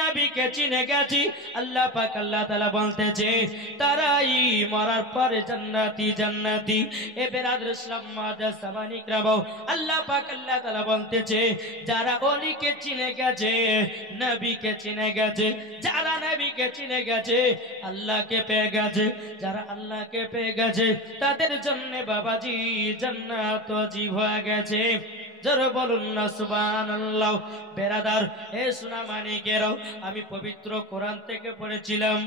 নবীকে চিনে গেছি আল্লাহ পাক আল্লাহ তাআলা বলতেছে তারাই মরার পরে জান্নাতি জান্নাতি। এ বেরাদর ইসলাম মাদ্রাসা সামানিক রাবো আল্লাহ পাক আল্লাহ তাআলা বলতেছে যারা ওলিকে চিনে গেছে নবীকে চিনে গেছে, যারা নবীকে চিনে গেছে আল্লাহকে পেয়ে গেছে, যারা আল্লাহকে পেয়ে গেছে তাদের জন্য বাবাজি জান্নাত ওয়াজিব হয়ে গেছে। জোরে বলুন না সুবহানাল্লাহ। বেরাদার এ সোনা মানিকেরাও, আমি পবিত্র কোরআন থেকে পড়েছিলাম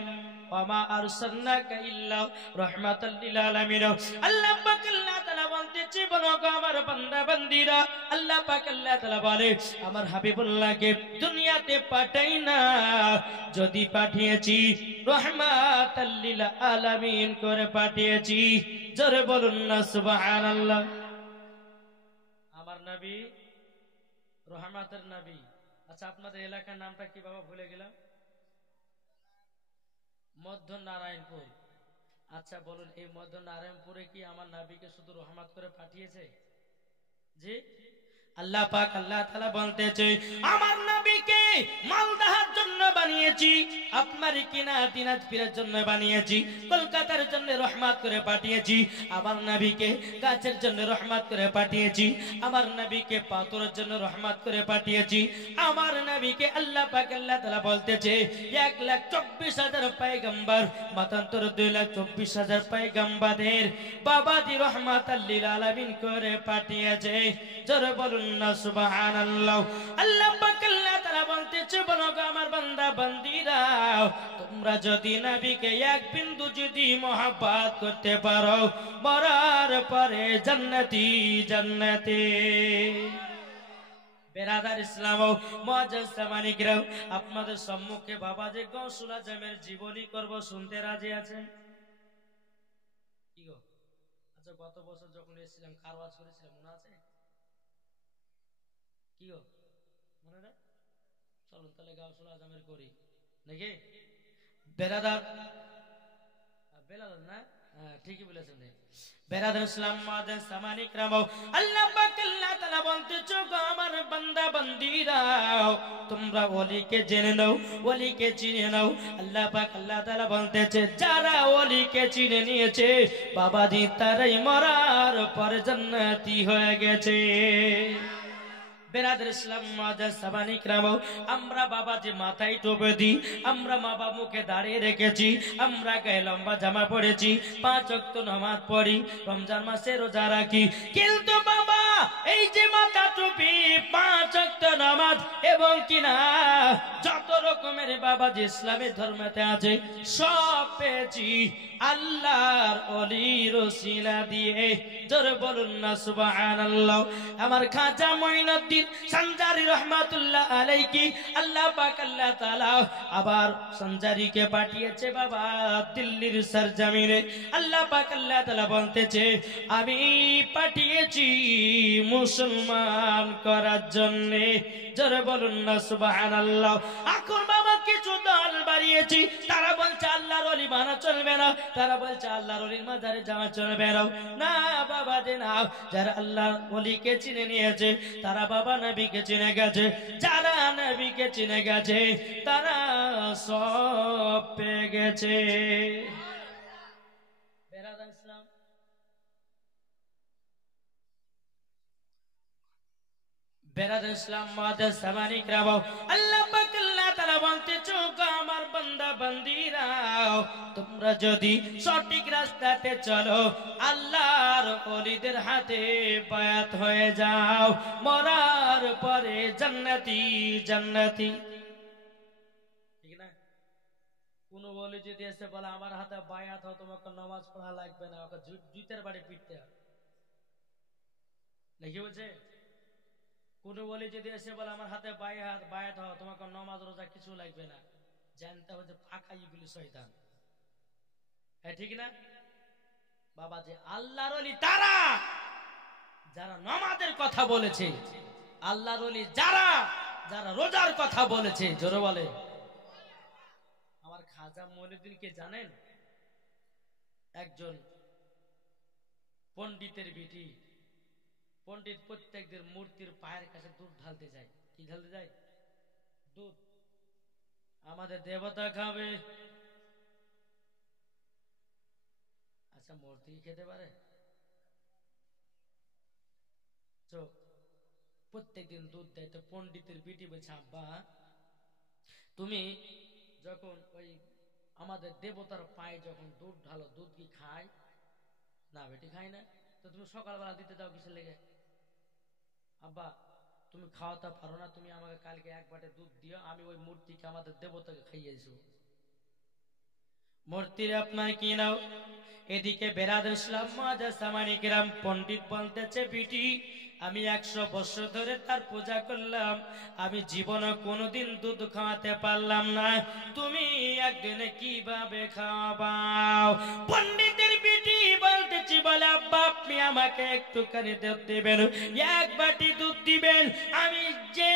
ওয়ামা আরসালনাকা ইল্লা রাহমাতাল লিল আলামিন। আল্লাহ পাক আল্লাহ তাআলা বলতেছে বলো গো আমার বান্দা বান্দীরা, আল্লাহ পাক আল্লাহ তাআলা বলে আমার হাবিবুল্লাহকে দুনিয়াতে পাঠাই না, যদি পাঠিয়েছি রাহমাতাল লিল আলামিন করে পাঠিয়েছি। জোরে বলুন না সুবহানাল্লাহ। আমার নবী রহমাতের নবী। আচ্ছা আপনাদের এলাকার নামটা কি বাবা ভুলে গেলাম? মধ্য নারায়ণপুর। আচ্ছা বলুন এই মধ্য নারায়ণপুরে কি আমার নবীকে শুধু রহমত করে পাঠিয়েছে? জি আল্লাহ পাক আল্লাহ তাআলা বলতেছে আমার নবীকে মালদাহার জন্য বানিয়েছি, আপনার কিনা দিনাজপুরের জন্য বানিয়েছি, কলকাতার জন্য রহমত করে পাঠিয়েছি। আমার নবীকে গাছের জন্য রহমত করে পাঠিয়েছি, আমার নবীকে পাথরের জন্য রহমত করে পাঠিয়েছি। আমার নবীকে আল্লাহ পাক আল্লাহ তাআলা বলতেছে 1,24,000 পয়গম্বর মতান্তর 2,24,000 পয়গম্বরদের বাবাজি রহমাতাল লিল আলামিন করে পাঠিয়েছে। জোরে বলুন না সুবহানাল্লাহ। আল্লাহ পাক আল্লাহ তাআলা বলতেছে বলো গো আমার বান্দা বান্দীরা, তোমরা যদি নবীকে এক বিন্দু যদি মহব্বত করতে পারো মরার পরে জান্নাতি জান্নাতি। বেরাদার ইসলাম ও মুআজ্জাজ সামানিকরাও, আপনাদের সম্মুখে বাবাজি গৌসুল আজমের জীবনী করব, শুনতে রাজি আছেন? কি গো আচ্ছা গত বছর যখন এসেছিলাম কার ওয়াজ করেছিলাম মনে আছে? কি গো মনে নেই? চলুন তাহলে গৌসুল আজমের করি নাকি? বেরাদার বেলাল না? হ্যাঁ ঠিকই বলেছেন। বেরাদার ইসলাম মুআজ্জাজ সামানিকরাও, আল্লাহ পাক আল্লাহ তাআলা বলতেছে গো আমার বান্দা বান্দীরা, তোমরা ওলিকে জেনে নাও, ওলিকে চিনে নাও। আল্লাহ পাক আল্লাহ তাআলা বলতেছে যারা ওলিকে চিনে নিয়েছে বাবাজি তারাই মরার পরে জান্নাতি হয়ে গেছে। বেরাদার ইসলাম মুআজ্জাজ সামানিকরাও, আমরা বাবা যে মাথায় টোপে দিই, আমরা মা বাবা মুখে দাঁড়িয়ে রেখেছি, আমরা গায়ে লম্বা জামা পড়েছি, 5 ওয়াক্ত নামাজ পড়ি, রমজান মাসে রোজা রাখি, কিন্তু বাবা এই যে মাথা টুপি 5 ওয়াক্ত নামাজ এবং কিনা যত রকমের বাবা যে ইসলামের ধর্মেতে আছে সব পেয়েছি আল্লাহর ওলির ওসিলা দিয়ে। জোরে বলুন না সুবহানাল্লাহ। আমার খাজা মঈনুদ্দিন সঞ্জারি রহমাতুল্লাহ আলাইহি, আল্লাহ পাক আল্লাহ তাআলা আবার সঞ্জারিকে পাঠিয়েছে বাবা দিল্লির সরজমিনে। আল্লাহ পাক আল্লাহ তাআলা বলতেছে আমি পাঠিয়েছি মুসলমান করার জন্য। জোরে বলুন না সুবহানাল্লাহ। এখন বাবা কিছু দল বাড়িয়েছি, তারা বলছে আল্লাহর ওলি মানা চলবে না, তারা বলছে আল্লাহর ওলির মাজারে যাওয়া চলবে না। না বাবা যে না, যারা আল্লাহর ওলিকে চিনে নিয়েছে তারা বাবা নবীকে চিনে গেছে, যারা নবীকে চিনে গেছে তারা সব পেয়ে গেছে। বেরাদার ইসলাম বেরাদার ইসলাম মুআজ্জাজ সামানিকরাও, আল্লাহ পাক আল্লাহ তাআলা বলতেছে আমার বান্দা বান্দীরা, তোমরা যদি সঠিক রাস্তাতে চলো আল্লাহর ওলিদের হাতে বায়াত হয়ে যাও মরার পরে জান্নাতি জান্নাতি। ঠিক না? কোন বলি যদি এসে বলে আমার হাতে বায়াত হও তোমাকে নামাজ পড়া লাগবে না, ওকে জুতের বাড়ি পিটতে হবে নাকি বলছে? কোন বলি যদি এসে বলে আমার হাতে বায়াত হও তোমাকে নামাজ রোজা কিছু লাগবে না, জানতে হবে যে ফাঁকা ইবলিস শয়তান। হ্যাঁ ঠিক না বাবা? যে আল্লাহর ওলি তারা যারা নামাজের কথা বলেছে, আল্লাহর ওলি যারা যারা রোজার কথা বলেছে। জোরে বলে আমার খাজা মঈনুদ্দিনকে জানেন? একজন পণ্ডিতের বিটি, পণ্ডিত প্রত্যেকদের মূর্তির পায়ের কাছে দুধ ঢালতে যায়। কি ঢালতে যায়? দুধ। আমাদের দেবতা খাবে। আচ্ছা মূর্তি খেতে পারে? চোখ প্রত্যেকদিন দুধ দেয়, তো পণ্ডিতের বিটি বলছে আব্বা তুমি যখন ওই আমাদের দেবতার পায়ে যখন দুধ ঢালো, দুধ কি খায়? না বেটি খাই না। তো তুমি সকালবেলা দিতে যাও কিসের লেগে? আব্বা তুমি খাওয়াতে পারো না, তুমি আমাকে কালকে এক বাটে দুধ দিও, আমি ওই মূর্তিকে আমাদের দেবতাকে খাইয়েছি। মূর্তির আপনার কি নাও? এদিকে বেরাদ ইসলাম মাজাসামানিকরাম পণ্ডিত বলতেছে বিটি আমি 100 বছর ধরে তার পূজা করলাম, আমি জীবনে কোনোদিন দুধ খাওয়াতে পারলাম না, তুমি একদিনে কিভাবে খাওয়াও? পণ্ডিতের বিটি বলতেছি বলে আব্বা আপনি আমাকে একটুখানি দুধ দিবেন, এক বাটি দুধ দিবেন, আমি যে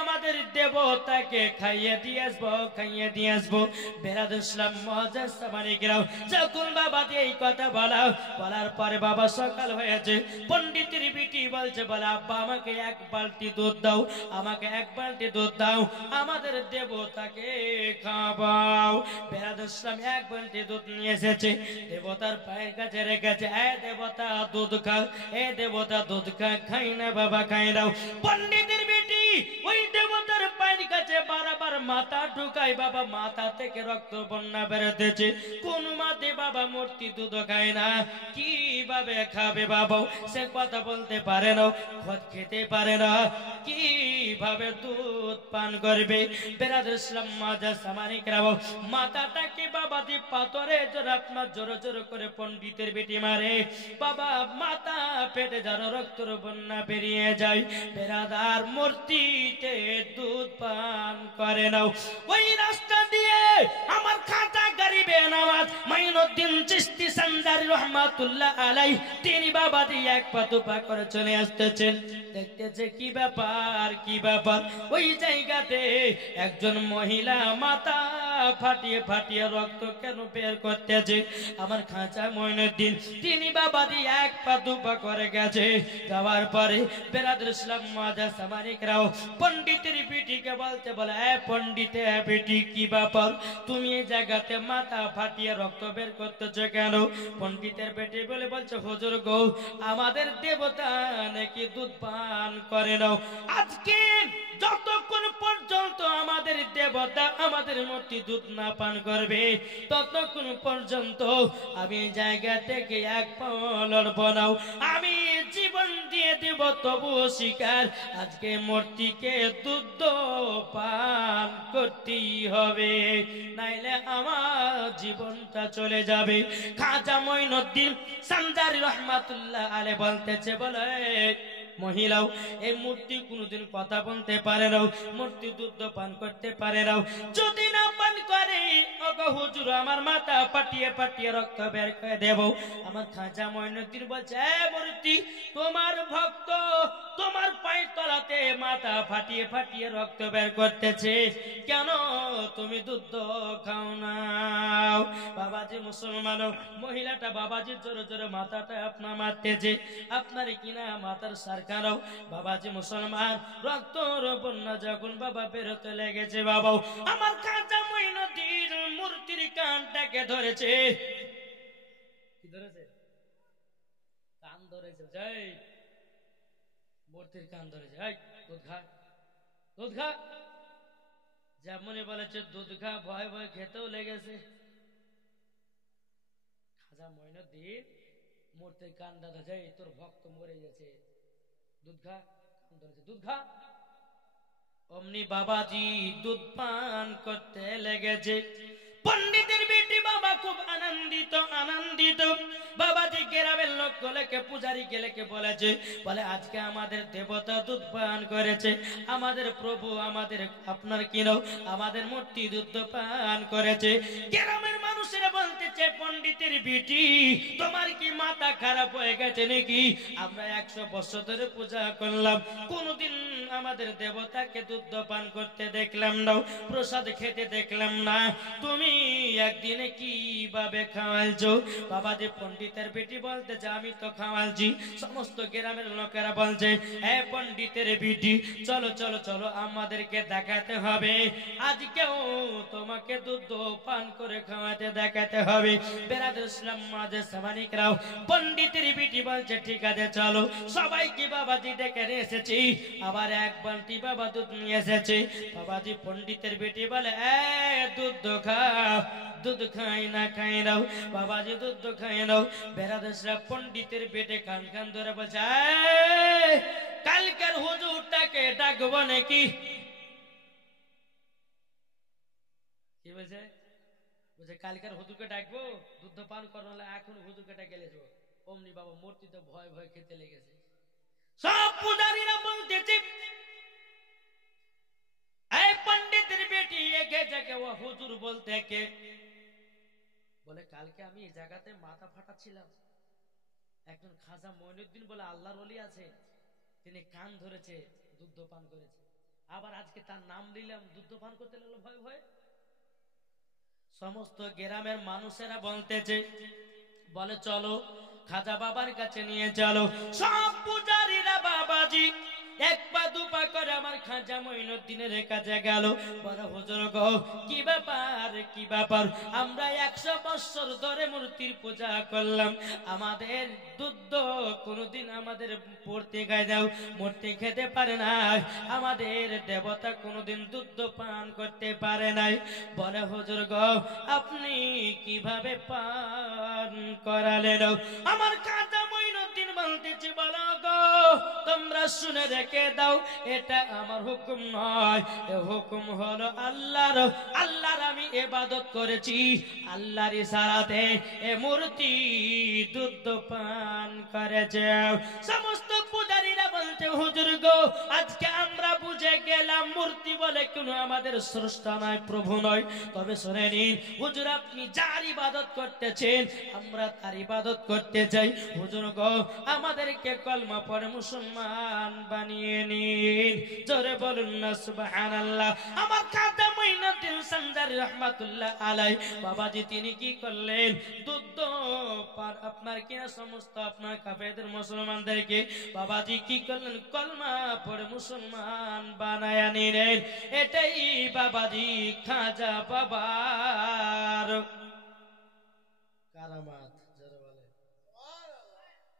আমাদের দেবতাকে খাইয়ে দিয়ে আসবো। বেরাদ ইসলাম মাজাসামানিকরাম যখন বাবা দিয়ে এই কথা বলার পরে বাবা সকাল হয়েছে, পণ্ডিতের বিটি বলছে বলে আব্বা আমাকে এক বালতি দুধ দাও, আমাকে এক বালতি দুধ দাও, আমাদের দেবতাকে খাওয়াও। বেরাদ ইসলাম এক বালতি দুধ নিয়ে এসেছে, দেবতার পায়ের কাছে রেখেছে, এ দেবতা দুধ খাও, এ দেবতা দুধ খা। খাই না বাবা খাই দাও। পণ্ডিতের বেটি ওই দেবতার পায়ের কাছে বারবার মাথা ঢুকাই, বাবা মাথা থেকে রক্ত বন্যা বেরোতেছে, কোন মাতে বাবা মূর্তি দুধ খায় না, কিভাবে খাবে বাবা? সে কথা বলতে পারে না, খোদ খেতে পারে না, কিভাবে দুধ পান করবে? বেরাদ ইসলাম মাজাসামানিকরাম মাথাটাকে বাবা দি পাথরে আপনার জোরে জোরে করে পণ্ডিতের বেটি মারে, বাবা মাথা পেটে যারা রক্তর বন্যা বেরিয়ে যায়। বেরাদার মূর্তিতে দুধ পান করে নাও। ওই রাস্তা দিয়ে আমার খাতা গরিবে নামাজ মাইনুদ্দিন চিশতি সানজারি রহমাতুল্লাহ আলাইহি তিনি বাবা দিয়ে এক পা দুপা করে চলে আসতেছেন, দেখতেছে কি ব্যাপার কি ব্যাপার। ওই জায়গাতে একজন মহিলা মাথা ফাটিয়ে ফাটিয়ে রক্ত কেন বের করতেছে। আমার খাঁচা মঈনুদ্দিন তিনি বাবা দিয়ে এক পা দুপা করে গেছে, যাওয়ার পরে বেরাদ ইসলাম মাজাসামানিকরাম পণ্ডিতের বিটিকে বলতে বলে এ পণ্ডিতে বেটি কি ব্যাপার, তুমি এই জায়গাতে মাথা ফাটিয়ে রক্ত বের করতেছো কেন? পণ্ডিতের বেটি বলে বলছে হুজুর গো আমাদের দেবতা নাকি দুধ পান করে নাও, আজকে যতক্ষণ পর্যন্ত আমাদের দেবতা আমাদের মূর্তি দুধ না পান করবে ততক্ষণ পর্যন্ত আমি জায়গা থেকে এক পাও লড়ব না, আমি জীবন দিয়ে দেব তবু শিকার, আজকে মূর্তিকে দুধ পান করতেই হবে, নাইলে আমার জীবনটা চলে যাবে। খাজা মঈনুদ্দিন সানজারি রহমাতুল্লাহ আলাইহি বলতেছে বলে মহিলাও এই মূর্তি কোনদিন কথা বলতে পারে না, মূর্তি দুধ পান করতে পারে না, যদি না পান করে ওগো হুজুর আমার মাথা পাটিয়ে পাটিয়ে রক্ত বের করে দেব। আমার খাজা মঈনুদ্দিন বলছে এ মূর্তি তোমার ভক্ত তোমার পায়ের তলাতে মাথা ফাটিয়ে ফাটিয়ে রক্ত বের করতেছে, কেন তুমি দুধ খাও না? বাবাজি মুসলমান মহিলাটা বাবাজির জোরে জোরে মাথাটা আপনার মারতেছে, আপনার কিনা মাথার সারকারও বাবাজি মুসলমান রক্তর বন্যা যখন বাবা বেরোতে লেগেছে, বাবাও আমার খাজা মঈনুদ্দিন মূর্তির কানটাকে ধরেছে, কি ধরেছে? কান ধরেছে, যাই মূর্তির কান ধরেছে, এই দুধ খা দুধ খা, যেমনই বলেছে দুধ খা, ভয় ভয় খেতেও লেগেছে। খাজা মঈনুদ্দিন মূর্তির কান দাদা যাই তোর ভক্ত মরে গেছে, দুধ খা, কান ধরেছে দুধ খা। অমনি বাবাজি দুধ পান করতে লেগেছে। পণ্ডিতের বেটি বাবা খুব আনন্দিত আনন্দিত, বাবাজি গ্রামের লোক গলেকে পূজারি গেলেকে বলেছে বলে আজকে আমাদের দেবতা দুধ পান করেছে, আমাদের প্রভু আমাদের আপনার কিনো আমাদের মূর্তি দুধ পান করেছে। গ্রামের মানুষেরা বলতেছে পণ্ডিতের বেটি তোমার কি মাথা খারাপ হয়ে গেছে নাকি? আমরা 100 বছর ধরে পূজা করলাম, কোনদিন আমাদের দেবতাকে দুধ পান করতে দেখলাম না, প্রসাদ খেতে দেখলাম না, তুমি তুমি একদিনে কিভাবে খাওয়ালছো? বাবাজি পণ্ডিতের বেটি বলতেছে আমি তো খাওয়ালছি। সমস্ত গ্রামের লোকেরা বলছে এ পণ্ডিতের বেটি চলো চলো চলো আমাদেরকে দেখাতে হবে, আজকেও তোমাকে দুধ পান করে খাওয়াতে দেখাতে হবে। বেরাদুল ইসলাম মাঝে সামানিকরাও পণ্ডিতের বেটি বলছে ঠিক আছে চলো। সবাইকে বাবাজি ডেকে নিয়ে এসেছি, আবার এক বালতি বাবা দুধ নিয়ে এসেছে। বাবাজি পণ্ডিতের বেটি বলে এ দুধ খাও, দুধ খাই না খাই নাও বাবাজি দুধ খাই নাও। বেরাদুল ইসলাম পণ্ডিতের বেটে কান কান ধরে বলছে কালকের হুজুরটাকে ডাকবো নাকি? কি বলছে? বলছে কালকের হুজুরকে ডাকবো, দুধ পান করলে এখন হুজুরকে ডেকে লেছো। অমনি বাবা মূর্তিতে ভয় ভয় খেতে লেগেছে। সব পূজারীরা বলতেছে এই পণ্ডিতের বেটি একে যাকে ও হুজুর বলতে কে? বলে কালকে আমি এই জায়গাতে মাথা ফাটাচ্ছিলাম, একজন খাজা মঈনুদ্দিন বলে আল্লাহর ওলি আছে, তিনি কান ধরেছে দুধ পান করেছে। আবার আজকে তার নাম নিলাম, দুধ পান করতে লাগলো ভয় ভয়। সমস্ত গ্রামের মানুষেরা বলতেছে বলে চলো খাজা বাবার কাছে নিয়ে চলো। সব পূজারীরা বাবাজি এক পা দু পা করে আমার খাজা মঈনুদ্দিনের কাছে গেল। বলে হুজুর গো কি ব্যাপার কি ব্যাপার, আমরা 100 বছর ধরে মূর্তির পূজা করলাম, আমাদের দুধ কোনোদিন আমাদের পড়তে গায়ে দাও, মূর্তি খেতে পারে না, আমাদের দেবতা কোনোদিন দুধ পান করতে পারে নাই। বলে হুজুর গো আপনি কিভাবে পান করালেন? আমার খাজা মঈনুদ্দিন বলতেছি বলো গো তোমরা শুনে রেখে দাও, এটা আমার হুকুম নয়, এ হুকুম হলো আল্লাহর। আল্লাহর আমি ইবাদত করেছি, আল্লাহর ইশারাতে এ মূর্তি দুধ পান করেছে। সমস্ত পূজারীরা বলতে হুজুর গো আজকে আমরা বুঝে গেলাম মূর্তি বলে কোনো আমাদের স্রষ্টা নয়, প্রভু নয়। তবে শুনে নিন হুজুর আপনি যার ইবাদত করতেছেন আমরা তার ইবাদত করতে চাই। হুজুর গো আমাদেরকে কলমা পড়ে মুসলমান বানিয়ে নিন, জোরে বলুন না সুবহানাল্লাহ। আমার খাজা মঈনুদ্দিন সানজারি রহমাতুল্লাহ আলাই বাবাজি তিনি কি করলেন? দুধ পান আপনার কিনা সমস্ত আপনার কাফেরদের মুসলমানদেরকে বাবাজি কি করলেন? কলমা পড়ে মুসলমান বানায়া নিলেন। এটাই বাবাজি খাজা বাবার কারামাত।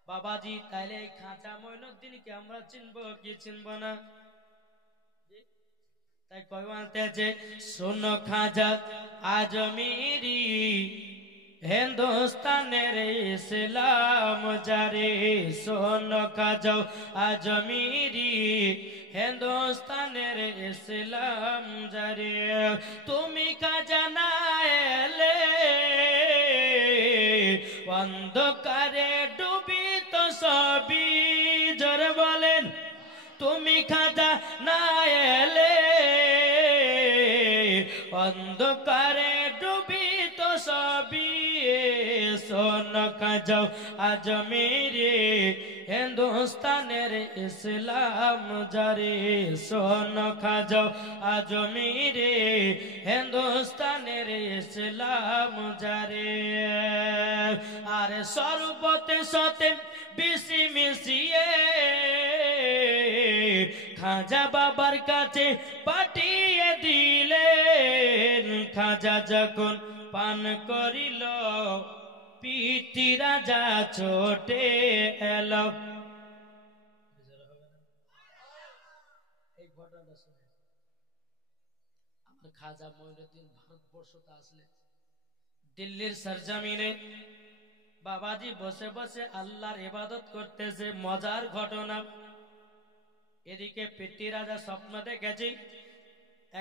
বাবাজি তাইলে খাজা মঈনুদ্দিনকে আমরা চিনবো কি চিনবো না? তাই কই বলতেছে শোনো খাজা আজমিরি হিন্দুস্তানের ইসলাম জারে, শোনো খাজা আজমিরি হিন্দুস্তানের ইসলাম জারে, তুমি খাজা না এলে অন্ধকারে ডুবি তো সবই, জোরে বলেন তুমি খাজা না এলে অন্ধকারে ডুবি তো সবই। শোন খাজা আজমিরি হিন্দুস্তানের ইসলাম জারি, শোন খাজা আজমিরি হিন্দুস্তানের ইসলাম জারি। আরে সর্বতে সতে বিশি মিশিয়ে খাজা বাবার কাছে পাঠিয়ে দিলেন। খাজা যখন পান করিল পিতি রাজা ছোটে এলো। এই ঘটনাটা শুনে আমার খাজা মঈনুদ্দিন ভারতবর্ষতে আসলে দিল্লির সরজমিনে বাবাজি বসে বসে আল্লাহর ইবাদত করতেছে। মজার ঘটনা, এদিকে পিতি রাজা স্বপ্ন দেখেছে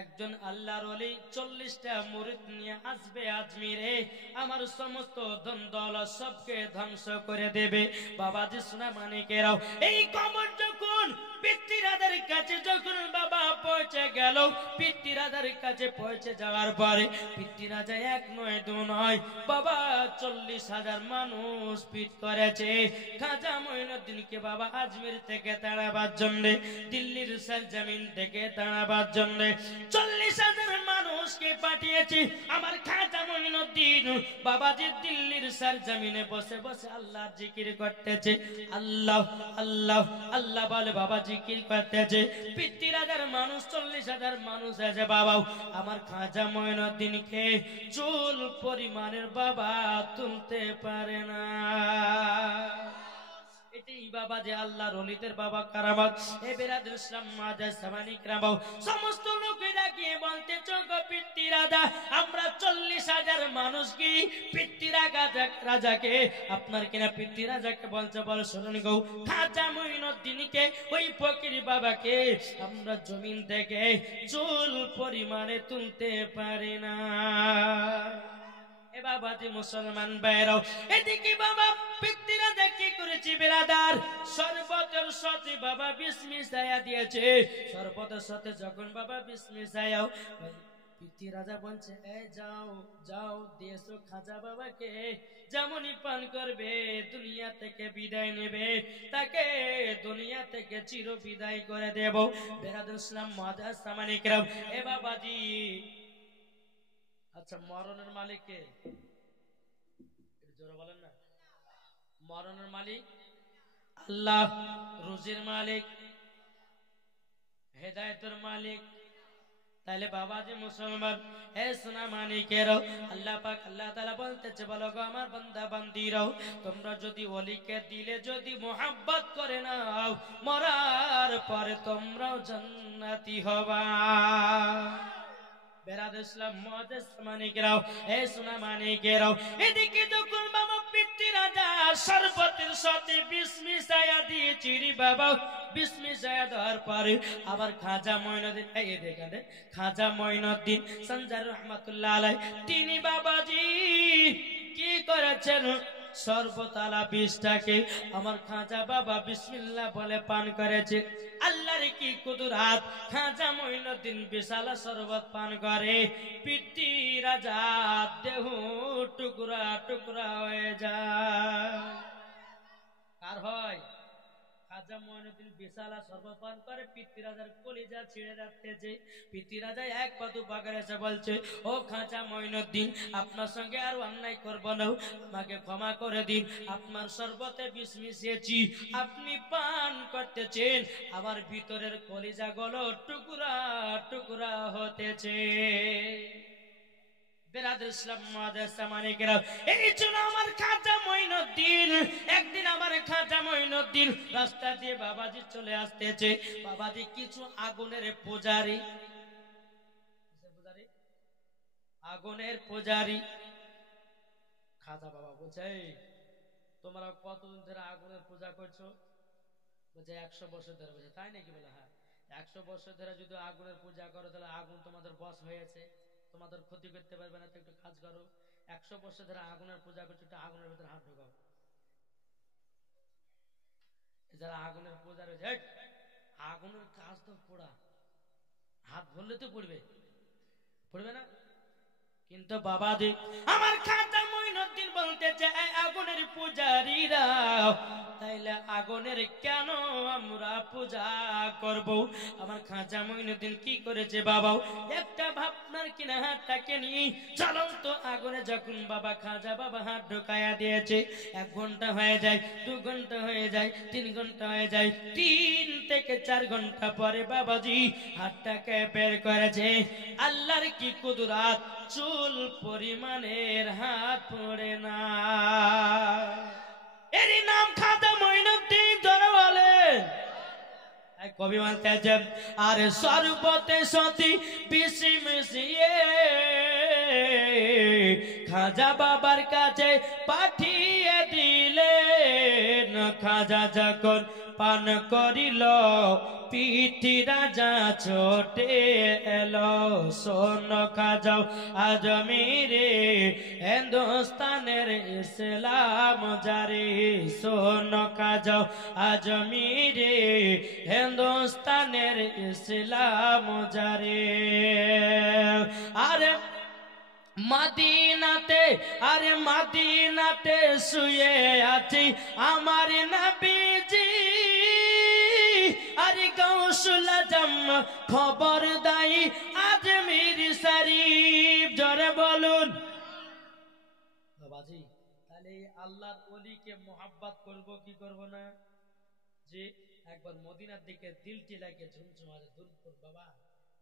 একজন আল্লাহর ওলি 40টা মুরিদ নিয়ে আসবে আজমিরে, আমার সমস্ত ধন দৌলত সবকে ধ্বংস করে দেবে। বাবাজি সোনা মানিকেরাও এই খবর যখন পিতৃরাদের কাছে যখন বাবা পৌঁছে গেল, পিতৃরাদের কাছে পৌঁছে যাওয়ার পরে পিতৃরাজা এক নয় দু নয় বাবা 40,000 মানুষ পিট করেছে। খাজা মঈনুদ্দিনকে বাবা আজমির থেকে তাড়াবার জন্য, দিল্লির সরজমিন থেকে তাড়াবার জন্য 40,000 মানুষকে পাঠিয়েছি। আমার খাজা মঈনুদ্দিন বাবাজি দিল্লির সরজমিনে বসে বসে আল্লাহ জিকির করতেছে, আল্লাহ আল্লাহ আল্লাহ বলে বাবা জিকির করতেছে। পিতৃরাজার মানুষ 40,000 মানুষ আছে বাবা, আমার খাজা মঈনুদ্দিনকে চুল পরিমাণের বাবা তুলতে পারে না। এটাই বাবা যে আল্লাহর ওলিদের বাবা কারামাত। এ বেরাদুল ইসলাম মাদ্রাসা সামানিক রামাও সমস্ত লোকেরা গিয়ে বলতে চোখ পিতৃরাজা, আমরা 40,000 মানুষ কি পিতৃরাজাকে আপনার কিনা পিতৃরাজাকে বলছে, বলে শুনুন গো, খাজা মঈনুদ্দিনকে ওই ফকির বাবাকে আমরা জমিন থেকে চুল পরিমাণে তুলতে পারি না। এ বাবাজি মুসলমান ভাইরাও, এদিকে বাবা পিতৃরাজা কি করেছে বেরাদার, শরবতের সাথে বাবা বিসমিল্লাহ দিয়েছে। শরবতের সাথে যখন বাবা বিসমিল্লাহ, পিতৃরাজা বলছে এই যাও যাও দিয়েছো খাজা বাবাকে, যেমনই পান করবে দুনিয়া থেকে বিদায় নেবে, তাকে দুনিয়া থেকে চির বিদায় করে দেব। বেরাদুল ইসলাম মাদ্রাসা সামানিকরা, এ বাবাজি আচ্ছা মরণের মালিক কে? জোরে বলেন না। মরণের মালিক আল্লাহ, রুজির মালিক, হেদায়েতের মালিক। তাহলে বাবাজি মুসলমান, হে সোনা মানিকেরাও, আল্লাহ পাক আল্লাহ তাআলা বলতেছে, বলো গো আমার বান্দা বান্দিরাও, তোমরা যদি ওলিকে দিলে যদি মোহাব্বত করে নাও, মরার পরে তোমরাও জান্নাতি হবা। বেরাদুল ইসলাম মাদ্রাসা মানিকেরাও, হে সোনা মানিকেরাও, এদিকে যখন বাবা পিতৃরাজা শরবতের সাথে বিসমিল্লাহ দিয়েছি রে বাবা, বিসমিল্লাহ দেওয়ার পরে আবার খাজা মঈনুদ্দিন, এই দেখেন খাজা মঈনুদ্দিন সঞ্জার রহমাতুল্লাহ আলাইহি, তিনি বাবাজি কি করেছেন, সর্বতালা 20টাকে আমার খাজা বাবা বিসমিল্লাহ বলে পান করেছে। আল্লাহর কি কুদরত, খাজা মঈনুদ্দিন বিশালা শরবত পান করে, পিতৃরাজা দেহ টুকরা টুকরা হয়ে যায়। কার হয়? খাজা মঈনুদ্দিন বিশালা শরবত পান করে, পিতৃরাজার কলিজা ছিঁড়ে যাচ্ছে। পিতৃরাজা এক পা দু পা করে এসে বলছে, ও খাজা মঈনুদ্দিন, আপনার সঙ্গে আর অন্যায় করব না, আমাকে ক্ষমা করে দিন। আপনার শরবতে বিষ মিশিয়েছি, আপনি পান করতেছেন, আমার ভিতরের কলিজা গুলো টুকরা টুকরা হতেছে। বেরাদুল ইসলাম মাদ্রাসা মানিকেরা, এই জন্য আমার খাজা মঈনুদ্দিন, একদিন আমার খাজা মঈনুদ্দিন রাস্তা দিয়ে বাবাজি চলে আসতেছে। বাবাজি কিছু আগুনের পূজারি, আগুনের পূজারি, খাজা বাবা বলছে, তোমরা কতদিন ধরে আগুনের পূজা করছো? বলছে 100 বছর ধরে। বলছে তাই নাকি? বলে হ্যাঁ, 100 বছর ধরে যদি আগুনের পূজা করো তাহলে আগুন তোমাদের বশ হয়েছে, তোমাদের ক্ষতি করতে পারবে না, তো একটু কাজ করো, 100 বছর ধরে আগুনের পূজা করছো, একটু আগুনের ভিতরে হাত ঢোকাও। যারা আগুনের পূজা রয়েছে, আগুনের কাজ তো পোড়া, হাত ভরলে তো পড়বে, পড়বে না? কিন্তু বাবাজি আমার খাজা মঈনুদ্দিন বলতেছে, আগুনের পূজারীরা, তাইলে আগুনের কেন আমরা পূজা করব? আমার খাজা মঈনুদ্দিন কি করেছে বাবা, একটা ভাবনার কিনা হাতটাকে নিয়ে জ্বলন্ত আগুনে যখন বাবা খাজা বাবা হাত ঢোকায়া দিয়েছে, 1 ঘন্টা হয়ে যায়, 2 ঘন্টা হয়ে যায়, 3 ঘন্টা হয়ে যায়, 3 থেকে 4 ঘন্টা পরে বাবাজি হাতটাকে বের করেছে। আল্লাহর কি কুদরত, চুল পরিমাণের হাত পড়ে না। এরই নাম খাজা মঈনুদ্দিন। জোরে বলেন। কবি বলতেছেন, আরে শরবতে সতী বিষ মিশিয়ে খাজা বাবার কাছে পাঠিয়ে দিলেন। খাজা যখন পান করিল পিঠি রাজা ছোটে এলো শোন খাজাও আজমিরে হিন্দুস্তানের ইসলাম জারি শোন খাজাও আজমিরে হিন্দুস্তানের ইসলাম জারি আরে মদিনাতে আরে মদিনাতে শুয়ে আছি আমার নবীজি আরে গৌসুল আজম খবর দাই আজমির শরীফ জোরে বলুন বাবাজি তাহলে আল্লাহর ওলিকে মোহাব্বত করব কি করব না যে একবার মদিনার দিকে দিলটি লাগে ঝুমঝুমারে দুলপুর বাবা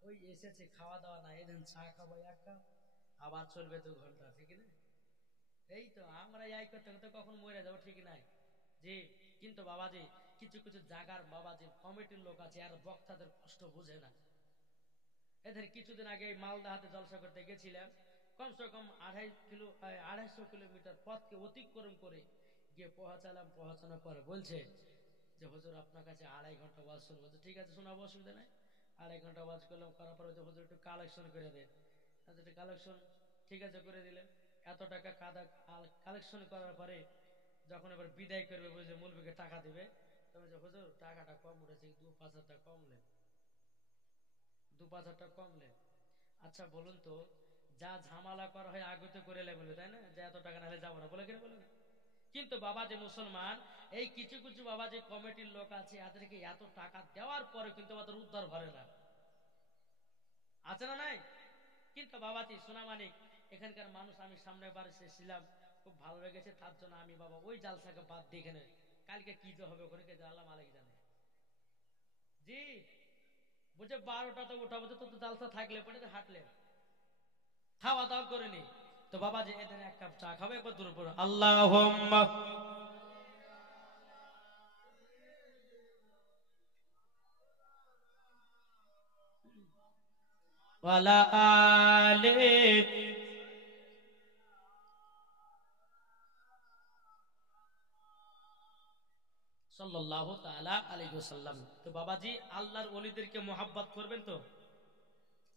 ওই এসেছে খাওয়া দাওয়া না এদিন চা খাবো একা আবার চলবে 2 ঘন্টা ঠিক না এই তো আমরা এই করতে করতে কখন মরে যাবো ঠিক নাই জি কিন্তু বাবাজি কিছু কিছু জায়গার বাবাজি কমিটির লোক আছে আর বক্তাদের কষ্ট বুঝে না এদের কিছুদিন আগে মালদাহাতে জলসা করতে গেছিলাম কমসে কম 250 কিলোমিটার পথকে অতিক্রম করে গিয়ে পৌঁছানোর পরে বলছে যে হুজুর আপনার কাছে 2.5 ঘন্টা ওয়াজ শুনবো ঠিক আছে শোনাবো অসুবিধা নাই 2.5 ঘন্টা ওয়াজ করলাম করার পরে হুজুর একটু কালেকশন করে দেন একটু কালেকশন ঠিক আছে করে দিলেন এত টাকা কালেকশন করার পরে যখন এবার বিদায় করবে বুঝে মৌলবীকে টাকা দিবে তবে যে হুজুর টাকাটা কম উঠেছে 2-5 টাকা কমলেন 2-5 টাকা কমলেন আচ্ছা বলুন তো যা ঝামেলা করা হয় আগে তো করে বলবে তাই না যে এত টাকা নাহলে যাবো না বলে কিনা বলবে কিন্তু বাবা যে মুসলমান এই কিছু কিছু বাবা যে কমিটির লোক আছে এদেরকে এত টাকা দেওয়ার পরে কিন্তু আমাদের উদ্ধার ভরে না আছে না নাই কিন্তু বাবাজি সোনামানিক এখানকার মানুষ আমি সামনে বার এসেছিলাম খুব ভালো লেগেছে তার জন্য আমি বাবা ওই জালসাকে বাদ দিয়ে এখানে কালকে কি যে হবে ওখানে আল্লাহ মালিক জানে জি বুঝে 12টাতে উঠাবো তো জালসা থাকলে পরে হাঁটলে খাওয়া দাওয়া করেনি তো বাবাজি এদের 1 কাপ চা খাবে একবার দূর পড়ো আল্লাহুম্মা ওয়ালা আলে সাল্লাল্লাহু তাআলা আলাইহি ওয়াসাল্লাম তো বাবাজি আল্লাহর ওলিদেরকে মোহাব্বত করবেন তো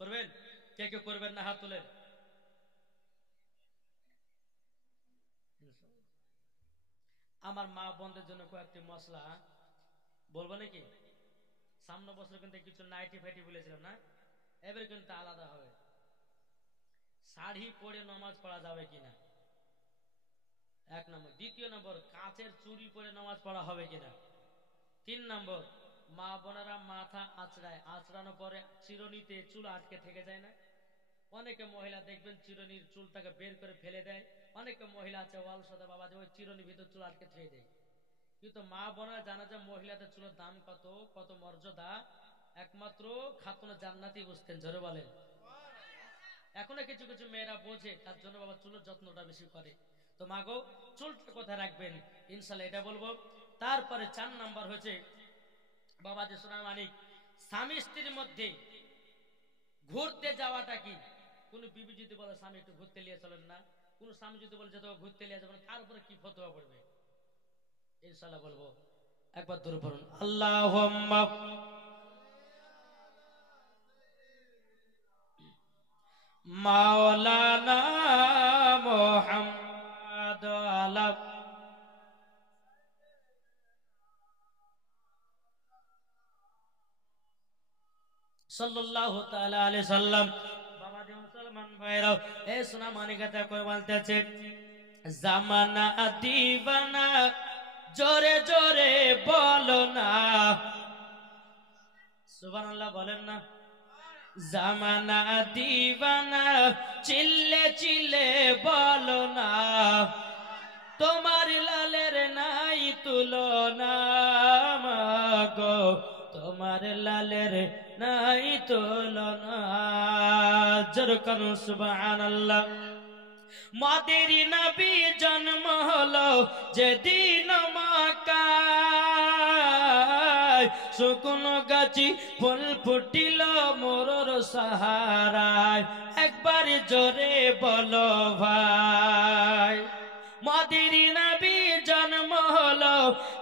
করবেন কে কে করবেন না হাত তুলেন আমার মা বোনদের জন্য কয়েকটি মশলা বলবো নাকি সামনে বছর কিন্তু কিছু নাইটি ফাইটি বলেছিলাম না এবার কিন্তু আলাদা হবে শাড়ি পরে নামাজ পড়া যাবে কিনা 1 নম্বর 2 নম্বর কাচের চুড়ি পরে নামাজ পড়া হবে কিনা 3 নম্বর মা বোনেরা মাথা আঁচড়ানোর পরে চিরুনিতে চুল আটকে থেকে যায় না অনেকে মহিলা দেখবেন চিরুনির চুলটাকে বের করে ফেলে দেয় অনেকে মহিলা আছে অলসতা বাবা যে ওই চিরুনির ভিতর চুল আটকে থেকে দেয় কিন্তু মা বোনেরা জানা যায় মহিলাদের চুলের দাম কত কত মর্যাদা একমাত্র খাতুনে জান্নাতি বুঝতেন জোরে বলেন এখনো কিছু কিছু মেয়েরা বোঝে তার জন্য বাবা চুলের যত্নটা বেশি করে তো মাগো চুলটা কথা রাখবেন ইনশাআল্লাহ এটা বলবো তারপরে 4 নাম্বার হচ্ছে বাবা যে সোনার মানিক স্বামী স্ত্রীর মধ্যে ঘুরতে যাওয়াটা কি কোন বিবি যদি বলে স্বামী একটু ঘুরতে নিয়ে চলেন না কোন স্বামী যদি বলে যে তো ঘুরতে নিয়ে যাবেন তার উপরে কি ফতোয়া পড়বে ইনশাআল্লাহ বলবো একবার দূরে পড়ুন আল্লাহুম্মা মাওলানা মুহাম্মদ আলা সাল্লাল্লাহু তাআলা আলাইহি সাল্লাম বাবা যে মুসলমান ভাইরা এই সোনা মানিকাটা কই বলতেছে জামানা দিবানা জোরে জোরে বলো না সুবহানাল্লাহ বলেন না জামানা দিবানা চিল্লে চিল্লে বলো না তোমার লালের নাই তুলনা মাগো তোমার লালের নাই তুলনা জরকান সুবহানাল্লাহ মাদের নবী জন্ম হলো যেদিন মক্কায় শুকনো গাছি ফুল ফুটিল মোরর সাহারায় একবার জোরে বলো ভাই মাদের নবী জন্ম হলো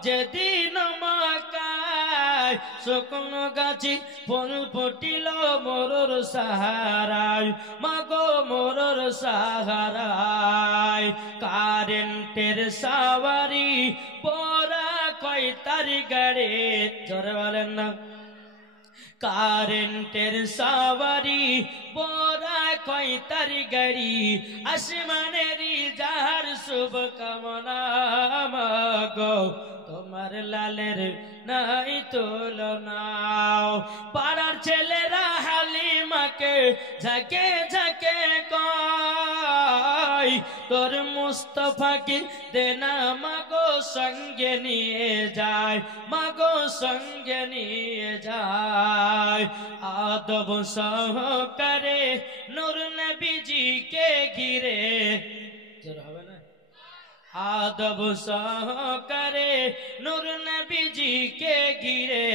যেদিন মক্কায় শুকনো গাছি ফুল ফুটিল মোরর সাহারায়, মাগো মোরর সাহারায়। কারেন্টের সাওয়ারি পরা কয় তার গাড়ি, জোরে বলেন না। কারেন্টের সাওয়ারি পরা কয় তার গাড়ি, আসমানেরই যাহার শুভ কামনা, মাগো তোমার লালের নাই তুলনা। পাড়ার ছেলেরা হালিমাকে ঝাঁকে ঝাঁকে কয়, তোর মুস্তফাকে দেনা মাগো সঙ্গে নিয়ে যায়, মাগো সঙ্গে নিয়ে যায়। আদব সহকারে নূর নবীজিকে ঘিরে, জোর হবে না, আদব সহকারে নূর নবীজিকে ঘিরে,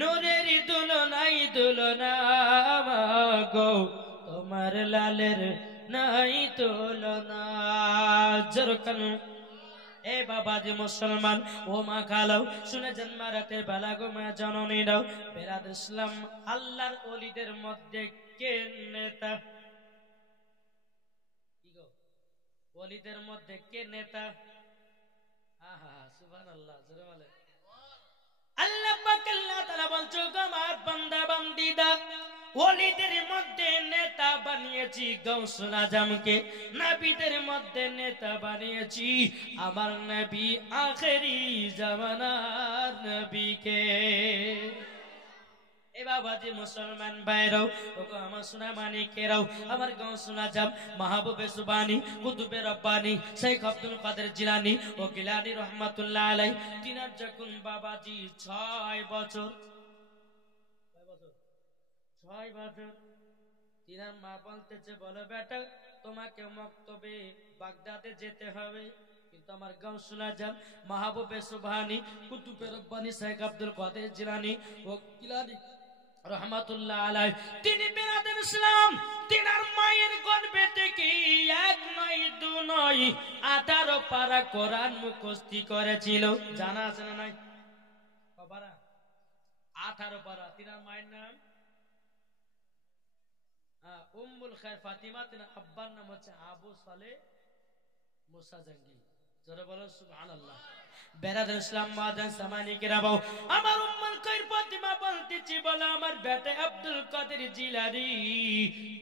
নূরের দুলনাই দুলনা, মাগো তোমার লালের নাই তুলনা। যেরকম এ বাবা যে মুসলমান ও মা খালাও, শুনে জন্মা রাতের বেলা গো মা জননী দাও। বেরাদ ইসলাম আল্লাহর ওলিদের মধ্যে কে নেতা? কি গো, ওলিদের মধ্যে কে নেতা? আহা সুবহানাল্লাহ, জোরে বলে। আল্লাহ পাক আল্লাহ তাআলা বলছো গো আমার বান্দা বান্দীরা, ওলিদের মধ্যে নেতা বানিয়েছি গাউসুল আজমকে, নবীদের মধ্যে নেতা বানিয়েছি আমার নবী আখেরি জামানার নবীকে। এ বাবা যে মুসলমান ভাইরাও, ওগো আমার সোনা মানিকেরাও, আমার গাউসুল আজম মাহবুবে সুবানি কুতুবে রব্বানি শেখ আব্দুল কাদের জিলানী ও গিলানী রহমাতুল্লাহ আলাইহি, তিনার যখন বাবাজি 6 বছর, 6 বছর, তিনার মা বলতেছে বলো বেটা তোমাকে মক্তবে বাগদাদে যেতে হবে। কিন্তু আমার গাউসুল আজম মাহবুবে সুবহানি কুতুবে রব্বানি শেখ আব্দুল কাদের জিলানী ও গিলানী রহমাতুল্লাহ আলাইহি, তিনি বেরাদার ইসলাম তিনার মায়ের গর্ভে থেকে 1 নয় 2 নয় 18 পারা কোরআন মুখস্থি করেছিল। জানা আছে না নাই? কপারা 18 পারা। তিনার মায়ের নাম উম্মুল খায়র ফাতিমা, তিনার আব্বার নাম হচ্ছে আবু সালেহ মুসা জঙ্গি। জোরে বলো সুবহানাল্লাহ। বেরাদার ইসলাম মাদান সামানি কেরাবাও, আমার উম্মুল খায়র ফাতিমা বলতেছি বলে আমার বেটা আব্দুল কাদের জিলানী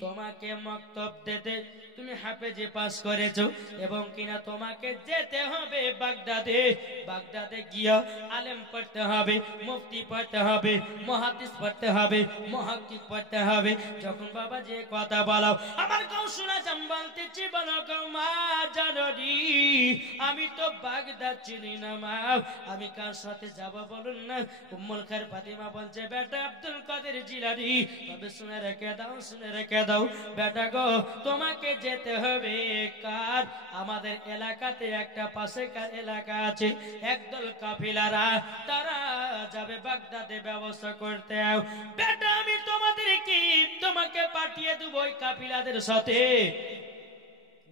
তোমাকে মক্তব দিতে, তুমি হাফেজে পাস করেছো এবং কিনা তোমাকে যেতে হবে বাগদাদে। বাগদাদে গিয়ে আলেম পড়তে হবে, মুফতি পড়তে হবে, মুহাদ্দিস পড়তে হবে, মুহাক্কিক পড়তে হবে। যখন বাবা যে কথা বলো, আমার গাউসুল আজম বলতেছি বলো গো মা জানরি আমি তো বাগদাদ চিনি না মা, আমি কার সাথে যাব বলুন না। উম্মুল খায়র ফাতিমা বলছে বেটা আব্দুল কাদের জিলানী তবে শুনে রেখে দাও, শুনে রেখে দাও বেটা গো, তোমাকে যেতে হবে কার, আমাদের এলাকাতে একটা পাশেকার এলাকা আছে, একদল কাফিলারা তারা যাবে বাগদাদে ব্যবস্থা করতে। বেটা আমি তোমাকে পাঠিয়ে দেব ওই কাফিলাদের সাথে।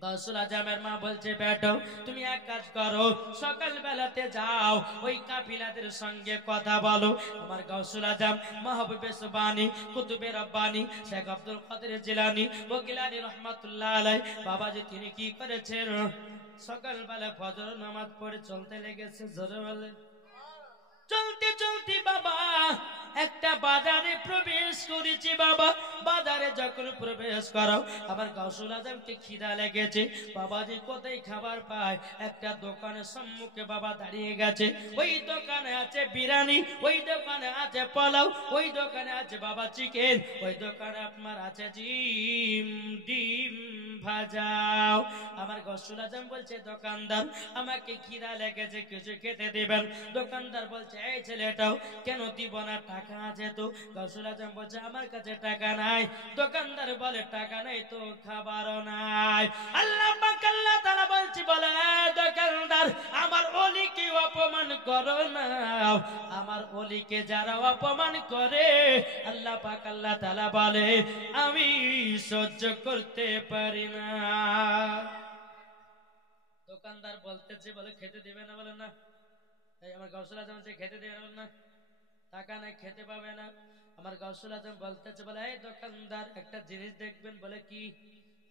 গাউসুল আজমের মা বলছে বেটো তুমি এক কাজ করো, সকাল বেলাতে যাও ওই কাফিলাদের সঙ্গে কথা বলো। আমার গাউসুল আজম মাহবুবে সুবহানি কুতুবে রব্বানি শেখ আব্দুল কাদের জিলানী ও গিলানী রহমাতুল্লাহ আলাইহি বাবাজি তিনি কি করেছেন, সকাল বেলা ফজর নামাজ পড়ে চলতে লেগেছে। জোরে বলে। চলতে চলতে বাবা একটা বাজারে প্রবেশ করেছি। বাবা বাজারে যখন প্রবেশ করো আমার গাউসুল আজমকে খিদা লেগেছে। বাবাজি কোথায় খাবার পায়, একটা দোকানের সম্মুখে বাবা দাঁড়িয়ে গেছে। ওই দোকানে আছে বিরিয়ানি, ওই দোকানে আছে পোলাও, ওই দোকানে আছে বাবা চিকেন, ওই দোকানে আপনার আছে ডিম ভাজাও। আমার গাউসুল আজম বলছে দোকানদার আমাকে খিদা লেগেছে, কিছু খেতে দিবেন। দোকানদার বলছে এই ছেলেটাও কেন দিব না, টাকা আছে তো। গাউসুল আজম বলছে আমার কাছে টাকা নাই। দোকানদার বলে টাকা নাই তো খাবারও নাই। আল্লাহ পাক আল্লাহ তাআলা বলছে বলে দোকানদার আমার ওলিকে অপমান করো না, আমার ওলিকে যারা অপমান করে আল্লাহ পাক আল্লাহ তাআলা বলে আমি সহ্য করতে পারি না। দোকানদার বলতেছে বলে খেতে দিবে না, বলে না। আমার গাউসুল আজম খেতে দেবে না। টাকা নাই, খেতে পাবে না। আমার গাউসুল আজম বলতেছে, বলে এই দোকানদার একটা জিনিস দেখবেন। বলে কি?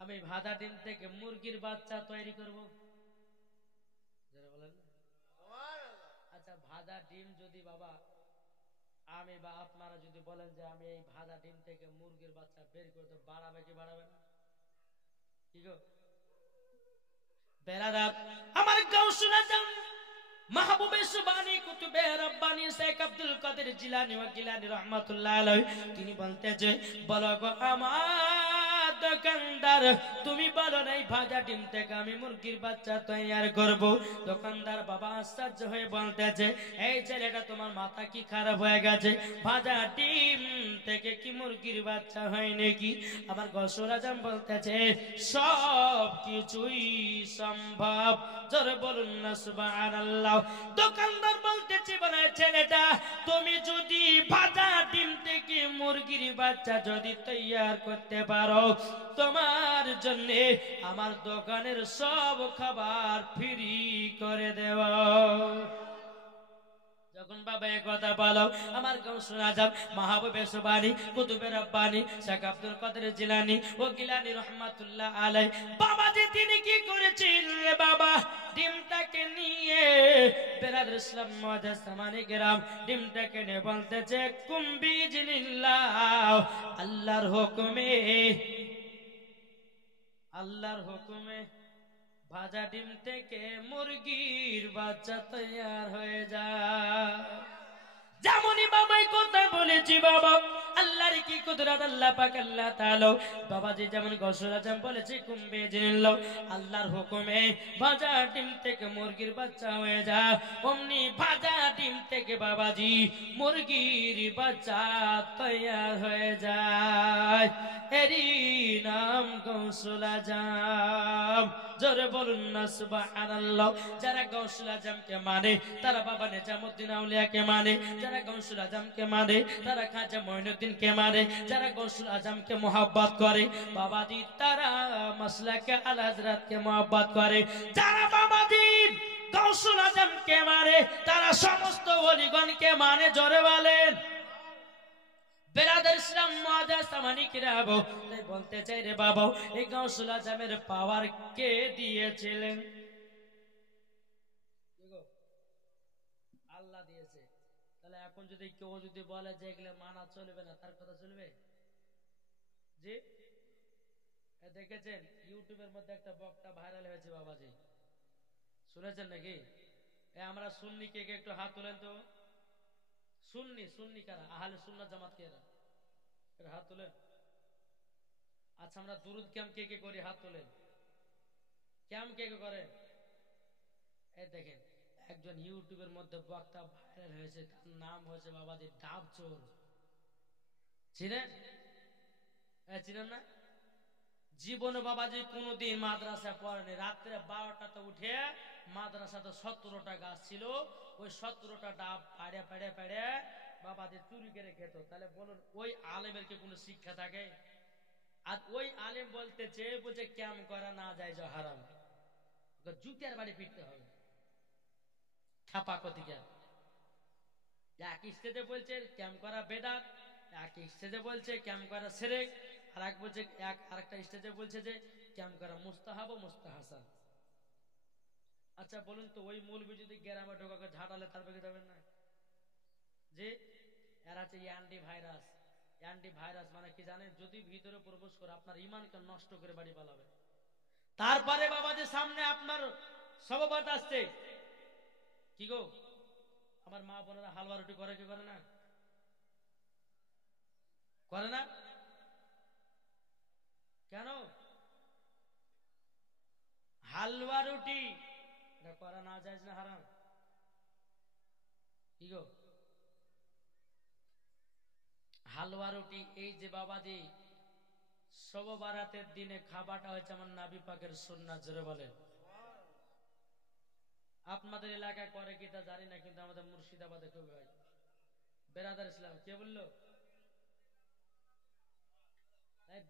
আমি ভাজা ডিম থেকে মুরগির বাচ্চা তৈরি করবো। বলেন আচ্ছা, ভাজা ডিম যদি বাবা আমি বা আপনারা যদি বলেন যে আমি এই ভাজা ডিম থেকে মুরগির বাচ্চা বের করতে, বাড়াবে কি বাড়াবে না? কি গো বেরাদার, আমার গাউসুল আজম মাহবুবে সুবানি কুতুবে রব্বানি শেখ আব্দুল কাদের জিলানী ওয়া গিলানী রাহমাতুল্লাহ আলাইহি তিনি বলতেছে, বলো গো আমার দোকানদার, তুমি বলো নাই ভাজা ডিম থেকে আমি মুরগির বাচ্চা তৈরি করব। দোকানদার বাবা আশ্চর্য হয়ে বলতেছে, এই ছেলেটা তোমার মাথা কি খারাপ হয়ে গেছে? ভাজা ডিম থেকে কি মুরগির বাচ্চা হয় নাকি? আমার গাউসুল আজম বলতেছে, সব কিছুই সম্ভব। জোরে বলুন না সুবহানাল্লাহ। দোকানদার বলতেছে, বলে ছেলেটা তুমি যদি ভাজা ডিম থেকে মুরগির বাচ্চা যদি তৈয়ার করতে পারো, তোমার জন্য আমার দোকানের সব খাবার ফ্রি করে দেওয়া। যখন বাবা এই কথা বলো, আমার গাউসুল আজম মাহবুবে সুবানি কুতুবে রব্বানি শেখ আব্দুল কাদের জিলানী ও গিলানী রাহমাতুল্লাহ আলাইহি বাবাজি তিনি কি করেছেন রে বাবা? ডিমটাকে নিয়ে বেরাদর ইসলাম মুআজ্জাজ সামানি কেরাম ডিমটাকে নিয়ে বলতেছে, কুম্বি জিনিল্লাহ, আল্লাহর হুকুমে, আল্লাহর হুকুমে ভাজা ডিম থেকে মুরগির বাচ্চা তৈয়ার হয়ে যায়। যেমনই বাবাই কথা বলেছি বাবা, আল্লাহর কি কুদরত, আল্লাহ পাক আল্লাহ তাআলা বাবাজি যেমন গাউসুল আজম বলেছে কুম্বে জিনিল্লাহ, আল্লাহর হুকুমে ভাজা ডিম থেকে মুরগির বাচ্চা হয়ে যায়, অমনি ভাজা ডিম থেকে বাবাজি মুরগির বাচ্চা তৈয়ার হয়ে যায়। এরই নাম গাউসুল আজম। জোরে বলুন না সুবহানাল্লাহ। যারা গাউসুল আজমকে মানে তারা বাবা নিজামুদ্দিন আউলিয়াকে মানে, যারা গাউসুল আজমকে মানে তারা খাজা মঈনুদ্দিনকে মানে, যারা গাউসুল আজমকে মোহাব্বত করে বাবাজি তারা মাসলাকে আল হযরতকে মোহাব্বত করে, যারা বাবাজি গাউসুল আজমকে মানে তারা সমস্ত ওলিগণকে মানে। জোরে বলেন বেরাদর ইসলাম মুআজ্জাজ সামানি কিরাম। তাই বলতে চাই রে বাবা, এই গাউসুল আজমের পাওয়ার কে দিয়েছিলেন? আল্লাহ দিয়েছে। তাহলে এখন যদি কেউ যদি বলে যে এগুলো মানা চলবে না, তার কথা চলবে? জি দেখেছেন ইউটিউবের মধ্যে একটা বক্তা ভাইরাল হয়েছে বাবাজি, শুনেছেন নাকি? আমরা সুন্নি কে একটু হাত তোলেন তো। সুন্নি, সুন্নি কারা? আহলে সুন্নাত জামাত কে এরা? এরা হাত তোলেন। আচ্ছা আমরা দুরুদ ক্যাম্প কে কে করি? হাত তোলেন। ক্যাম্প কে কে করেন? এই দেখেন একজন ইউটিউবের মধ্যে বক্তা ভাইরাল হয়েছে, তার নাম হয়েছে বাবাজি ডাব চোর। চিনেন? চিনেন না? জীবনে বাবাজি কোনদিন মাদ্রাসা পড়েনি। রাত্রে 12টাতে উঠে মাদ্রাসাতে 17টা গাছ ছিল, ওই 17টা ডাব পাড়ে পাড়ে পাড়ে বাবাজি চুরি করে খেত। তাহলে বলুন ওই আলেমের কি কোনো শিক্ষা থাকে? আর ওই আলেম বলতেছে, বলছে ক্যাম করা না যায় যে হারাম, জুতের বাড়ি ফিরতে হবে। ছাপা কতিকা এক স্টেজে বলছে ক্যাম করা বেদাত, এক স্টেজে বলছে ক্যাম করা শিরক, আর এক বলছে আরেকটা স্টেজে বলছে যে ক্যাম করা মুস্তাহাব ও মুস্তাহাসান। আচ্ছা বলুন তো ওই মৌলবি যদি গ্রামে ঢোকাকে ঝাঁটালে তার বেগে যাবেন না? যে এরা হচ্ছে অ্যান্টি ভাইরাস। অ্যান্টি ভাইরাস মানে কি জানেন? যদি ভিতরে প্রবেশ করে আপনার ইমানকে নষ্ট করে বাড়ি পালাবে। তারপরে বাবা যে সামনে আপনার সববাত আসছে, কি গো আমার মা বোনেরা হালুয়া রুটি করে কি করে না? করে না কেন? হালুয়া রুটি এটা করা না যায় না হারাম? কি গো হালুয়া রুটি এই যে বাবাজি শব বারাতের দিনে খাবারটা হচ্ছে আমার নবী পাকের সুন্নাত। জোরে বলেন। আপনাদের এলাকায় করে কি তা জানি না, কিন্তু আমাদের মুর্শিদাবাদে খুব হয়। বেরাদার ইসলাম কে বললো?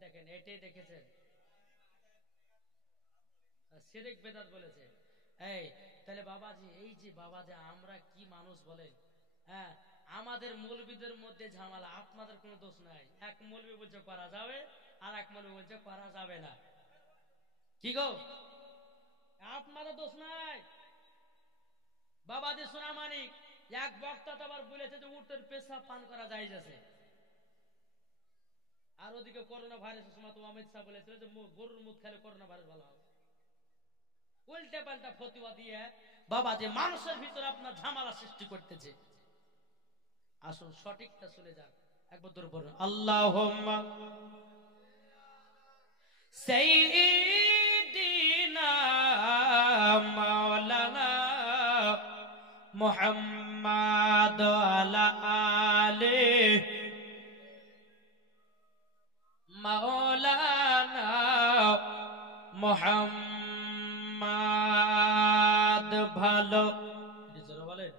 দেখেন এটাই দেখেছেন শিরক বেদাত বলেছে। এই তাহলে বাবাজি এই যে বাবাজি আমরা কি মানুষ বলেন? হ্যাঁ আমাদের মৌলবীদের মধ্যে ঝামেলা, আপনাদের কোনো দোষ নাই। এক মৌলবী বলছে করা যাবে, আর এক মৌলবী বলছে করা যাবে না। কি গো, আপনাদের দোষ নাই। বাবাজি সোনা মানিক এক বক্তা তো আবার বলেছে যে উটের পেশাব পান করা যায় যাচ্ছে। আর ওদিকে করোনা ভাইরাসের সময় তো অমিত শাহ বলেছিল যে গরুর মুখ খেলে করোনা ভাইরাস ভালো হবে। উল্টে পাল্টা ফতোয়া দিয়ে বাবাজি মানুষের ভিতরে আপনার ঝামেলা সৃষ্টি করতেছে। আসুন সঠিকটা চলে যান, একবার দূর পড়ুন আল্লাহুম্মা সাইয়্যিদিনা মাওলানা মুহাম্মাদ আলা আলিহি মাওলানা মুহাম্মাদ ভালো বলেন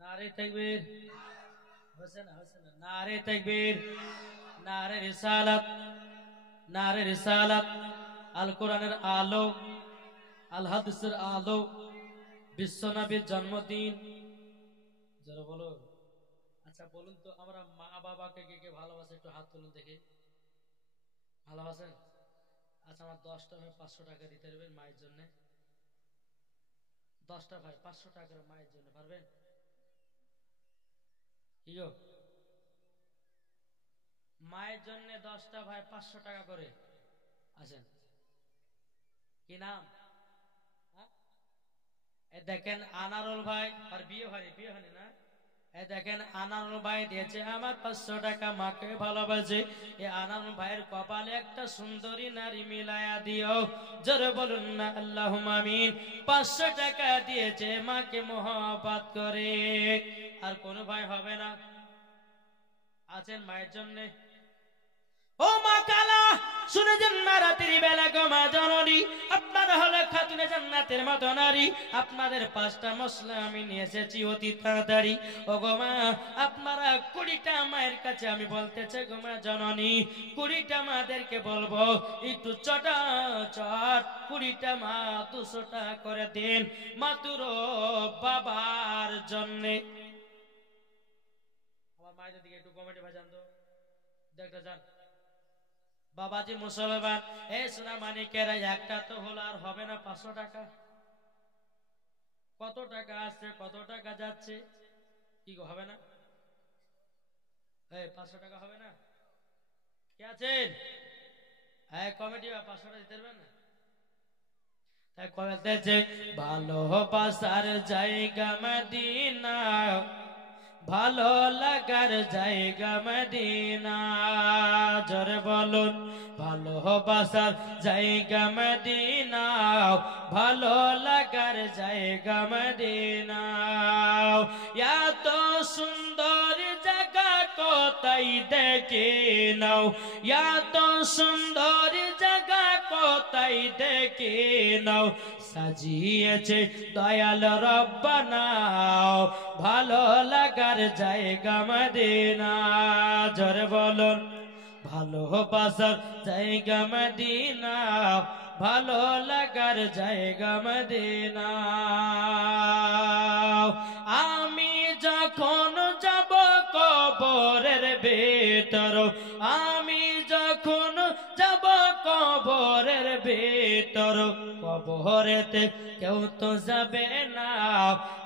নারে তাকবীর, হোসেন হোসেন নারে তাকবীর, নারে রিসালাত, নারে রিসালাত। আল কোরআনের আলো, আল হাদিসের আলো, বিশ্বনবীর জন্মদিন যারা বলো। আচ্ছা বলুন তো, আমরা মা বাবাকে কে কে ভালোবাসে একটু হাত তুলুন দেখি। ভালোবাসেন? আচ্ছা আমার 10টা ভাই 500 টাকা দিতে পারবেন মায়ের জন্য? 10টা ভাই 500 টাকা করে মায়ের জন্য পারবেন? কি গো, মায়ের জন্য 10টা ভাই 500 টাকা করে আসেন। কি নাম? দেখেন আনারুল ভাই, আর বিয়ে হয়নি না? দেখেন আনারুল ভাই দিয়েছে আমার 500 টাকা, মাকে ভালোবাসে। এ আনারুল ভাইয়ের কপালে একটা সুন্দরী নারী মিলায়া দিও, জোরে বলুন না আল্লাহুম্মা আমিন। 500 টাকা দিয়েছে মাকে মহব্বত করে। আর কোন ভাই হবে না? আছেন মায়ের জন্য? ও মা কালা শুনে যান না, রাতের বেলা গো মা জননী, আপনারা হলো খাতুনে জান্নাতের মতো নারী। আপনাদের 5টা মশলা আমি নিয়ে এসেছি অতি তাড়াতাড়ি। ও গো মা, আপনারা 20টা মায়ের কাছে আমি বলতে চাই গো মা জননী, 20টা মাদেরকে বলবো একটু চটাচট 20টা মা 200 টাকা করে দিন মাতুর বাবার জন্যে। আমার মায়েদের দিকে একটু কমেন্টে ভাই জান তো, দেখতে যান বাবাজি মুসলমান। এ সোনা মানিকেরা একটা তো হলো, আর হবে না 500 টাকা? কত টাকা আসছে, কত টাকা যাচ্ছে? কি গো হবে না? 500 টাকা হবে না? কে আছেন? কমিটি 500 টাকা দিতে পারবেন না? তাই কয়েছে ভালোবাসার জায়গা মদিনা, ভালো লাগার জায়গা মদিনা, জোরে বলুন ভালোবাসার জায়গা মদিনা, ভালো লাগার জায়গা মদিনা। এত সুন্দর জায়গা কোথায় দেখে নাও, এত সুন্দর জায়গা কোথায় দেখে নাও, সাজিয়েছে দয়াল রব্বানা ভালো লাগার জায়গা মদিনা, জোরে বলুন ভালোবাসার জায়গা মদিনা, ভালো লাগার জায়গা মদিনা। আমি যখন যাব কবরের ভেতর, আমি যখন যাব কবরের ভেতর, কবরেতে কেউ তো যাবে না,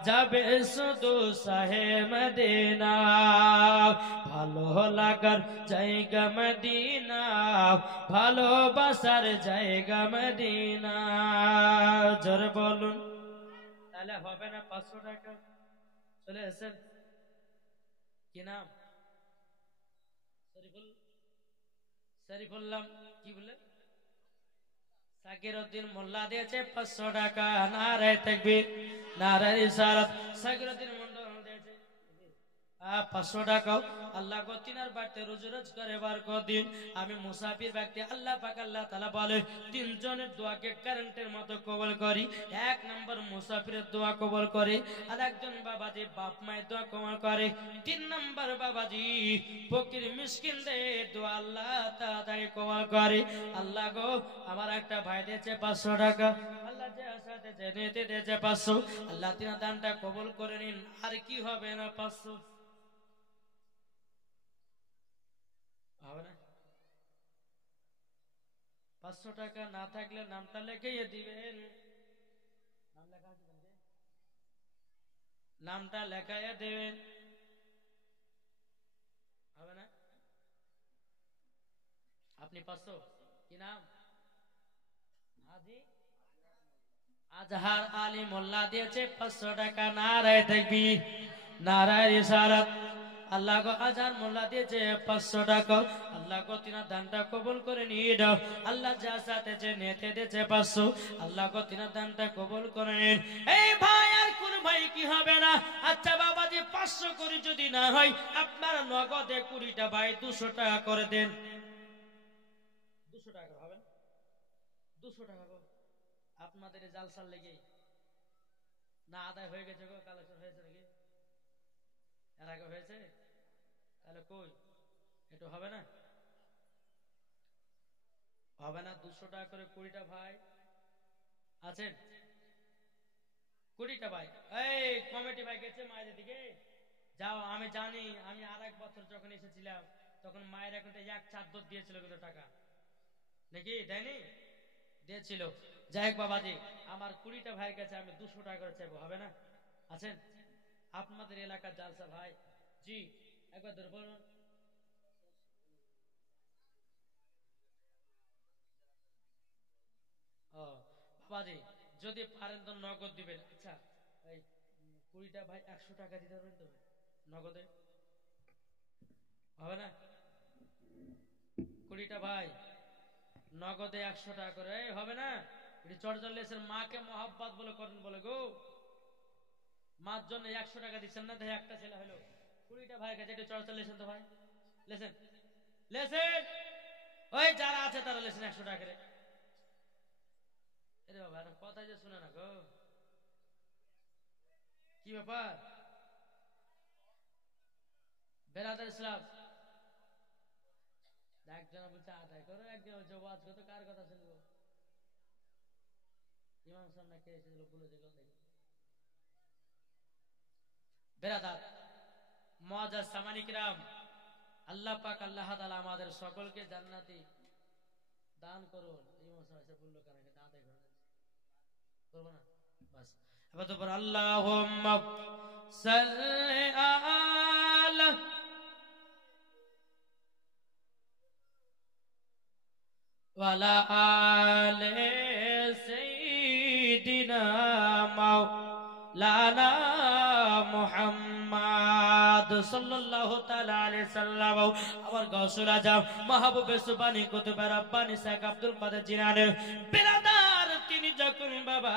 যাবে শুধু শাহে মদিনা, ভালো লাগার জায়গা মদিনা, ভালোবাসার জায়গা মদিনা, জোরে বলুন। তাহলে হবে না 500 টাকা? চলে এসেন। কি নাম? শরীফুল্লাহ। কি বলে? সাকির উদ্দিন মোল্লা দিয়েছে 500 টাকা। নারে তাকবীর, নারে রিসালাত। সাকির উদ্দিন মন্ডল দিয়েছে 500 টাকা আল্লাহ গো তিনার বাড়িতে রোজ রোজ করে বার দিন আমি মুসাফির ব্যক্তি আল্লাহ পাক আল্লাহ তাআলা বলে তিনজনের দোয়াকে কারেন্টের মতো কবুল করি। এক নম্বর মুসাফিরের দোয়া কবুল করে, আর একজন বাবাজি বাপ মায়ের দোয়া কবুল করে, 3 নম্বর বাবাজি ফকির মিসকিনদের দোয়া আল্লাহ তাড়াতাড়ি কবুল করে। আল্লাহ গো আমার একটা ভাই দিয়েছে 500 টাকা, আল্লাহ যে আসাতে যে নিতে দিয়েছে 500, আল্লাহ তিনার দানটা কবুল করে নিন। আর কি হবে না 500 হবে না? 500 টাকা না থাকলে নামটা লিখিয়ে দিবেন, নাম লেখা আছে, নামটা লেখাইয়া দেবেন, হবে না? আপনি 500 কি নাম? হাজি আজহার আলী মোল্লা দিয়েছে 500 টাকা। নারায়ে তাকবীর, নারায়ে রিসালাত। আল্লাহ গো আজহার মোল্লা দিয়েছে 500 টাকা, আল্লাহ গো তিনার দানটা কবুল করে নিয়ে দাও। আল্লাহ যা সাথে যে নেতে দিয়েছে 500, আল্লাহ গো তিনার দানটা কবুল করে নিন। এই ভাই আর কোন ভাই কি হবে না? আচ্ছা বাবাজি 500 করে যদি না হয় আপনারা নগদে 20টা ভাই 200 টাকা করে দেন। 200 টাকা হবে না? 200 টাকা গো আপনাদের জালসার লেগে না আদায় হয়ে গেছে গো, কালেকশন হয়েছে নাকি? এর আগে হয়েছে? তাহলে কই একটু হবে না? হবে না? 200 টাকা করে 20টা ভাই আছেন, 20টা ভাই। এই কমিটি ভাই গেছে মায়ের দিকে যাও। আমি জানি, আমি আর এক বছর যখন এসেছিলাম তখন মায়ের এখন এক চাদর দিয়েছিল কিন্তু টাকা নাকি দেয়নি? দিয়েছিল। যাই হোক বাবাজি আমার 20টা ভাইয়ের কাছে আমি 200 টাকা করে চাইবো, হবে না? আছেন আপনাদের এলাকার জালসা ভাই? জি একবার ধরে বলুন। ও বাবাজি যদি পারেন তো নগদ দিবেন। আচ্ছা এই 20টা ভাই 100 টাকা দিতে পারবেন তো নগদে? হবে না? 20টা ভাই নগদে 100 টাকা করে, এই হবে না? এটি চরচল্লিশের মাকে মহাব্বত বলে করেন বলে গো, মার জন্য 100 টাকা দিচ্ছেন না, দেখে একটা ছেলে হলো। 20টা ভাই কাছে একটু চরচল্লিশেন তো ভাই, লেসেন লেসেন, ওই যারা আছে তারা লেসেন 100 টাকা করে। আরে বাবা কথা যে শুনে না গো, কি ব্যাপার? বেরাদার ইসলাম একজন বলছে আদায় করো, একজন বলছে ওয়াজ করো, কার কথা শুনবো? ইমাম সামনে কে এসেছিল বলে দিল দেখি। বেরাদার মুআজ্জাজ সামানি কিরাম, আল্লাহ পাক আল্লাহ তাআলা আমাদের সকলকে জান্নাতি দান করুন। ইমাম সাহেব এসে বললো কেন আদায় করে করবো না? বাস এবার তো আল্লাহুম্মা সাল্লি আলা ওয়ালা আলে সাইয়্যিদিনা মাওলানা মুহাম্মদ সাল্লাল্লাহু তাআলা আলাইহি সাল্লাম। আমার গৌসুল আজম মাহবুবে সুবহানি কুতুবে রব্বানি শেখ আব্দুল কাদের জিলানী বিরাদার, তিনি যখন বাবা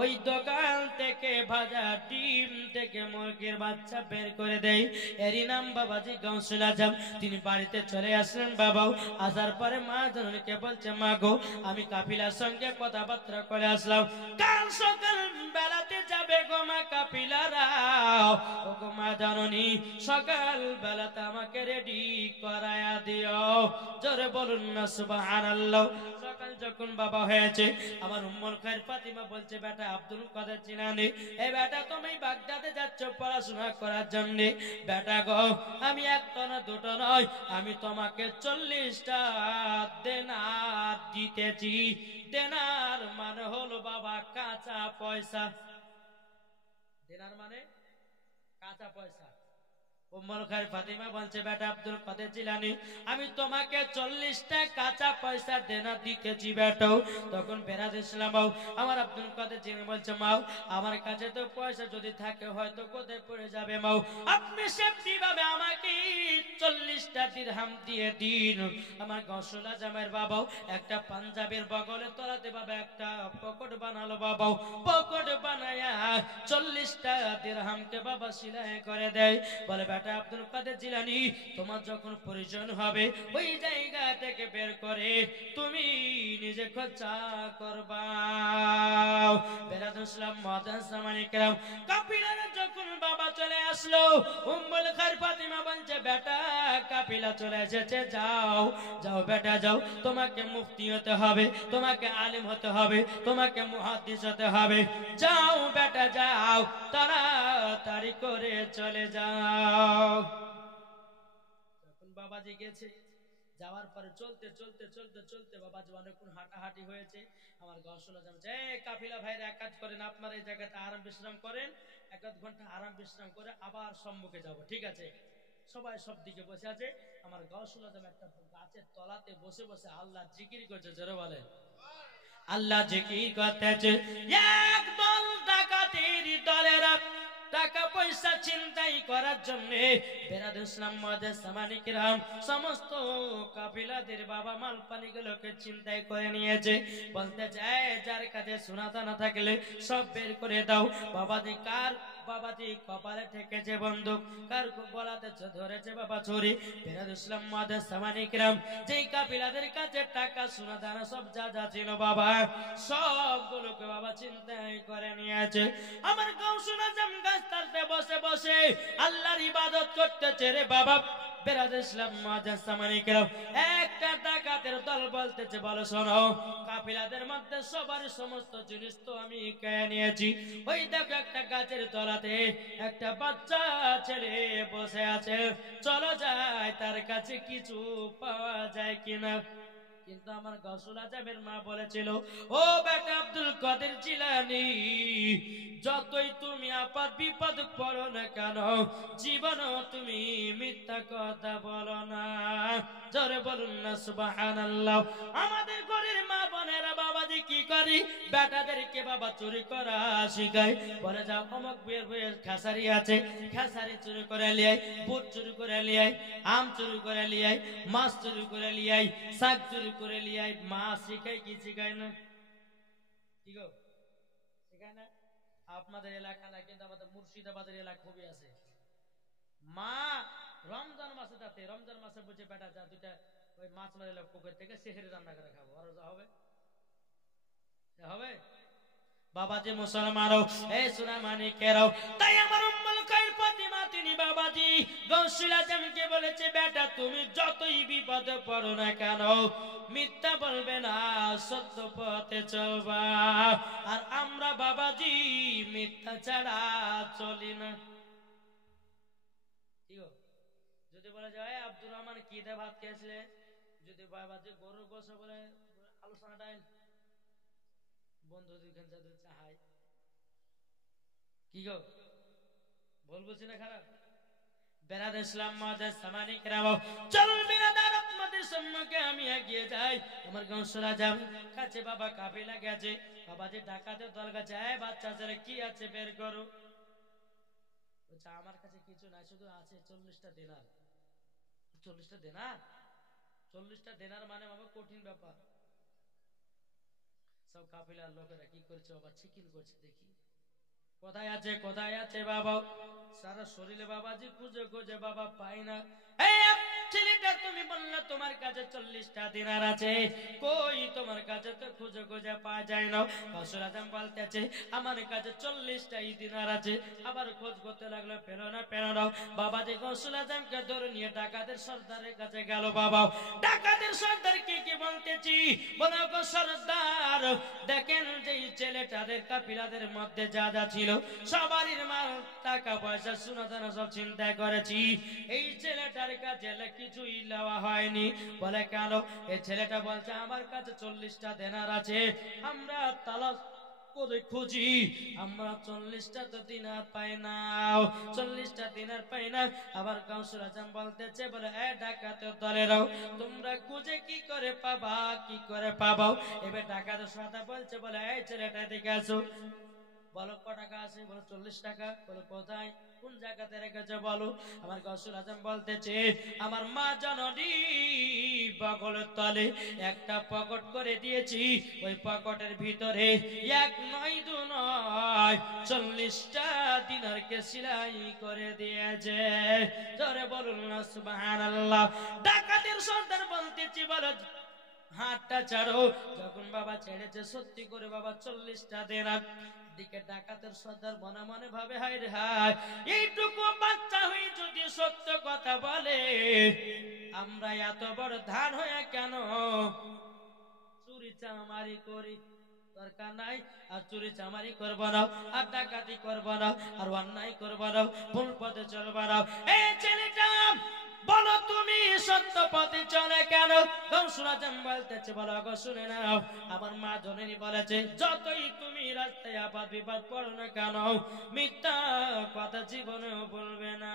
ওই দোকান থেকে ভাজা ডিম থেকে মুরগির বাচ্চা বের করে দেয়, এরই নাম বাবাজি গৌসুল আজম। তিনি বাড়িতে চলে আসলেন বাবা, আসার পরে মা জননীকে বলছে মা গো আমি কাফিলার সঙ্গে কথাবার্তা করে আসলাম, কাল সকাল বেলাতে যাবে গো মা কাফিলারা। ও গো মা জননী সকাল বেলাতে আমাকে রেডি করায়া দিও, জোরে বলুন না সুবহানাল্লাহ। সকাল যখন বাবা হয়েছে আমার উম্মুল খায়র ফাতিমা বলছে বেটা আব্দুল কাদের জিলানী, এই বেটা তুমি বাগদাদে যাচ্ছ পড়াশোনা করার জন্য। বেটা গো আমি একটা না দুটো নয়, আমি তোমাকে 40টা দেনার দিতেছি। দেনার মানে হলো বাবা কাঁচা পয়সা। দেনার মানে কাঁচা পয়সা। উম্মুল খায়র ফাতিমা বলছে বেটা আব্দুল কাদের জিলানী আমি তোমাকে 40টা কাঁচা পয়সা দেনা দিতেছি বেটা। তখন বেরাদ ইসলাম আমার আব্দুল কাদের জিলানী বলছে মাও আমার কাছে তো পয়সা যদি থাকে হয়তো কোথায় পড়ে যাবে মাও, আপনি সেমনিভাবে আমাকে 40টা দিরহাম দিয়ে দিন। আমার গৌসুল আজমের বাবা একটা পাঞ্জাবের বগলে তলাতে বাবা একটা পকেট বানালো বাবা, পকেট বানায়া 40টা দিরহামকে বাবা সিলাই করে দেয়। বলে বেটা আব্দুল কাদের জিলানী, তোমার যখন প্রয়োজন হবে ওই জায়গা থেকে বের করে তুমি নিজে খরচা করবা। বেরাদুল ইসলাম মুআজ্জামানি کرام, কাফিলারা যখন বাবা চলে আসলো, উম্মুল খায়র ফাতিমা বলছে বেটা কাফিলা চলে এসেছে, যাও যাও বেটা যাও, তোমাকে মুফতি হতে হবে, তোমাকে আলেম হতে হবে, তোমাকে মুহাদ্দিস হতে হবে, যাও বেটা যাও, তাড়াতাড়ি করে চলে যাও। যখন বাবাজি গেছে, যাওয়ার পরে চলতে চলতে চলতে চলতে বাবাজি অনেকক্ষণ হাঁটাহাঁটি হয়েছে। আমার গসল যে কাফিলা ভাইরা এক কাজ করেন, আপনারা এই জায়গাতে আরাম বিশ্রাম করেন, 1-1 ঘন্টা আরাম বিশ্রাম করে আবার সম্মুখে যাব, ঠিক আছে? সবাই সব দিকে বসে আছে। আমার গসল একটা গাছের তলাতে বসে বসে আল্লাহ জিকির করছে, জোরে বলেন আল্লাহ জিকির করতেছে। একদল ডাকাতের দলেরা টাকা পয়সা চিন্তাই করার জন্য বেরাদুল ইসলাম মুআজ্জামানি کرام সমস্ত কাফিলাদের বাবা মাল পানিগুলোকে চিন্তাই করে নিয়েছে। বলতে চায় যার কাছে সোনা দানা থাকলে সব বের করে দাও। বাবাজি কপালে ঠেকেছে বন্দুক, কার গলাতে ধরেছে বাবা ছুরি। বেরাদুল ইসলাম মুআজ্জামানি کرام যেই কাফিলাদের কাছে টাকা সোনা দানা সব যা যা ছিল বাবা সবগুলোকে বাবা চিন্তাই করে নিয়েছে। আমার গাউসুল আজম গাছতলাতে বসে বসে আল্লাহর ইবাদত করতেছে রে বাবা। বেরাদুল ইসলাম মুআজ্জামানি کرام একটা ডাকাতের দল বলতেছে, বলো শোনো, কাফিলাদের মধ্যে সবার সমস্ত জিনিস তো আমি কেড়ে নিয়েছি। ওই দেখো একটা গাছের তলাতে একটা বাচ্চা ছেলে বসে আছে, চলো যাই তার কাছে কিছু পাওয়া যায় কিনা। কিন্তু আমার গাউসুল আজমের মা বলেছিল, ও বেটা আব্দুল কাদের জিলানী, যতই তুমি আপদ বিপদ পড়ো না কেন, জীবনও তুমি মিথ্যা কথা বলো না। জোরে বলুন না সুবহানাল্লাহ। আমাদের ঘরের মা বোনেরা বাবাজি কি করি, বেটাদেরকে বাবা চুরি করা শিখায়। বলে যাও অমুক বইয়ের খেসারি আছে, খেসারি চুরি করে লিয়াই, বুট চুরি করে লিয়াই, আম চুরি করে লিয়াই, মাছ চুরি করে লিয়াই, শাক চুরি করে লিয়াই। মা শিখায় কি শিখায় না? কি গো শিখায় না? আপনাদের এলাকা না, কিন্তু আমাদের মুর্শিদাবাদের এলাকা খুবই আছে। মা রমজান মাসে, তাতে রমজান মাসে বুঝে বেটা যা দুইটা ওই মাছ মারিলে পুকুর থেকে সেহেরি রান্না করে খাবো, আর যা হবে হবে বাবাজি মুসলমানও এই সুনামানি কেরাও। তাই আমার উম্মুল খায়র ফাতিমা তিনি বাবাজি গাউসুল আজমকে বলেছে, বেটা তুমি যতই বিপদে পড়ো না কেন মিথ্যা বলবে না, সত্য পথে চলবা। আর আমরা বাবাজি মিথ্যা ছাড়া চলি না। যদি বলে যায় আব্দুর রহমান কি দে ভাত খেয়েছিলে, যদি বাবাজি গরুর গোশত বলে আলোচনা ডাইল বন্ধু দুইখান যাদের চাহাই, কি গো বল বলছি না খারাপ? বেরাদুল ইসলাম মুআজ্জামানি کرام চলবে না দাঁড় আপনাদের সম্মুখে আমি এগিয়ে যাই। আমার গাউসুল আজম কাছে বাবা কাফিলা গেছে, বাবাজি ডাকাতের দল গেছে, এই বাচ্চা ছেলে কি আছে বের করো। বলছে আমার কাছে কিছু নাই, শুধু আছে 40টা দিনার। 40টা দিনার, 40টা দিনার মানে বাবা কঠিন ব্যাপার। সব কাফিলার লোকেরা কি করছে বাবা, চিকিন করছে, দেখি কোথায় আছে কোথায় আছে বাবা। সারা শরীরে বাবাজি খুঁজে খুঁজে বাবা পাই না। ছেলেটা তুমি বললে তোমার কাছে 40টা দিনার আছে, কই তোমার কাছে তো খুঁজে খুঁজে পাওয়া যায় না। গাউসুল আজম বলতেছে আমার কাছে 40টাই দিনার আছে। আবার খোঁজ করতে লাগলো, পেলো না পেলো না। বাবাজি গাউসুল আজমকে ধরে নিয়ে ডাকাতের সর্দারের কাছে গেল। বাবা ডাকাতের সর্দার কি বলতেছি, বলো গো সর্দার, দেখেন যে ছেলেটাদের কাফিলাদের মধ্যে যা যা ছিল সবারই মাল টাকা পয়সা সোনা দানা সব চিন্তা করেছি, এই ছেলেটার কাছে কিছুই নেওয়া হয়নি। বলে কেন? এই ছেলেটা বলছে আমার কাছে 40টা দিনার আছে, আমরা তালাশ করে খুঁজি, আমরা 40টা তো দিনার পাই না, 40টা দিনার পাই না। আবার গাউসুল আজম বলতেছে, বলে এ ডাকাতের দলেরাও তোমরা খুঁজে কি করে পাবা, কি করে পাবাও। এবার ডাকাতের সাথে বলছে, বলে এই ছেলেটা দিকে আসো। বলো ক টাকা আছে, বলো 40 টাকা। বলো কোথায়, কোন জায়গাতে রেখেছে বলো। আমার গৌসুল আজম বলতেছে আমার মা জননী বগলের তলে একটা পকেট করে দিয়েছি, ওই পকেটের ভিতরে এক নয় দু নয় 40টা দিনারকে সেলাই করে দিয়েছে। জোরে বলুন না সুবহানাল্লাহ। ডাকাতের সন্তান বলতেছি বলো হাতটা ছাড়ো। যখন বাবা ছেড়েছে সত্যি করে বাবা 40টা দিনার দিকে ডাকাতের সর্দার মনে মনে ভাবে হায় রে হায়, এইটুকু বাচ্চা হয়ে যদি সত্য কথা বলে, আমরা এত বড় ধান হয়ে কেন চুরি চামারি করি? দরকার নাই আর চুরি চামারি করব না, আর ডাকাতি করব না, আর অন্যায় করব না, ভুল পথে চলব না। এই ছেলেটা বলো তুমি সত্য পথে চলে কেন? গৌসুল আজম বলতেছে বলো গো শুনে নাও, আমার মা জননী বলেছে যতই তুমি রাস্তায় আপাত বিপদ পড়ো না কেন, মিথ্যা কথা জীবনেও বলবে না।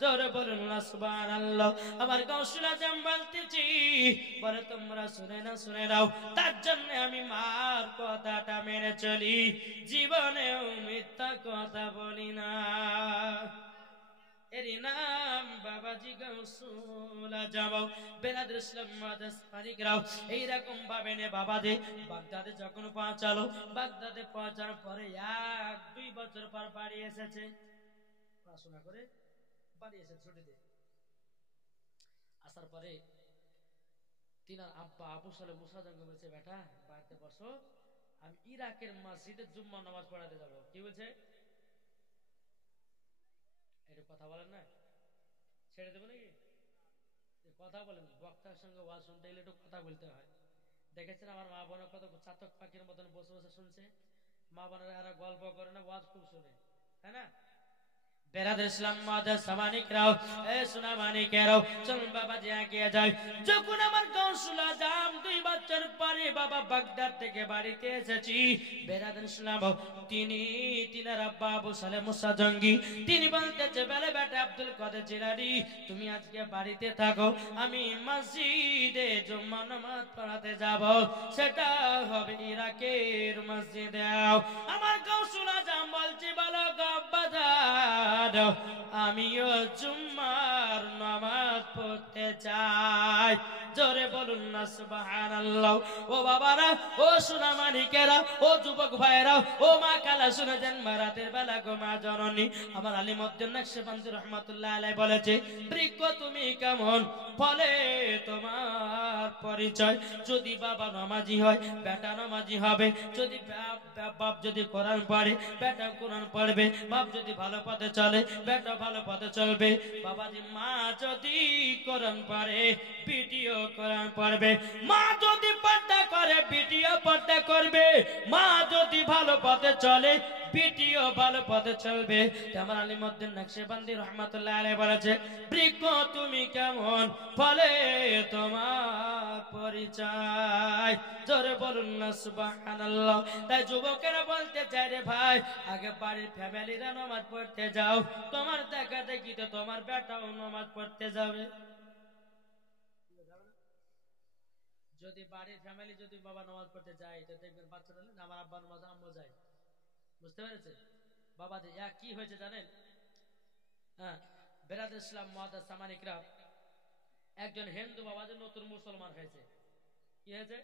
জোরে বলুন না সুবহানাল্লাহ। আমার গৌসুল আজম বলতেছি বলে তোমরা শুনে নাও, তার জন্য আমি মার কথাটা মেনে চলি, জীবনেও মিথ্যা কথা বলি না। এর নাম বাবাজি গৌসুল আজম। বেরাদর ইসলাম মাদাস মানিকরাও এইরকম ভাবে নে বাবাজি বাগদাদে যখন পৌঁছালো, বাগদাদে পৌঁছানোর পরে 1-2 বছর পর বাড়ি এসেছে, পড়াশোনা করে বাড়ি এসেছে ছুটিতে। আসার পরে তিনার আব্বা আবু সালে মুসা জঙ্গ বলছে বেটা বাড়িতে বসো, আমি ইরাকের মসজিদে জুম্মা নামাজ পড়াতে যাবো। কি বলছে? এটা কথা বলেন না, ছেড়ে দেবো নাকি? কথা বলেন, বক্তার সঙ্গে ওয়াজ শুনতে গেলে একটু কথা বলতে হয়। দেখেছেন আমার মা বোনের কত চাতক পাখির মতন বসে বসে শুনছে। মা বোনেরা এরা গল্প করে না, ওয়াজ খুব শুনে, তাই না? বেরাদর ইসলাম মাদাস মানিকরাও এ সোনা মানিকেরাও চলুন বাবা যে এগিয়ে যায়। যখন আমার গৌসুল আজম 2 বছর পরে বাবা বাগদাদ থেকে বাড়িতে এসেছি, বেরাদর ইসলাম তিনার আব্বা আবু সালে মুসা জঙ্গি তিনি বলতেছে বেলে বেটা আব্দুল কাদের জিলানী তুমি আজকে বাড়িতে থাকো, আমি মসজিদে জুম্মা নামাজ পড়াতে যাব, সেটা হবে ইরাকের মসজিদে। আমার গৌসুল আজম বলছে বলো গব্বাদার আমিও জুম্মার নামাজ পড়তে চাই। জোরে বলুন না সুবহানাল্লাহ। ও বাবারা, ও সোনা মানিকেরা, ও যুবক ভাইরা, ও মা কালা শুনেছেন রাতের বেলা গো মা জননী আমার আলিমউদ্দিন নকশবন্দি রহমাতুল্লাহ আলাইহি বলেছে বৃক্ষ তুমি কেমন, ফলে তোমার পরিচয়। যদি বাবা নামাজি হয় বেটা নামাজি হবে, যদি বাপ যদি কোরআন পড়ে বেটা কোরআন পড়বে, বাপ যদি ভালো পথে চলে বেটা ভালো পথে চলবে। বাবাজি মা যদি কোরআন পড়ে ভিডিও কোরআন পড়বে, মা যদি পর্দা করে ভিডিও পর্দা করবে, মা যদি ভালো পথে চলে ভিডিও ভালো পথে চলবে। আমার আলিমউদ্দিন নকশবন্দি রহমাতুল্লাহ আলাইহি বলেছে বৃক্ষ তুমি কেমন, ফলে তোমার পরিচয়। জোরে বলুন না সুবহানাল্লাহ। তাই যুবকেরা বলতে চাই রে ভাই আগে বাড়ির ফ্যামিলিরা নামাজ পড়তে যাও, তোমার দেখা দেখি তো তোমার বেটাও নামাজ পড়তে যাবে। যদি বাড়ির ফ্যামিলি যদি বাবা নামাজ পড়তে যায় তো দেখবেন বাচ্চারা আমার আব্বা নামাজ আম্মু যায়। বুঝতে পেরেছে বাবা? যে কি হয়েছে জানেন? হ্যাঁ, বেরাদর ইসলাম মুআদ্দাস সামানিকরা একজন হিন্দু বাবা যে নতুন মুসলমান হয়েছে। কি হয়েছে?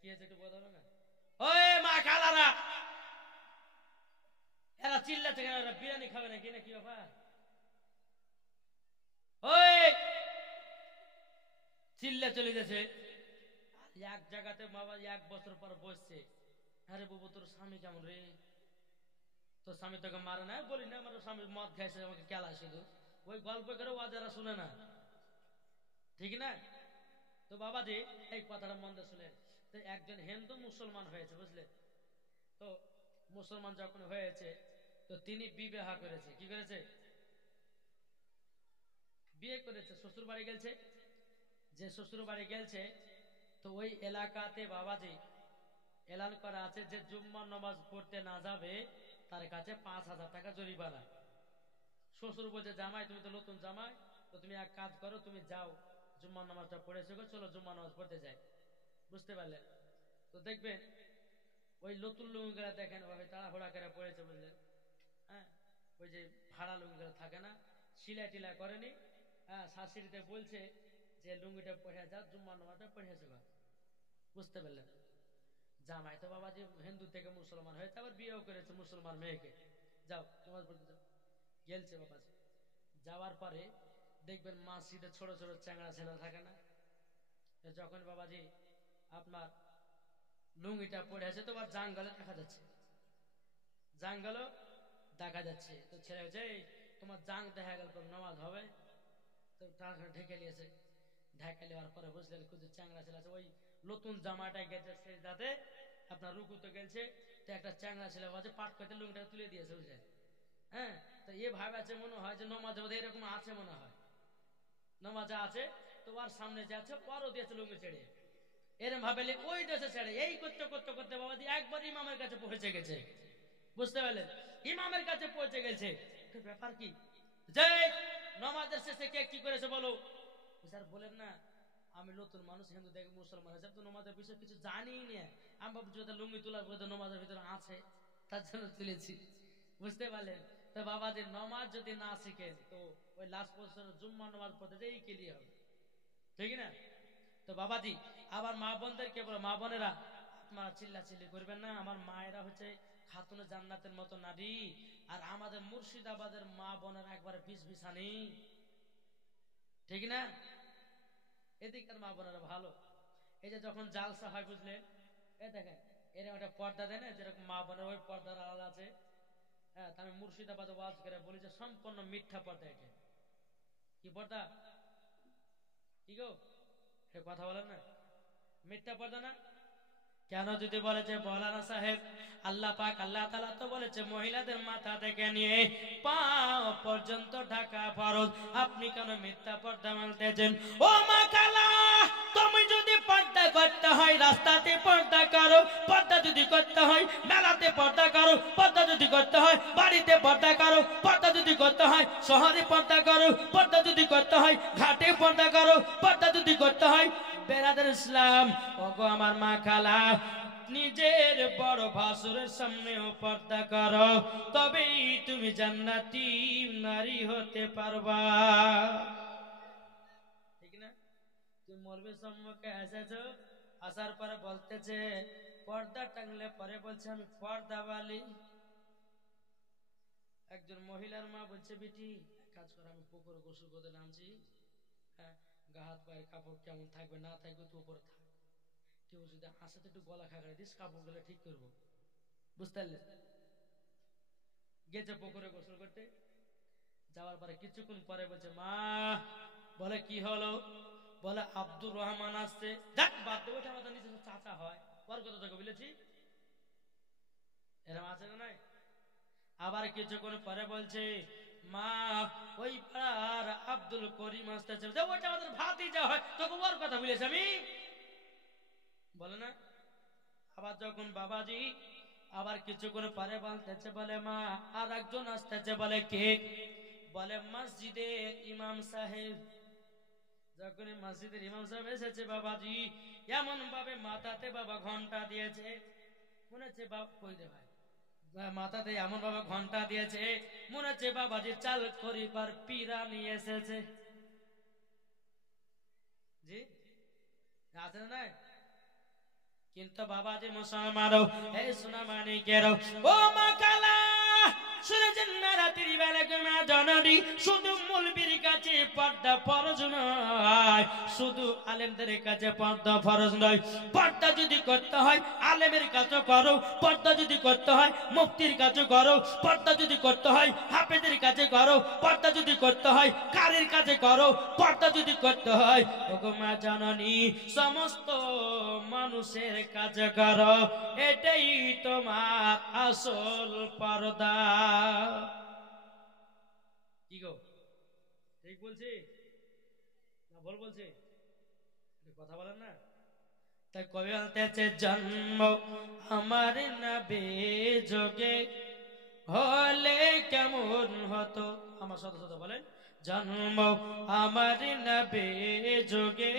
কি হয়েছে একটু বলো না। ওই মা খালারা এরা চিল্লাচ্ছে কেন? এরা বিরিয়ানি খাবে নাকি না কি ব্যাপার? ওই চিল্লা চলে গেছে এক জায়গাতে বাবা 1 বছর পর বসছে। আরে বাবু তোর স্বামী কেমন রে? তোর স্বামী তোকে মারে না? বলি না আমার স্বামী মদ খাইছে আমাকে কেলা শুধু ওই গল্প করে ও যারা শুনে না, ঠিক না? তো বাবাজি এই কথাটা মন দিয়ে শুনে, তো একজন হিন্দু মুসলমান হয়েছে বুঝলে তো, মুসলমান যখন হয়েছে তো তিনি বিবাহ করেছে। কি করেছে? বিয়ে করেছে, শ্বশুর বাড়ি গেছে। যে শ্বশুর বাড়ি গেছে তো ওই এলাকাতে বাবাজি এলান করা আছে যে জুম্মার নামাজ পড়তে না যাবে তার কাছে 5,000 টাকা জরিমানা। শ্বশুর বলছে জামাই তুমি তো নতুন জামাই, তো তুমি এক কাজ করো তুমি যাও জুম্মার নামাজটা পড়েছো, চলো জুম্মার নামাজ পড়তে যাই। বুঝতে পারলেন? তো দেখবেন ওই নতুন লুঙ্গিগুলা দেখেন ওই তাড়াহুড়া করে পড়েছে বুঝলেন, হ্যাঁ ওই যে ভাড়া লুঙ্গিগুলো থাকে না, সিলাই টিলা করেনি, হ্যাঁ শাশুড়িতে বলছে যে লুঙ্গিটা পড়ে যা, জুম্মা নামাজটা পড়েছে গা, বুঝতে পারলেন। জামাই তো বাবাজি হিন্দু থেকে মুসলমান হয়েছে, আবার বিয়েও করেছে মুসলমান মেয়েকে, যাও নামাজ পড়তে যাও, গেলছে বাবাজি। যাওয়ার পরে দেখবেন মসজিদে ছোট ছোট চ্যাংড়া ছেলে থাকে না, যখন বাবাজি আপনার লুঙ্গিটা পড়ে আছে তো আর জাঙ্গলে দেখা যাচ্ছে, জাঙ্গলও দেখা যাচ্ছে, তো ছেলে হয়েছে তোমার জাং দেখা গেল তো নামাজ হবে, তো তার ঢেকে নিয়েছে, ঢেকে নেওয়ার পরে বুঝলেন কিছু চ্যাংড়া ছেলে আছে, ওই নতুন জামাটা গেছে সে যাতে আপনার রুকুতে গেছে, তো একটা চ্যাংড়া ছেলে বাজে পাট করতে লুঙ্গিটা তুলে দিয়েছে বুঝলেন, হ্যাঁ তো এ ভাবে আছে মনে হয় যে নমাজে বোধহয় এরকম আছে মনে হয়, নমাজে আছে তো ওর সামনে যাচ্ছে ওরও দিয়েছে লুঙ্গি ছেড়ে, এরম ভাবে ওই দেশে ছেড়ে এই করতে করতে করতে বাবাজি একবার ইমামের কাছে পৌঁছে গেছে, বুঝতে পারলেন, ইমামের কাছে পৌঁছে গেছে, ব্যাপার কি যে নমাজের শেষে কে কি করেছে বলো, স্যার বলেন না আমি নতুন মানুষ হিন্দু থেকে মুসলমান হয়েছে তো নমাজের বিষয়ে কিছু জানি না, আমি ভাবছি ওদের লুঙ্গি তোলার পরে নমাজের ভিতরে আছে তার জন্য তুলেছি, বুঝতে পারলেন। তো বাবাজি নমাজ যদি না শিখেন তো ওই লাস্ট পর্যন্ত জুম্মা নমাজ পড়তে যেই ক্লিয়ার হবে, ঠিক না। তো বাবাজি আবার মা বোনদেরকে বলো, মা বোনেরা আপনারা চিল্লা চিল্লি করবেন না, আমার মায়েরা হচ্ছে খাতুনে জান্নাতের মতো নারী, আর আমাদের মুর্শিদাবাদের মা বোনেরা একবারে বিষ বিছানি, ঠিক না, এদিকের মা বোনেরা ভালো। এই যে যখন জালসা হয় বুঝলেন, এই দেখেন এরকম একটা পর্দা দেয় না, যেরকম মা বোনের ওই পর্দার আড়াল আছে, হ্যাঁ আমি মুর্শিদাবাদে ওয়াজ করে বলি যে সম্পূর্ণ মিথ্যা পর্দা, এটা কি পর্দা, কি গো কথা বলেন না, মিথ্যা পর্দা না, কেন যদি বলেছে মৌলানা সাহেব আল্লাহ পাক আল্লাহ তাআলা তো বলেছে মহিলাদের মাথা থেকে নিয়ে পা পর্যন্ত ঢাকা ফরজ, আপনি কেন মিথ্যা পর্দা মানতেছেন? ও মা কালা, তুমি যদি পর্দা করতে হয় রাস্তাতে পর্দা করো, পর্দা যদি করতে হয় মেলাতে পর্দা করো, পর্দা যদি করতে হয় বাড়িতে পর্দা করো, পর্দা যদি করতে হয় শহরে পর্দা করো, পর্দা যদি করতে হয় ঘাটে পর্দা করো, পর্দা যদি করতে হয় বেরাদার ইসলাম, ওগো আমার মা খালা নিজের বড় ভাসুরের সামনেও পর্দা করো, তবেই তুমি জান্নাতি নারী হতে পারবা, ঠিক না। তুমি মৌলবীর সম্মুখে এসেছো, আসার পরে বলতেছে পর্দা টাঙলে, পরে বলছে আমি পর্দা বালি। একজন মহিলার মা বলছে বেটি কাজ করে, আমি পুকুরে গোসল করতে নামছি, হ্যাঁ গা হাত পায়ের কাপড় কেমন থাকবে না থাকবে তো উপরে থাক, কেউ যদি আসে তো একটু গলা খাগড়ে দিস, কাপড় গুলো ঠিক করবো, বুঝতে পারলে। গেছে পুকুরে গোসল করতে, যাওয়ার পরে কিছুক্ষণ পরে বলছে মা, বলে কি হলো, বলে আব্দুর রহমান আসছে, যাক বাদ দেবো, এটা আমাদের নিজের চাচা হয়, ওর কথা তোকে বলেছি, এরকম আছে না নাই। আবার কিছুক্ষণ পরে বলছে মা ওই পাড়ার আব্দুল করিম আসতেছে, ওইটা আমাদের ভাতিজা হয়, তোকে ওর কথা বলেছি আমি, বলে না। আবার যখন বাবাজি আবার কিছুক্ষণ পরে বলতেছে বলে মা আর একজন আসতেছে, বলে কে, বলে মসজিদের ইমাম সাহেব। যখন মসজিদের ইমাম সাহেব এসেছে বাবাজি এমন ভাবে মাথাতে বাবা ঘন্টা দিয়েছে, মনে হচ্ছে বাবা কই দে ভাই, মাথাতে এমন ভাবে ঘন্টা দিয়েছে মনে হচ্ছে বাবাজি চাল করিবার পীরা নিয়ে এসেছে, জি আছে না। কিন্তু বাবাজি মুসলমান এই সোনা মানিকেরও ও মা কালা শুনেছেন না, রাত্রি বেলা মা জননী শুধু মৌলবীর কাছে পর্দা ফরজ নয়, শুধু আলেমদের কাছে পর্দা ফরজ নয়, পর্দা যদি করতে হয় আলেমের কাছে করো, পর্দা যদি করতে হয় মুফতির কাছে করো, পর্দা যদি করতে হয় হাফেজের কাছে করো, পর্দা যদি করতে হয় কারির কাছে করো, পর্দা যদি করতে হয় ওগো মা জননী সমস্ত মানুষের কাছে করো, এটাই তোমার আসল পর্দা। কি গো ঠিক বলছি না ভুল বলছি, কথা বলেন না। তাই কবি বলতেছে জন্ম আমার নবী যোগে হলে কেমন হতো, আমার শত শত বলেন জন্ম আমার নবী যোগে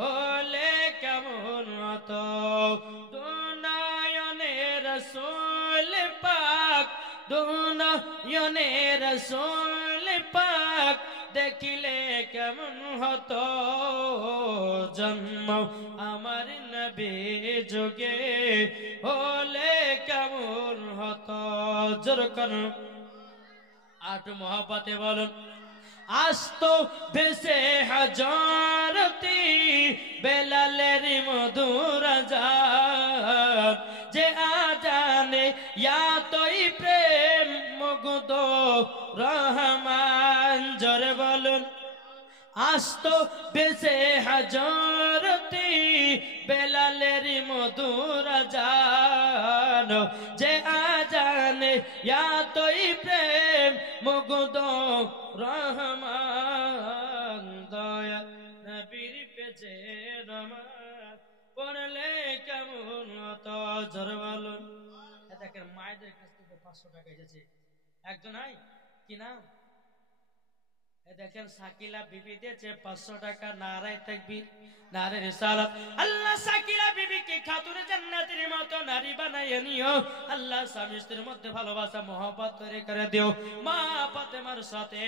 হলে কেমন হতো, দুনয়নে রসুল পাক দুনয়নে রসুল পাক দেখিলে কেমন হতো জন্ম আমার নবী যুগে হলে কেমন হতো জোর করুন আট মহব্বতে বলুন আস্তো ভেসে হাজারতি বেলালের মধুর আজান যে আজানে ইয়াতই প্রেম মুগ্ধ রহমান জোরে বলুন আস্তো বেসে হাজারতি বেলালের মধুর আজান যে আজানে ইয়াতই প্রেম মুগ্ধ রহমান দয়া নবীর পেছে নামাজ পড়লে কেমন হতো জোরে বলুন দেখেন মায়েদের কাছ থেকে 500 টাকা এসেছে একজন নাই কি নাম দেখেন সাকিলা বিবি দিয়েছে 500 টাকা নারায়ে তাকবীর নারে রিসালাত আল্লাহ সাকিলা বিবিকে খাতুনে জান্নাতের মতো নারী বানায় নিও আল্লাহ স্বামী স্ত্রীর মধ্যে ভালোবাসা মহব্বত তৈরি করে দিও মা ফাতেমার সাথে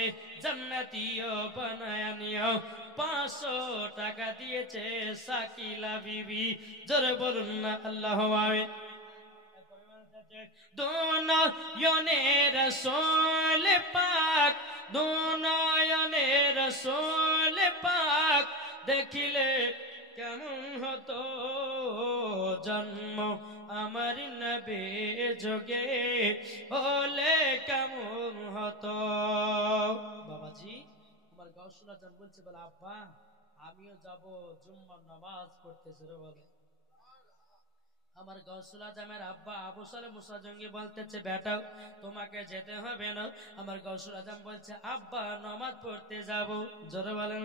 জান্নাতীয় বানায় নিও 500 টাকা দিয়েছে সাকিলা বিবি জোরে বলুন না আল্লাহুম্মা আমিন দুনয়নে রসুল পাক দুনয়নে রসুল পাক দেখিলে কেমন হতো জন্ম আমার নবী যুগে হলে কেমন হতো বাবাজি আমার গাউসুল আজম বলছে বলে আব্বা আমিও যাব জুম্মার নামাজ পড়তে শুরু বলে আমার গাউসুল আজমের আব্বা আবু সালে মুসা জঙ্গি বলতেছে বেটা তোমাকে যেতে হবে না আমার গাউসুল আজম বলছে আব্বা নামাজ পড়তে যাব জোরে বলেন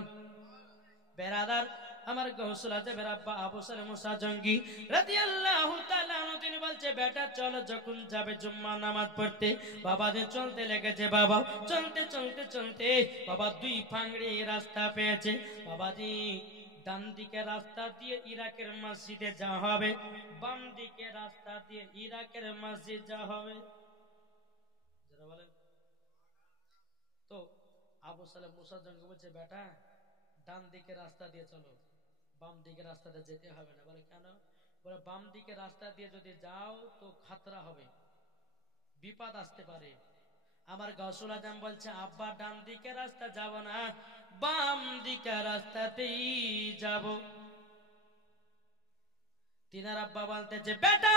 বেরাদার আমার গাউসুল আজমের আব্বা আবু সালে মুসা জঙ্গি রাদিয়াল্লাহু তাআলা আনহু তিনি বলছে বেটা চলো যখন যাবে জুম্মা নামাজ পড়তে বাবা যে চলতে লেগেছে বাবা চলতে চলতে চলতে বাবা দুই ফাংড়ি রাস্তা পেয়েছে বাবাজি ডান দিকে রাস্তা দিয়ে ইরাকের মসজিদে যাওয়া হবে বাম দিকে রাস্তা দিয়ে ইরাকের মসজিদ যাওয়া হবে যারা বলেন তো আবু সালেহ মুসা জঙ্গি বলছে বেটা ডান দিকে রাস্তা দিয়ে চলো বাম দিকে রাস্তাতে যেতে হবে না বলে কেন বলে বাম দিকে রাস্তা দিয়ে যদি যাও তো খাতরা হবে বিপদ আসতে পারে আমার গাউসুল আজম বলছে আব্বা ডান দিকে রাস্তা যাব না বাম দিকে রাস্তাতেই যাব তিনার আব্বা বলতেছে বেটা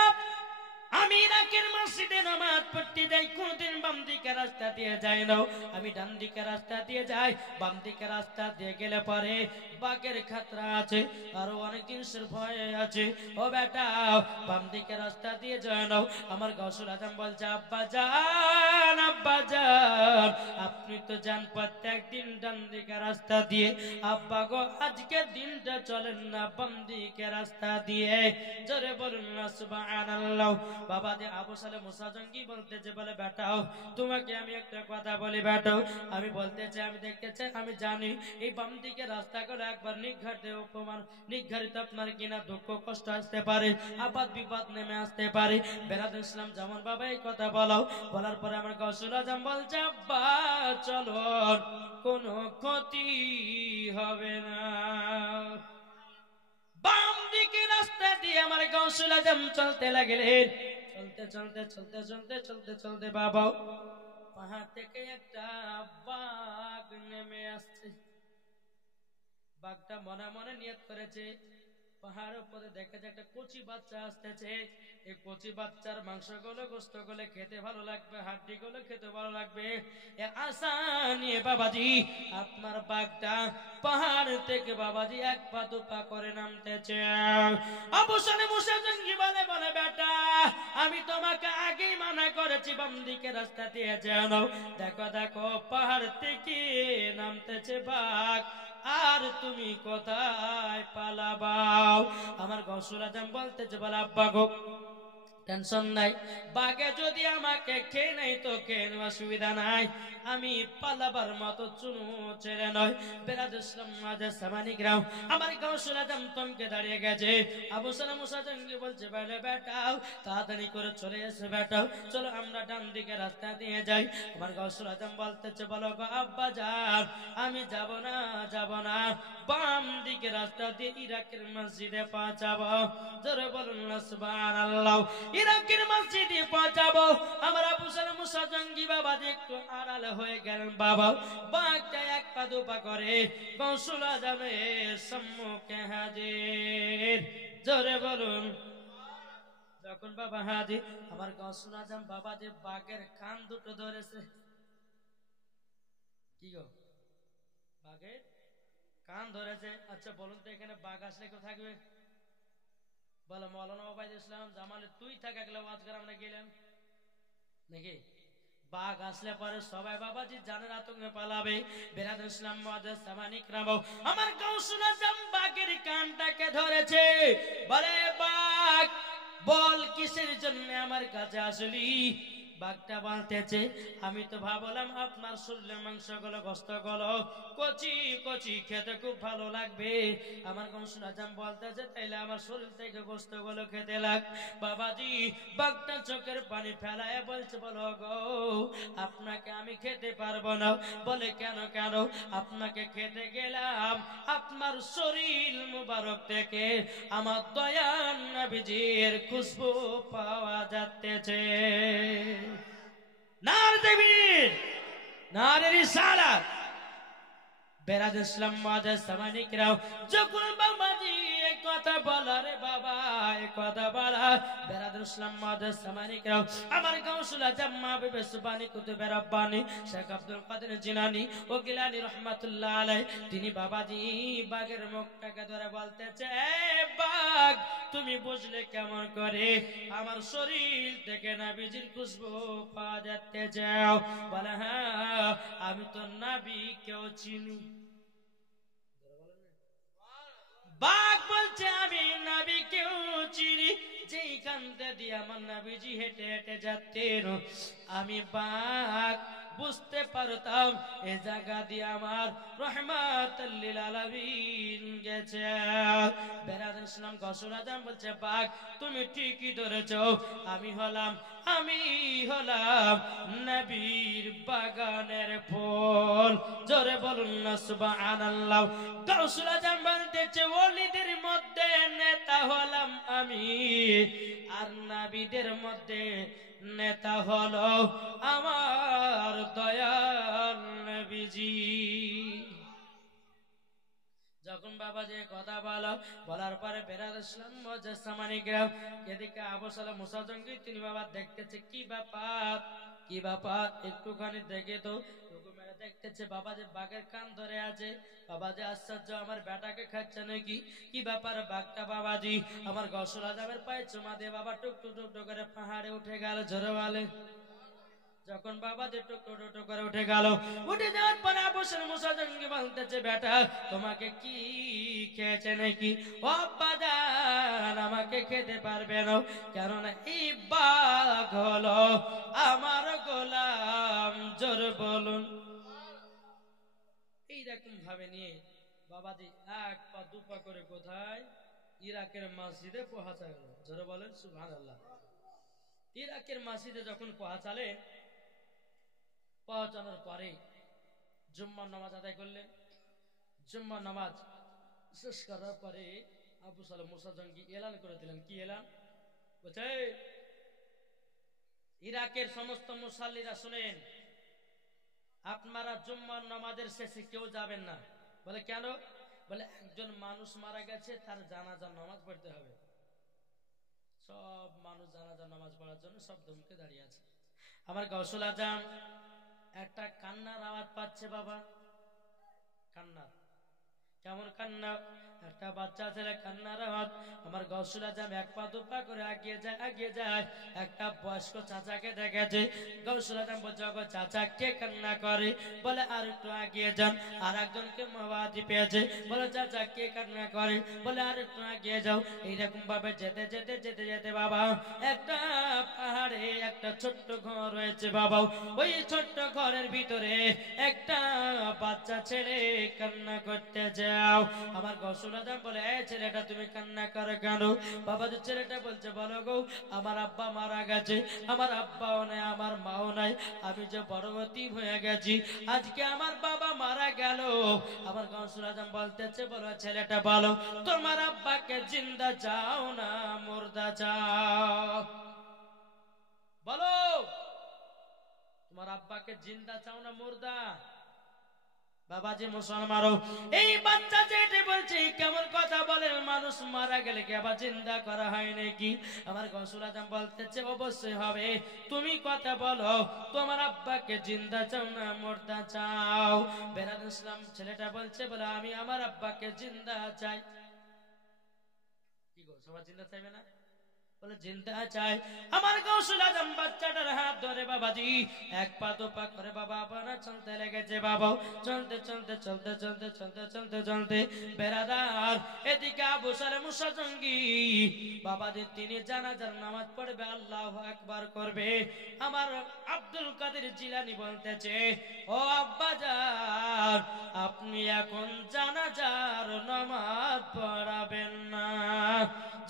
আমি ইরাকের মসজিদে নামাজ পড়তে যাই কোনদিন বাম দিকে রাস্তা দিয়ে যাই না আমি ডান দিকে রাস্তা দিয়ে যাই বাম দিকে রাস্তা দিয়ে গেলে পরে বাঘের খাতরা আছে আর অনেক জিনিসের ভয় আছে ও বেটা বাম দিকে রাস্তা দিয়ে যায় না আমার গাউসুল আজম বলছে আব্বা জান আপনি তো যান প্রত্যেক দিন ডান দিকে রাস্তা দিয়ে আব্বা গো আজকে দিনটা চলেন না বাম দিকে রাস্তা দিয়ে জোরে বলুন না সুবহানাল্লাহ বাবা যে আবু সালেহ মুসা জঙ্গি বলতেছে বলে বেটাও তোমাকে আমি একটা কথা বলি বেটাও আমি বলতে চাই আমি দেখতে চাই আমি জানি এই বাম দিকে রাস্তাগুলো একবার নির্ধারিত আপনার কিনা দুঃখ কষ্ট আসতে পারে আপাত বিপদ নেমে আসতে পারে বেরাদুল ইসলাম যেমন বাবা এই কথা বলো বলার পরে আমার গাউসুল আজম বলছে আব্বা চলো কোনো ক্ষতি হবে না বাম দিকে রাস্তা দিয়ে আমার গাউসুল আজম চলতে লাগলেন চলতে চলতে চলতে চলতে চলতে চলতে বাবা পাহাড় থেকে একটা বাঘ নেমে আসছে বাঘটা মনে মনে নিয়ত করেছে পাহাড়ের উপরে দেখে যে একটা কচি বাচ্চা আসতেছে এই কচি বাচ্চার মাংসগুলো গোশতগুলো খেতে ভালো লাগবে হাড্ডিগুলো খেতে ভালো লাগবে এ আশা নিয়ে বাবাজি আপনার বাঘটা পাহাড় থেকে বাবাজি এক পা দু পা করে নামতেছে আবু সালেহ মুসা জঙ্গি বলে বলে বেটা আমি তোমাকে আগেই মানা করেছি বাম দিকে রাস্তা দিয়ে যাও দেখো দেখো পাহাড় থেকে নামতেছে বাঘ আর তুমি কোথায় পালাবাও আমার গাউসুল আজম বলতেছে বলে আব্বা গো টেনশন নাই, বাঘে যদি আমাকে খেয়ে নেই তো খেয়ে নেওয়া অসুবিধা নাই, আমি পালাবার মতো চুনু ছেড়ে নয়। বেরাদুসলাম মাঝে সামানিক রাও আমার গাউসুল আজম তমকে দাঁড়িয়ে গেছে। আবু সালাম মুসা জঙ্গি বলছে বেটা বেটাও তাড়াতাড়ি করে চলে এসে বেটাও, চলো আমরা ডান দিকে রাস্তা দিয়ে যাই। আমার গাউসুল আজম বলতেছে বলো গো আব্বা যান, আমি যাব না, বাম দিকে রাস্তা দিয়ে ইরাকের মসজিদে পৌঁছাবো। জোরে বলুন না সুবহানাল্লাহ। ইরাকের মসজিদে পৌঁছাবো। আমার আবু সালাম মুসা জঙ্গি বাবা একটু আড়ালে হয়ে গেলেন। বাবা বাঘটা এক পা দু পা করে গাউসুল আজমের সম্মুখে হাজির। জোরে বলুন। যখন বাবা হাজির, আমার গাউসুল আজম বাবা যে বাঘের কান দুটো ধরেছে। কি গো, বাঘের কান ধরেছে। আচ্ছা বলুন তো এখানে বাঘ আসলে কেউ থাকবে? বলো মৌলানা ওবায়দুল ইসলাম জামালে তুই থাক, একলা ওয়াজ করে আমরা গেলাম নাকি? বাঘ আসলে পরে সবাই বাবাজি জানের আতঙ্কে পালাবে। বেরাদুল ইসলাম মুআজ্জাজ সামানিক রাও আমার গাউসুল আজম বাঘের কানটাকে ধরেছে। বলে বাঘ বল কিসের জন্য আমার কাছে আসলি? বাঘটা বলতেছে আমি তো ভাবলাম আপনার শরীরের মাংস গুলো গোস্ত গুলো কচি কচি খেতে খুব ভালো লাগবে। আমার গাউসুল আজম বলতেছে তাইলে আমার শরীর থেকে গোস্ত গুলো খেতে লাগ। বাবাজি বাঘটা চোখের পানি ফেলায় বলছে বলো গো আপনাকে আমি খেতে পারবো না। বলে কেন কেন? আপনাকে খেতে গেলাম আপনার শরীর মুবারক থেকে আমার দয়াল নবীজির খুশবু পাওয়া যাচ্ছে। নারে তাকবীর, নারে রিসালাত। বেরাদুল ইসলাম মুআজ্জাজ সামানিক রাও যখন বাবাজি এই কথা বলা রে বাবা এই কথা বলা, বেরাদুল ইসলাম মুআজ্জাজ সামানিক রাও আমার গাউসুল আজম মাহবুবে সুবহানি কুতুবে রব্বানি শেখ আব্দুল কাদের জিলানী ও গিলানী রাহমাতুল্লাহ আলাইহি তিনি বাবাজি বাঘের মুখটাকে ধরে বলতেছে এ বাঘ তুমি বুঝলে কেমন করে আমার শরীর থেকে নবীজির খুশবু পাওয়া যাচ্ছে যাও? বলে হ্যাঁ আমি তো নবীকেও চিনি। বাঘ বলছে আমি নবীকেও চিনি, যেইখানটা দিয়ে আমার নবীজি হেঁটে হেঁটে যাচ্ছেন আমি বাঘ বুঝতে পারতাম এ জায়গা দিয়ে আমার রহমাতুল লিল আলামিন গেছে। বেরাদুল ইসলাম গাউসুল আজম বলছে বাঘ তুমি ঠিকই ধরেছো, আমি হলাম নবীর বাগানের ফুল। জোরে বলুন না সুবহানাল্লাহ। গাউসুল আজম বলতেছে ওলিদের মধ্যে নেতা হলাম আমি, আর নবীদের মধ্যে নেতা হলো আমার দয়াল নবীজি। যখন বাবা যে কথা বলার পরে বেরাদুল ইসলাম মুআজ্জাজ সামানিক রাও এদিকে আবু সালাম মুসা জঙ্গি তিনি বাবা দেখতেছে কি ব্যাপার একটুখানি দেখে তো মেরে দেখতেছে বাবা যে বাঘের কান ধরে আছে। বাবা যে আশ্চর্য আমার বেটাকে খাচ্ছে নাকি, কি ব্যাপার বাঘটা বাবাজি আমার গাউসুল আজমের পায়ে চুমা দিয়ে বাবা টুক টুক টুক করে পাহাড়ে উঠে গেল। জোরে বলে। যখন বাবা যে টুক টুক করে উঠে গেল, উঠে যাওয়ার পরে আবু সালাম মুসা জঙ্গি বলতেছে বেটা তোমাকে কি খেয়েছে নাকি? ও বাজান আমাকে খেতে পারবে না, কেননা এই বাঘ হলো আমার গোলাম। জোর বলুন। এইরকম ভাবে নিয়ে বাবাজি এক পা দু পা করে কোথায় ইরাকের মসজিদে পৌঁছা গেল। জোরে বলেন সুবহানাল্লাহ। ইরাকের মসজিদে যখন পৌঁছানোর পরে জুম্মার নামাজ আদায় করলেন। জুম্মার নামাজ শেষ করার পরে আবু সালাম মুসা জঙ্গি এলান করে দিলেন। কি এলান? বলছে ইরাকের সমস্ত মুসাল্লিরা শুনেন, আপনারা জুম্মার নামাজের শেষে কেউ যাবেন না। বলে কেন? বলে একজন মানুষ মারা গেছে, তার জানাজার নামাজ পড়তে হবে। সব মানুষ জানাজার নামাজ পড়ার জন্য সব ধমকে দাঁড়িয়ে আছে। আমার গাউসুল আজম একটা কান্নার আওয়াজ পাচ্ছে। বাবা কান্না, কেমন কান্না? একটা বাচ্চা ছেলে কান্নার আওয়াজ। আমার গৌসুল আজম এক পা দু পা করে আগিয়ে যায়। একটা বয়স্ক চাচাকে দেখেছে। গৌসুল আজম বলছে, ওগো চাচা কে কান্না করে? বলে আর একটু আগিয়ে যান। আর একজনকে মাওয়াতি পেয়েছে, বলে চাচা কে কান্না করে? বলে আর একটু আগিয়ে যাও। এইরকম ভাবে যেতে যেতে যেতে যেতে বাবা একটা পাহাড়ে একটা ছোট্ট ঘর রয়েছে বাবা। ওই ছোট্ট ঘরের ভিতরে একটা বাচ্চা ছেলে কান্না করতে যাও। আমার গৌসুল আজম বলে, এই ছেলেটা তুমি কান্না করে কেন? বাবা যে ছেলেটা বলছে, বলো গো আমার আব্বা মারা গেছে, আমার আব্বাও নাই, আমার মাও নাই, আমি যে বড় অতীব হয়ে গেছি, আজকে আমার বাবা মারা গেল। আমার গৌসুল আজম বলতেছে, বলো ছেলেটা বলো তোমার আব্বাকে জিন্দা চাও না মুর্দা চাও? বলো তোমার আব্বাকে জিন্দা চাও না মুর্দা? বাবাজি মুসলমানও এই বাচ্চা যেটা বলছে কেমন কথা বলে, মানুষ মারা গেলে কি আবার জিন্দা করা হয় নাকি? আমার গৌসুল আজম বলতেছে, অবশ্যই হবে। তুমি কথা বলো তোমার আব্বাকে জিন্দা চাও না মুর্দা চাও? বেরাদ ইসলাম ছেলেটা বলছে, বলে আমি আমার আব্বাকে জিন্দা চাই। কি গো সবাই জিন্দা চাইবে না? বলে জিন্দা চাই। আমার গৌসুল আজম বাচ্চাটার হাত ধরে বাবাজি এক পা দু পা করে বাবা আবার চলতে লেগেছে বাবা। চলতে চলতে চলতে চলতে চলতে চলতে চলতে বেরাদার এদিকে আবু সালে মুসা জঙ্গি বাবাজি তিনি জানাজার নামাজ পড়বে, আল্লাহু আকবার করবে। আমার আব্দুল কাদের জিলানী বলতেছে, ও আব্বাজান আপনি এখন জানাজার নামাজ পড়াবেন না।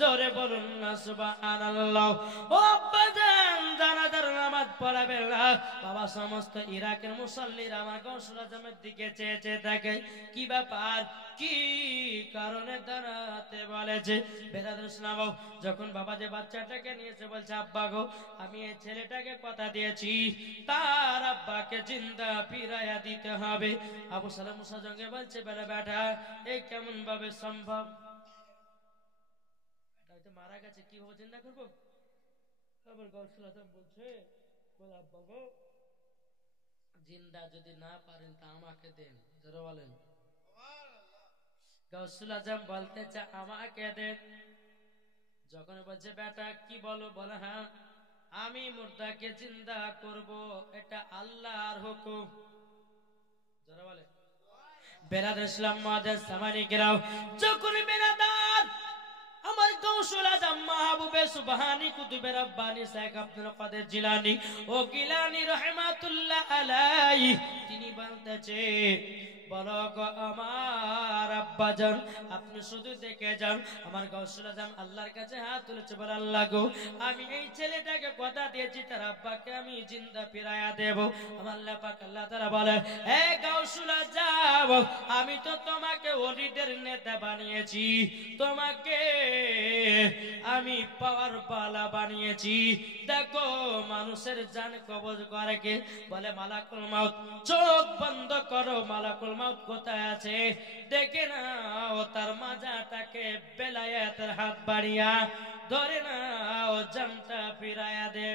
জোরে বলুন না সুবহানাল্লাহ। ও আব্বাজান জানাজার নামাজ পড়াবেন না। বাবা সমস্ত ইরাকের মুসল্লিরা আমার গৌসুল আজমের দিকে চেয়ে চেয়ে থাকে, কি ব্যাপার, কি কারণে দাঁড়াতে বলেছে? বেরাদুল ইসলাম যখন বাবা যে বাচ্চাটাকে নিয়েছে বলছে, আব্বা গো আমি এই ছেলেটাকে কথা দিয়েছি তার আব্বাকে জিন্দা ফিরাইয়া দিতে হবে। আবু সালাম মুসা জঙ্গে বলছে, বেটা বেটা এই কেমন ভাবে সম্ভব? মারা গেছে কিভাবে জিন্দা করবো? আবার গৌসুল আজম বলছে, বলে আব্বা গো জিন্দা যদি না পারেন তা আমাকে দেন। যারা বলেন গৌসুল আজম বলতেছে আমাকে দেন। যখন বলছে বেটা কি বলো? বলে হ্যাঁ আমি মুর্দাকে জিন্দা করব, এটা আল্লাহর হুকুম। যারা বলে বেরাদার ইসলাম মাদার সামানিকেরাও যখন বেরাদার আমার গৌসুল আজম মাহবুবে সুবহানি কুতুবে রব্বানি শেখ আব্দুল কাদের জিলানী ও গিলানী রাহমাতুল্লাহ আলাইহি তিনি বলতেছে, বলো গো আমার আব্বাজান আপনি শুধু দেখে যান। আমার গৌসুল আজম আল্লাহর কাছে হাত তুলেছে, বলে আল্লাহ গো আমি এই ছেলেটাকে কথা দিয়েছি তার আব্বাকে আমি জিন্দা ফিরাইয়া দেব। আমার আল্লাহ পাক আল্লাহ তাআলা বলে, হে গৌসুল আজম আমি তো তোমাকে ওলিদের নেতা বানিয়েছি, তোমাকে আমি পাওয়ার পালা বানিয়েছি। দেখো মানুষের জান কবজ করে কে? বলে মালাকুল মাউত। চোখ বন্ধ করো, মালাকুল মাউত কোথায় আছে দেখে নাও, তার মাজাটাকে বেলায়েতের হাত বাড়িয়া ধরে নাও, জানটা ফিরাইয়া দে।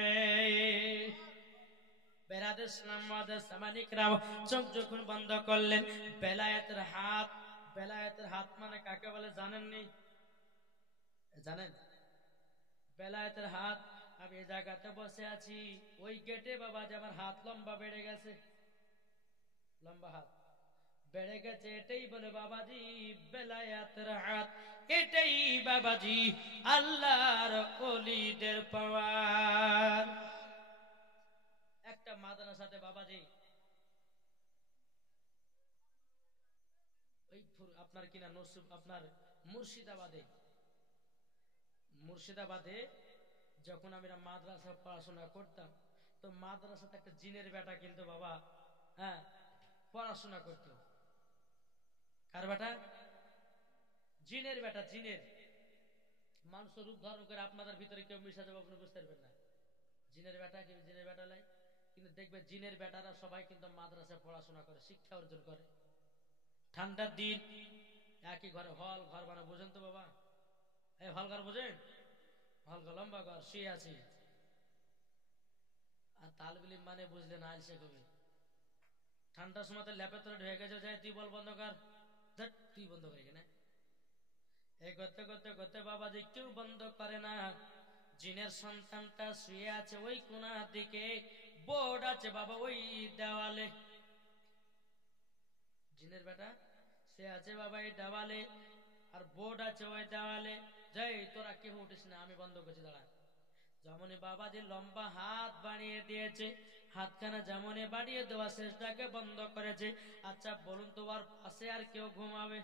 বেরাদের ইসলাম মাদার সামানিকরাও চোখ যখন বন্ধ করলেন, বেলায়েতের হাত, বেলায়েতের হাত মানে কাকে বলে জানেননি? জানেন বেলায়েতের হাত? আমি এই জায়গাতে বসে আছি, ওই গেটে বাবা যে আমার হাত লম্বা বেড়ে গেছে, লম্বা হাত বেড়ে গেছে, এটাই বলে বাবাজি বেলায়েতের হাত। এটাই বাবাজি আল্লাহর ওলিদের পাওয়ার। একটা মাদ্রাসাতে বাবাজি ওই আপনার কিনা নসিব আপনার মুর্শিদাবাদে, মুর্শিদাবাদে যখন আমি মাদ্রাসা পড়াশোনা করতাম তো মাদ্রাসাতে একটা জিনের বেটা কিন্তু বাবা হ্যাঁ পড়াশোনা করত। কার বেটা? জিনের বেটা। জিনের মানুষ রূপ ধারণ করে আপনাদের ভিতরে কেউ মিশা যাবে আপনি বুঝতে পারবেন না। জিনের বেটা কিন্তু জিনের বেটা লাই, কিন্তু দেখবে জিনের বেটারা সবাই কিন্তু মাদ্রাসায় পড়াশোনা করে, শিক্ষা অর্জন করে। ঠান্ডার দিন একই ঘরে হল ঘর বানা, বোঝেন তো বাবা? এই হল ঘর বোঝেন? হল ঘর লম্বা ঘর, শুয়ে আছি। আর তালবিলিম মানে বুঝলেন আইসে কবি ঠান্ডার সময় তো ল্যাপের তোরে ঢুকে গেছে, যায় তুই বল বন্ধ কর, তুই বন্ধ করে কেন? এই করতে করতে করতে বাবাজি কেউ বন্ধ করে না। জিনের সন্তানটা শুয়ে আছে ওই কোনার দিকে, বোর্ড আছে বাবা ওই দেওয়ালে, জিনের বেটা সে আছে বাবা এই দেওয়ালে, আর বোর্ড আছে ওই দেওয়ালে। যাই তোরা কেউ উঠিস না, আমি বন্ধ করছি, দাঁড়া। যেমনই বাবাজি লম্বা হাত বাড়িয়ে দিয়েছে, হাতখানা যেমনই বাড়িয়ে দেওয়া শেষটাকে বন্ধ করেছে। আচ্ছা বলুন তো আর পাশে আর কেউ ঘুমাবে?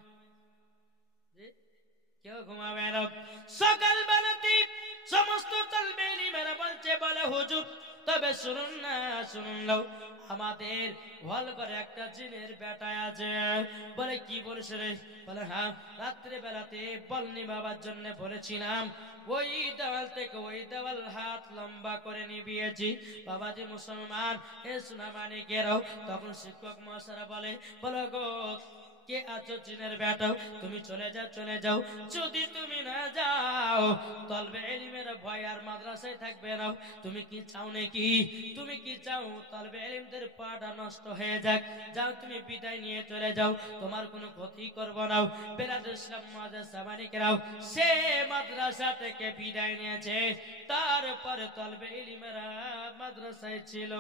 কেউ ঘুমাবে না। সকাল বেলাতে সমস্ত তালবে ইলমেরা বলছে, বলে হুজুর তবে শুনুন না, শুনুন নাও, আমাদের হল করে একটা জিনের বেটা আছে। বলে কি বলিস রে? বলে হ্যাঁ, রাত্রে বেলাতে বলনি বাবার জন্য বলেছিলাম, ওই দেওয়াল থেকে ওই দেওয়াল হাত লম্বা করে নিবিয়েছি। বাবাজি মুসলমান এ সোনা মানিকেরাও, তখন শিক্ষক মহাশয়রা বলে, বলো গো কে আছো জিনের বেটা, তুমি চলে যাও, চলে যাও। যদি তুমি না যাও তলবে ইলমের ভয় আর মাদ্রাসায় থাকবে না। তুমি কি চাও নাকি? তুমি কি চাও তলবে ইলমদের পড়াটা নষ্ট হয়ে যাক? যাও তুমি বিদায় নিয়ে চলে যাও, তোমার কোনো ক্ষতি করব না। বেরাদুল ইসলাম মাদ্রাসা মানিকেরাও সে মাদ্রাসা থেকে বিদায় নিয়েছে, তারপরে তলবে ইলমেরা মাদ্রাসায় ছিল।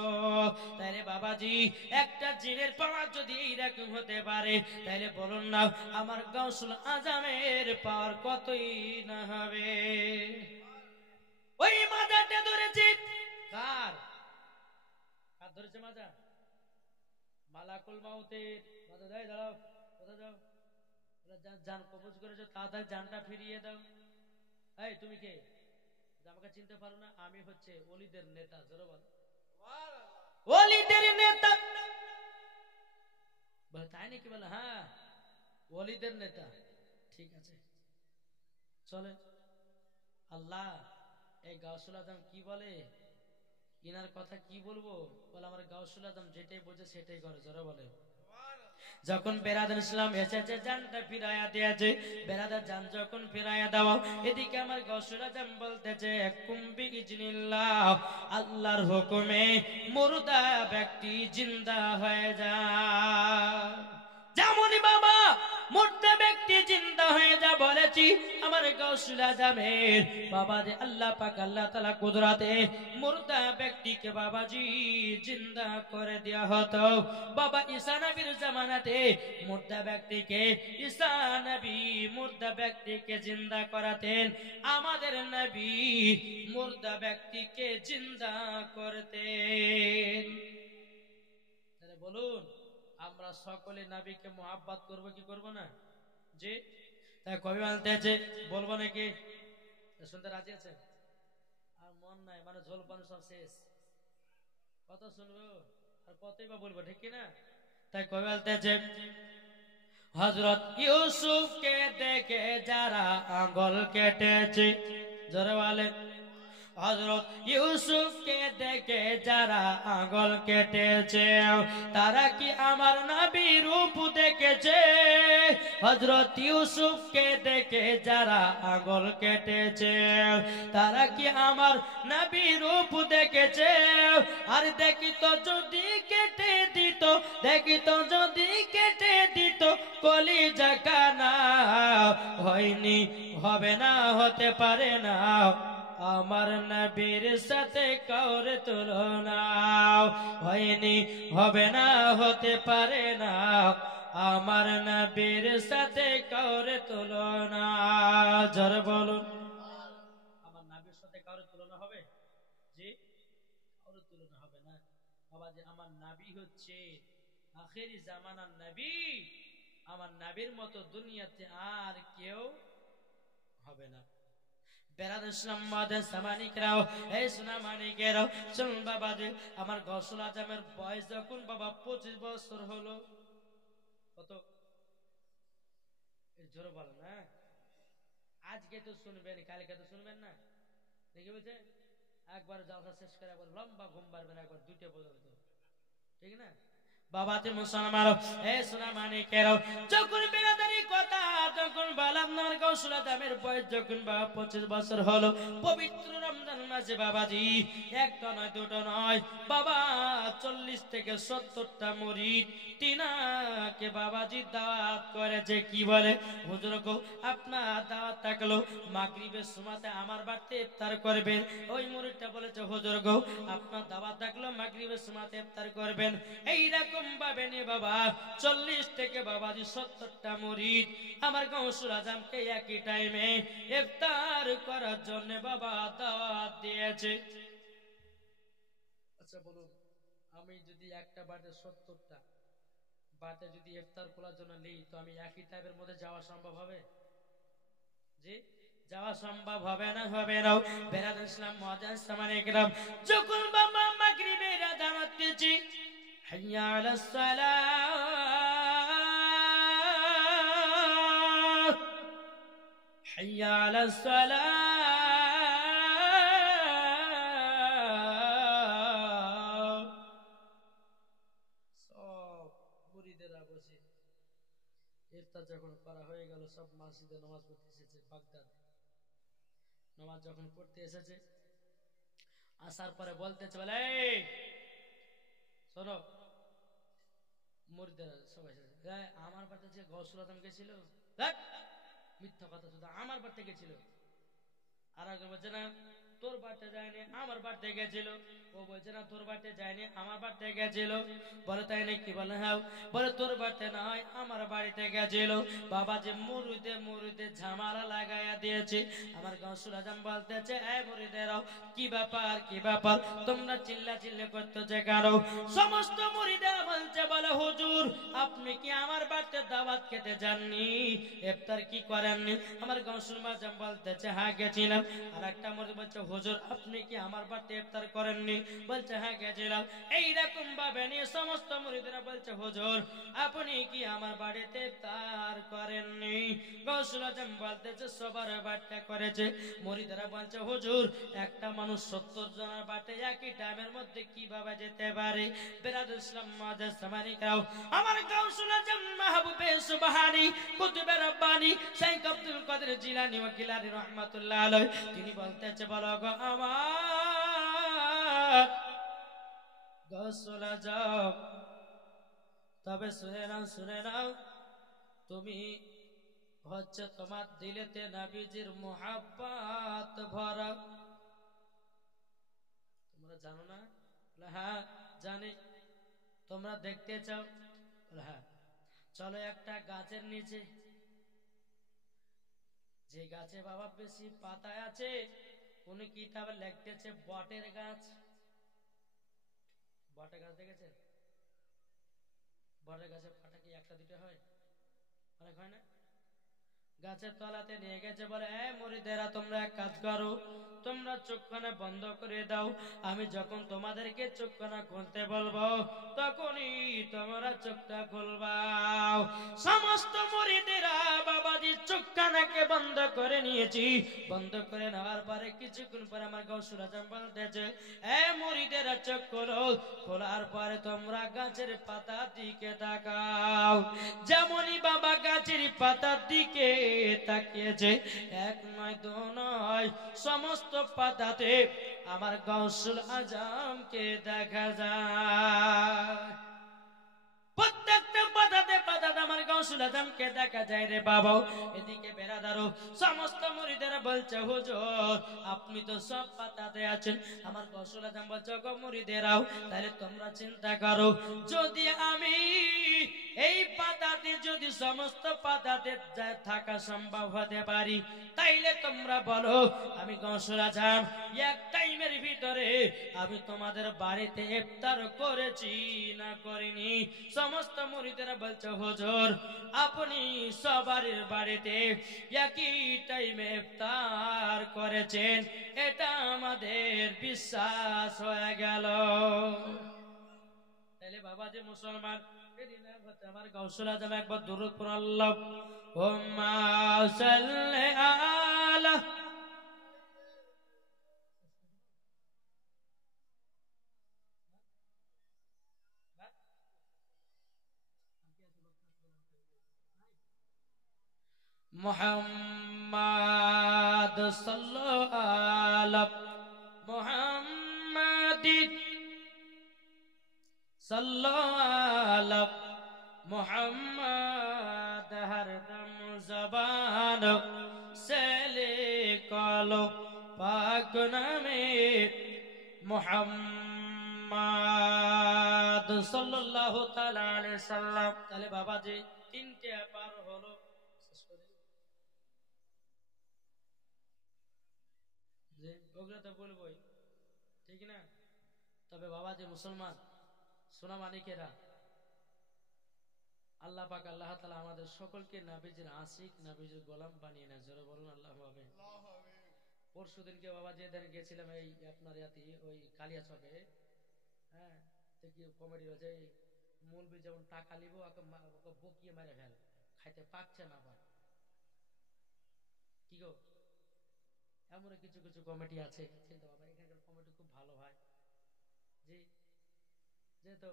তাইলে বাবাজি একটা জিনের পাওয়া যদি এইরকম হতে পারে, তাইলে বলুন না আমার গাউসুল আজমের পাওয়ার কতই না হবে। ওই মাজাটা ধরেছে কার? কার ধরেছে মাজা? মালাকুল মাউতের মাজা। দেয় দাঁড়াও, কোথায় যাও? জান কবজ করেছো, তাড়াতাড়ি জানটা ফিরিয়ে দাও। এই তুমি কে? আমাকে চিনতে পারো না? আমি হচ্ছে ওলিদের নেতা। জোরে বল, ওলিদের নেতা। বলে তাই নাকি? বলে হ্যাঁ ওলিদের নেতা। ঠিক আছে চলে। আল্লাহ এই গাউসুল আজম কি বলে, ইনার কথা কি বলবো? বলে আমার গাউসুল আজম যেটাই বোঝে সেটাই করে। জোরে বলে। যখন বেরাদার ইসলাম এসেছে জানটা ফিরাইয়া দিয়েছে, বেরাদার জান যখন ফিরাইয়া দাও, এদিকে আমার গাউসুল আজম বলতেছে কুম্বি ইজনিল্লাহ, আল্লাহর হুকুমে মুর্দা ব্যক্তি জিন্দা হয়ে যায়। যেমনই বাবা মুর্দা ব্যক্তি জিন্দা হয়ে যা বলেছি, আমার গাউসুল আজমের বাবা যে আল্লাহ পাক আল্লাহ তাআলা কুদরতে মুর্দা ব্যক্তিকে বাবাজি জিন্দা করে দেয়া হতো। বাবা ঈসা নবীর জামানাতে মুর্দা ব্যক্তিকে ঈসা নবী মুর্দা ব্যক্তিকে জিন্দা করাতেন, আমাদের নবী মুর্দা ব্যক্তিকে জিন্দা করতেন। তাহলে বলুন আমরা সকলে নবীকে মোহাব্বত করব কি করব না? যে তাই কবি বলতেছে, বলবো নাকি? শুনতে রাজি আছে? আর মন নাই, মানে ঝোল পান সব শেষ, কত শুনবো আর কতই বা বলবো, ঠিক কিনা? তাই কবি বলতেছে হযরত ইউসুফকে দেখে যারা আঙ্গুল কেটেছে, জোরে বলেন, হযরত ইউসুফকে দেখে যারা আঙ্গুল কেটেছে, তারা কি আমার নবীর রূপ দেখেছে? হযরত ইউসুফকে দেখে যারা আঙ্গুল কেটেছে, তারা কি আমার নবীর রূপ দেখেছে? আর দেখিত যদি কেটে দিত, দেখিত যদি কেটে দিত কলিজা কানা, হয়নি হবে না হতে পারে না আমার নবীর সাথে কাউর তুলনা, হয়নি হবে না হতে পারে না আমার নবীর সাথে কাউর তুলনা। জোরে বলুন আমার নবীর সাথে কাউর তুলনা হবে? জি কাউর তুলনা হবে না। বাবা যে আমার নবী হচ্ছে আখেরি জামানার নবী, আমার নবীর মতো দুনিয়াতে আর কেউ হবে না। আমার গাউসুল আজমের বয়স যখন বাবা 25 বছর হলো, কত জোরে বল না, আজকে তো শুনবেন কালকে তো শুনবেন না, দেখি বলছে একবার জলসা শেষ করে একবার লম্বা ঘুম পারবেন একবার 2টা পর্যন্ত, ঠিক না? বাবাতে মুসলমান এ সোনা মানিকের যখন বেরাদারি কথা যখন বললাম আমার গাউসুল আজমের বয়স যখন বাবা 25 বছর হলো, পবিত্র রমজান আছে বাবাজি, একটা নয় দুটো নয় বাবা, 40 থেকে 70টা মুরিদ তিনাকে বাবাজি দাওয়াত করেছে। কি বলে হুজুর গো, আপনার দাওয়াত থাকলো মাগরিবের সময়তে আমার বাড়িতে ইফতার করবেন। ওই মুরিদটা বলেছে হুজুর গো, আপনার দাওয়াত থাকলো মাগরিবের সময়তে ইফতার করবেন। এইরকম ভাবে নি বাবা 40 থেকে বাবাজি 70টা মুরিদ আমার গাউসুল আজমকে একই টাইমে ইফতার করার জন্য বাবা দাওয়াত দিয়েছে। আচ্ছা বলুন, আমি যদি একটা বাড়িতে 70টা বাড়িতে যদি ইফতার করার জন্য নেই, তো আমি একই টাইমের মধ্যে যাওয়া সম্ভব হবে? জি, যাওয়া সম্ভব হবে না, হবে না। বেরাদ ইসলাম মুআজ্জিজ সামানে একরাম, যখন বাবা মাগরিবের আযান হচ্ছে, হাইয়া আলাস সালাহ, হাইয়া আলাস সালাহ, সব মুরিদেরা বসে ইফতার যখন করা হয়ে গেল, সব মসজিদে নামাজ পড়তে এসেছে। বাগদাদ নামাজ যখন পড়তে এসেছে, আসার পরে বলতেছে, বলে এই শোনো, মুরিদেরা সবাই এসেছে, আমার বাড়িতে যে গাউসুল আজম গেছিল, মিথ্যা কথা, শুধু আমার বাড়িতে গেছিল। আর একজন বলছে না তোর বাড়িতে যায়নি, আমার বাড়িতে গেছিল। ও বলছে না তোর বাড়িতে যায়নি, আমার বাড়িতে গেছিল। বলে তাই নাকি? বলে হ্যাঁ। বলে তোর বাড়িতে নয়, আমার বাড়িতে গেছিল। বাবা যে মুরিদে মুরিদে ঝামেলা লাগাইয়া দিয়েছে। আমার গাউসুল আজম বলতেছে, এই মুরিদেরাও কি ব্যাপার, কি ব্যাপার, তোমরা চিল্লা চিল্লি করতেছে কেন? সমস্ত মুরিদেরা বলছে, বলে হুজুর আপনি কি আমার বাড়িতে দাওয়াত খেতে যাননি, ইফতার কি করেননি? আমার গাউসুল আজম বলতেছে, হ্যাঁ গেছিলাম। আর একটা মুরিদ বলছে, হুজুর আপনি কি আমার বাড়িতে ইফতার করেননি? বলছে হ্যাঁ গেছিলাম। এইরকম ভাবে নিয়ে সমস্ত মুরিদেরা বলছে, হুজুর আপনি কি আমার বাড়িতে ইফতার করেননি? গাউসুল আজম বলতেছে, সবার বাড়িতে করেছে। মুরিদেরা বলছে, হুজুর একটা মানুষ 70 জনের বাড়িতে একই টাইমের মধ্যে কিভাবে যেতে পারে? বিরাদুল ইসলাম মুআজ্জিজ সামানি কাও, আমার গাউসুল আজম মাহবুবে সুবহানী কুতুবে রব্বানী শাইখ আব্দুল কাদের জিলানী ওয়া গিলানী রাহমাতুল্লাহ আলাইহি, তিনি বলতেছে, বলো গো আমার গাউসুল আজম, তবে শুনে নাও, শুনে নাও, তুমি হচ্ছে তোমার দিলেতে নবীজির মুহাব্বত ভরা। তোমরা জানো না? হ্যাঁ জানি। তোমরা দেখতে চাও? হ্যাঁ। চলো একটা গাছের নিচে, যে গাছে বাবা বেশি পাতায় আছে, কোন কিতাবে লিখতেছে বটের গাছ। বটের গাছ দেখেছেন? বটের গাছের পাতা কি একটা দুটো হয়? অনেক হয় না? গাছের তলাতে নিয়ে গেছে, বলে এই মুরিদেরা তোমরা এক কাজ করো, তোমরা চোখখানা বন্ধ করে দাও। আমি যখন তোমাদেরকে চোখখানা খুলতে বলবো, তখনই তোমরা চোখটা খুলবাও। সমস্ত মুরিদেরা বাবাজি চোখখানাকে বন্ধ করে নিয়েছি। বন্ধ করে নেওয়ার পরে কিছুক্ষণ পরে আমার গাউসুল আজম বলতেছে, এ মুরিদেরা চোখ খোলো। খোলার পরে তোমরা গাছের পাতার দিকে তাকাও। যেমনই বাবা গাছের পাতার দিকে তাকিয়েছে, এক নয় দু নয় সমস্ত পাতাতে আমার গাউসুল আজমকে দেখা যায়। প্রত্যেকটা পাতাতে পাতাতে আমার গাউসুল আজমকে দেখা যায় রে বাবা। এদিকে বেরাদারো সমস্ত মুরিদেরা বলছে, হুজুর আপনি তো সব পাতাতে আছেন। আমার গাউসুল আজম বলছে, গো মুরিদেরাও, তাহলে তোমরা চিন্তা করো, যদি আমি এই পাতাতে, যদি সমস্ত পাতাতে থাকা সম্ভব হতে পারি, তাইলে তোমরা বলো আমি গাউসুল আজম এক টাইমের ভিতরে আমি তোমাদের বাড়িতে ইফতার করেছি না করিনি? সমস্ত মুরিদেরা বলছে, হুজুর আপনি সবার বাড়িতে একই টাইমে ইফতার করেছেন, এটা আমাদের বিশ্বাস হয়ে গেল। তাহলে বাবা যে মুসলমান, আমার গাউসুল আজম একবার দুরূদ পড়ুন, আল্লাহুম্মা সাল্লি আলা মুহাম্মাদ সাল্লাল্লাহু আলা মুহাম্মাদিন সাল্লাল্লাহু মুহাম্মাদ হরদম জবান से लिखो पाक नामे মুহাম্মদ সাল্লাল্লাহু তাআলা আলাইহি সাল্লাম। তাহলে বাবা যে তিনটে পার হলো, যে ওগুলো তো বলবোই, ঠিক না? তবে বাবা যে মুসলমান সোনা মানিকেরা, আল্লাহ পাক আল্লাহ তাআলা আমাদের সকলকে নবীজির আশিক নবীজির গোলাম বানিয়ে নেয়। জোরে বলুন আল্লাহু আমিন। পরশুদিনকে বাবা যে দিন গেছিলাম এই আপনার ইয়াতি ওই কালিয়া চকে, হ্যাঁ, দেখি কমেডি হয়েছে, মৌলবি যেমন টাকা লিব ওকে বকিয়ে মেরে ফেল, খাইতে পাকছে না পাক, কি গো, এমন কিছু কিছু কমিটি আছে। চিন্তা বাবা এখানকার কমিটি খুব ভালো হয়, জি, যেহেতু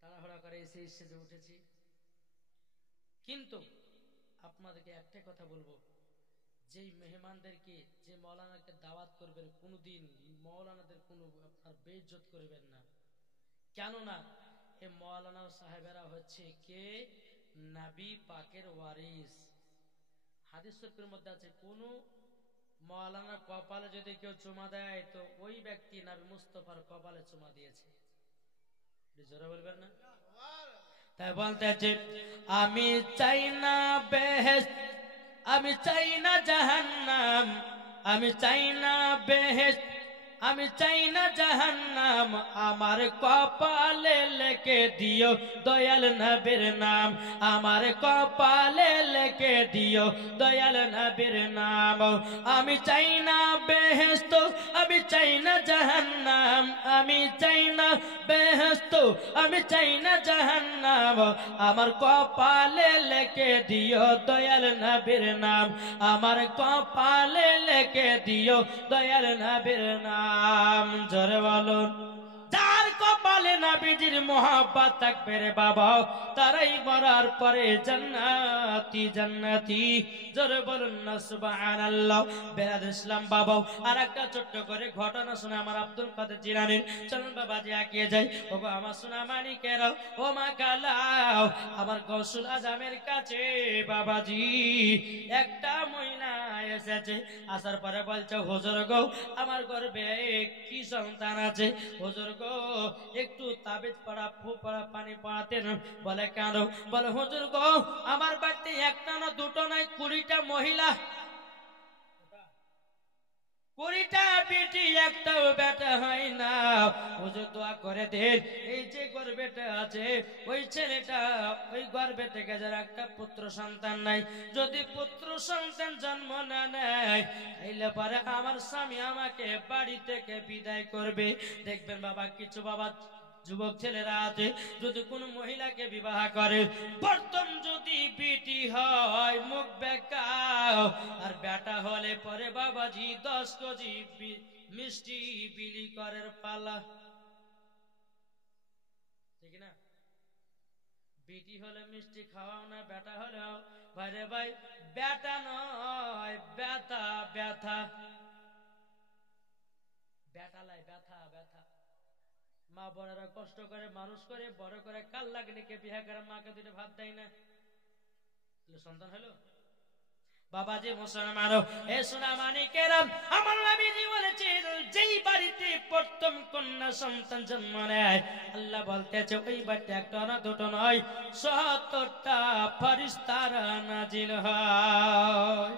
তাড়াহুড়া করে এসে সেজে উঠেছি। কিন্তু আপনাদেরকে একটা কথা বলবো, যেই মেহমানদেরকে, যে মৌলানাকে দাওয়াত করবেন, কোনোদিন মৌলানাদের কোনো আপনার বেইজ্জত করবেন না। কেননা এই মৌলানা সাহেবেরা হচ্ছে কে, নবী পাকের ওয়ারিস। হাদিস শরীফের মধ্যে আছে, কোন মৌলানা কপালে যদি কেউ চুমা দেয় তো ওই ব্যক্তি নবী মুস্তাফার কপালে চুমা দিয়েছে। জোরে বলবেন না? তাই বলতে আছে, আমি চাই না বেহেশত, আমি চাই না জাহান্নাম, আমি চাই না বেহেশত, আমি চাই না জাহান্নাম, আমার কপালে লিখে দিও দয়াল নবীর নাম, আমার কপালে লিখে দিও দয়াল নবীর নাম। আমি চাই না বেহেশত, আমি চাই না জাহান্নাম, আমি চাই না বেহেশত, আমি চাই না জাহান্নাম, আমার কপালে লিখে দিও দয়াল নবীর নাম, আমার কপালে লিখে দিও দয়াল নবীর নাম। জোরে বলুন, যার কপালে নবীজির মোহাব্বত থাকবে রে বাবা, তারাই মরার পরে জান্নাতি জান্নাতি। জোরে বলুন না সুবহানাল্লাহ। বেরাদ ইসলাম বাবা, আর একটা ছোট্ট করে ঘটনা শুনে আমার আব্দুল কাদের জিলানীর, চলুন বাবা যে এগিয়ে যাই। ও আমার সোনা মানিকেরাও, ও মা গালাও, আমার গৌসুল আজমের কাছে বাবাজি একটা মহিলা এসেছে। আসার পরে বলছে, হুজুর গো আমার গর্ভে কি সন্তান আছে, হুজুর গো একটু তাবিজ পড়া পড়া পানি পড়াতেন। বলে কেন? বলে হুজুর গো আমার বাড়িতে একটা না দুটো নাই 20টা মহিলা, 20টা বেটি, একটাও বেটা হয় না। হুজুর দোয়া করে দেন, এই যে গর্ভেটা আছে ওই ছেলেটা, ওই গর্ভে থেকে যার একটা পুত্র সন্তান নাই, যদি পুত্র সন্তান জন্ম না নেয় তাইলে পরে আমার স্বামী আমাকে বাড়ি থেকে বিদায় করবে। দেখবেন বাবা কিছু বাবা যুবক ছেলেরা আছে, যদি কোন মহিলাকে বিবাহ করে, প্রথম যদি বেটি হয় মুখ বেকাও, আর বেটা হলে পরে বাবাজি 10 কেজি মিষ্টি বিলি করার পালা, ঠিক না? বেটি হলে মিষ্টি খাওয়াও না, বেটা হলেও ভাইরে ভাই বেটা নয় ব্যথা, ব্যথা বেটালাই ব্যথা ব্যথা। মা বোনেরা কষ্ট করে মানুষ করে বড় করে, কাল লাগনিকে বিয়ে করে মাকে দুটো ভাত দেয় না, সন্তান হলো। বাবাজি মুসলমান, এ সোনা মানিকেরা, আমার নবীজি বলেছেন যেই বাড়িতে প্রথম কন্যা সন্তান জন্ম নেয়, আল্লাহ বলতেছে ওই বাড়িতে একটা না দুটো নয় 70টা ফেরেশতারা নাজিল হয়।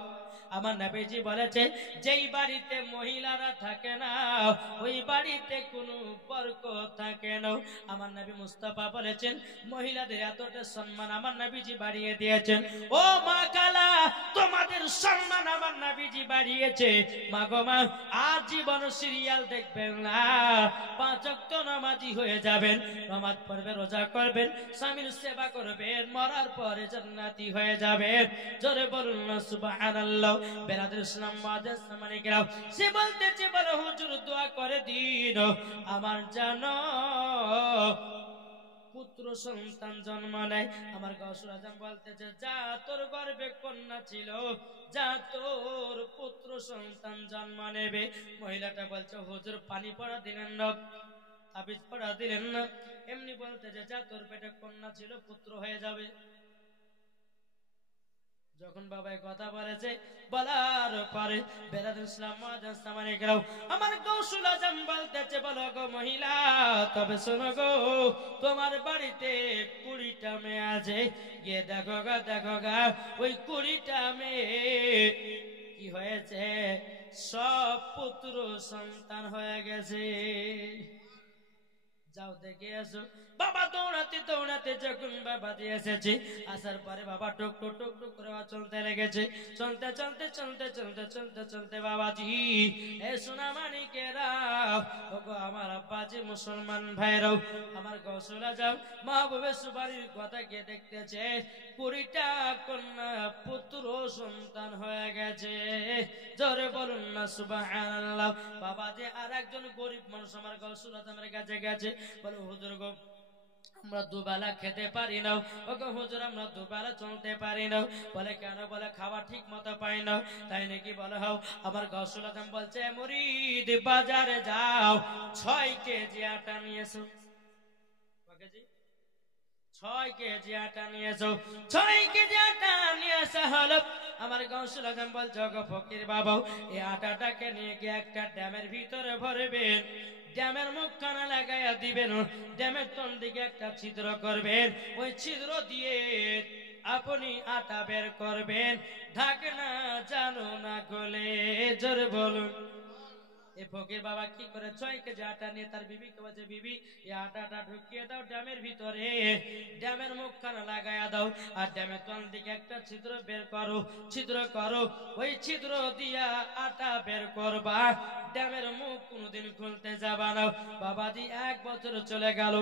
আমার নবীজি বলেছে যেই বাড়িতে মহিলারা থাকে না ওই বাড়িতে কোনো বরকত থাকে না। আমার নবী মুস্তাফা বলেছেন মহিলাদের এতটা সম্মান আমার নবীজি বাড়িয়ে দিয়েছেন। ও মা কালা, তোমাদের সম্মান আমার নবীজি বাড়িয়েছে। মা গো মা, আজীবন সিরিয়াল দেখবেন না, 5 ওয়াক্ত নামাজি হয়ে যাবেন, নামাজ পড়বেন, রোজা করবেন, স্বামীর সেবা করবেন, মরার পরে জান্নাতি হয়ে যাবেন। জোরে বলুন না সুবহানাল্লাহ। বেরাদুল ইসলাম মাদাস মানিকেরাও, সে বলতেছে বলে হুজুর দোয়া করে দিন আমার জানো পুত্র সন্তান জন্ম নেয়। আমার গৌসুল আজম বলতেছে, যা তোর গর্ভে কন্যা ছিল, যা তোর পুত্র সন্তান জন্ম নেবে। মহিলাটা বলছে, হুজুর পানি পড়া দিলেন না, তাবিজ পড়া দিলেন না, এমনি বলতেছে যা তোর পেটে কন্যা ছিল পুত্র হয়ে যাবে। যখন বাবাই কথা বলেছে, বলার পরে বেরাদুল ইসলাম মুআজ্জাজ সামানে গেল, আমার গৌসুল আজম বলতেছে, বলো গো মহিলা, তবে শোনো গো, তোমার বাড়িতে 20টা মেয়ে আছে, গিয়ে দেখো গা ওই 20টা মেয়ে কি হয়েছে, সব পুত্র সন্তান হয়ে গেছে, যাও দেখে আসো। বাবা দৌড়াতে দৌড়াতে যখন বাবা দিয়ে এসেছে, আসার পরে বাবা টুক টুক টুক টুক করে চলতে লেগেছে, চলতে চলতে চলতে চলতে চলতে চলতে বাবাজি এ সোনা মানিকেরা, ওগো আমার আব্বাজি মুসলমান ভাইরাও, আমার গৌসুল আজম মাহবুবে সুবারির কথা গিয়ে দেখতেছে 20টা কন্যা পুত্র সন্তান হয়ে গেছে। জোরে বলুন না সুবহানাল্লাহ। বাবাজি আর একজন গরিব মানুষ আমার গৌসুল আজমের কাছে গেছে, বলে হুজুর গো, আমরা দুবেলা খেতে পারি না, ওগো হুজুর আমরা দুবেলা চলতে পারি না। বলে কেন? বলে খাওয়া ঠিক মতো পাই না। তাই নাকি? বলে হাও। আমার গৌসুল আজম বলছে, মুরিদ বাজারে যাও, 6 কেজি আটা নিয়ে এসো। 6 কেজি আটা নিয়ে এসো। 6 কেজি আটা নিয়ে আসা হলো। আমার গৌসুল আজম বলছে, ওগো ফকির বাবা, এই আটাটাকে নিয়ে গিয়ে একটা ড্যামের ভিতরে ভরবেন, ড্যামের মুখখানা লাগাইয়া দিবেন, ড্যামের তল দিকে একটা ছিদ্র করবেন, ওই ছিদ্র দিয়ে আপনি আটা বের করবেন, ঢাকনা জানো না গলে। জোরে বলুন। এ ফকির বাবা কি করে 6 কেজি আটা নিয়ে তার বিবিকে বলছে, বিবি এই আটাটা ঢুকিয়ে দাও ড্যামের ভিতরে, ড্যামের মুখখানা লাগাইয়া দাও, আর ড্যামের তল দিকে একটা ছিদ্র বের করো, ছিদ্র করো, ওই ছিদ্র দিয়া আটা বের করবা, ড্যামের মুখ কোনোদিন খুলতে যাবা না। বাবাজি 1 বছর চলে গেল,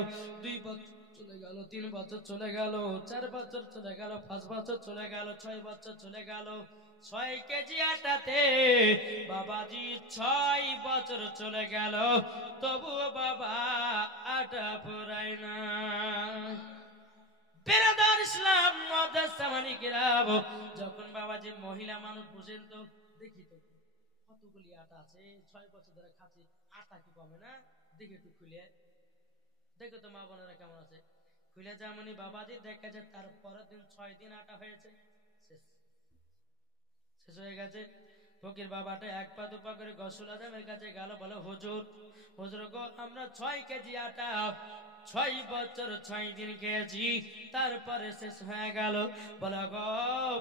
2 বছর চলে গেল, 3 বছর চলে গেল, 4 বছর চলে গেল, 5 বছর চলে গেল, 6 বছর চলে গেল। 6 কেজি আটাতে বাবাজি 6 বছর চলে গেল, তবুও বাবা আটা ফুরায় না। বেরাদার ইসলাম মুআজ্জাজ সামানি কিরাম, যখন বাবাজি মহিলা মানুষ বুঝেন তো, দেখি তো কতগুলি আটা আছে, 6 বছর ধরে খাচ্ছি, আটা কি কমে না, দেখি একটু খুলে দেখো তো মা বোনেরা কেমন আছে। খুলে যেমনই বাবাজি দেখে যে তার পরের দিন 6 দিন আটা হয়েছে, শেষ শেষ হয়ে গেছে। ফকির বাবাটা 1 পা 2 পা করে গৌসুল আজমের কাছে গেল, বলে হুজুর, হুজুর গো, আমরা 6 কেজি আটা 6 বছর 6 দিন খেয়েছি, তারপরে শেষ হয়ে গেল। বলে গো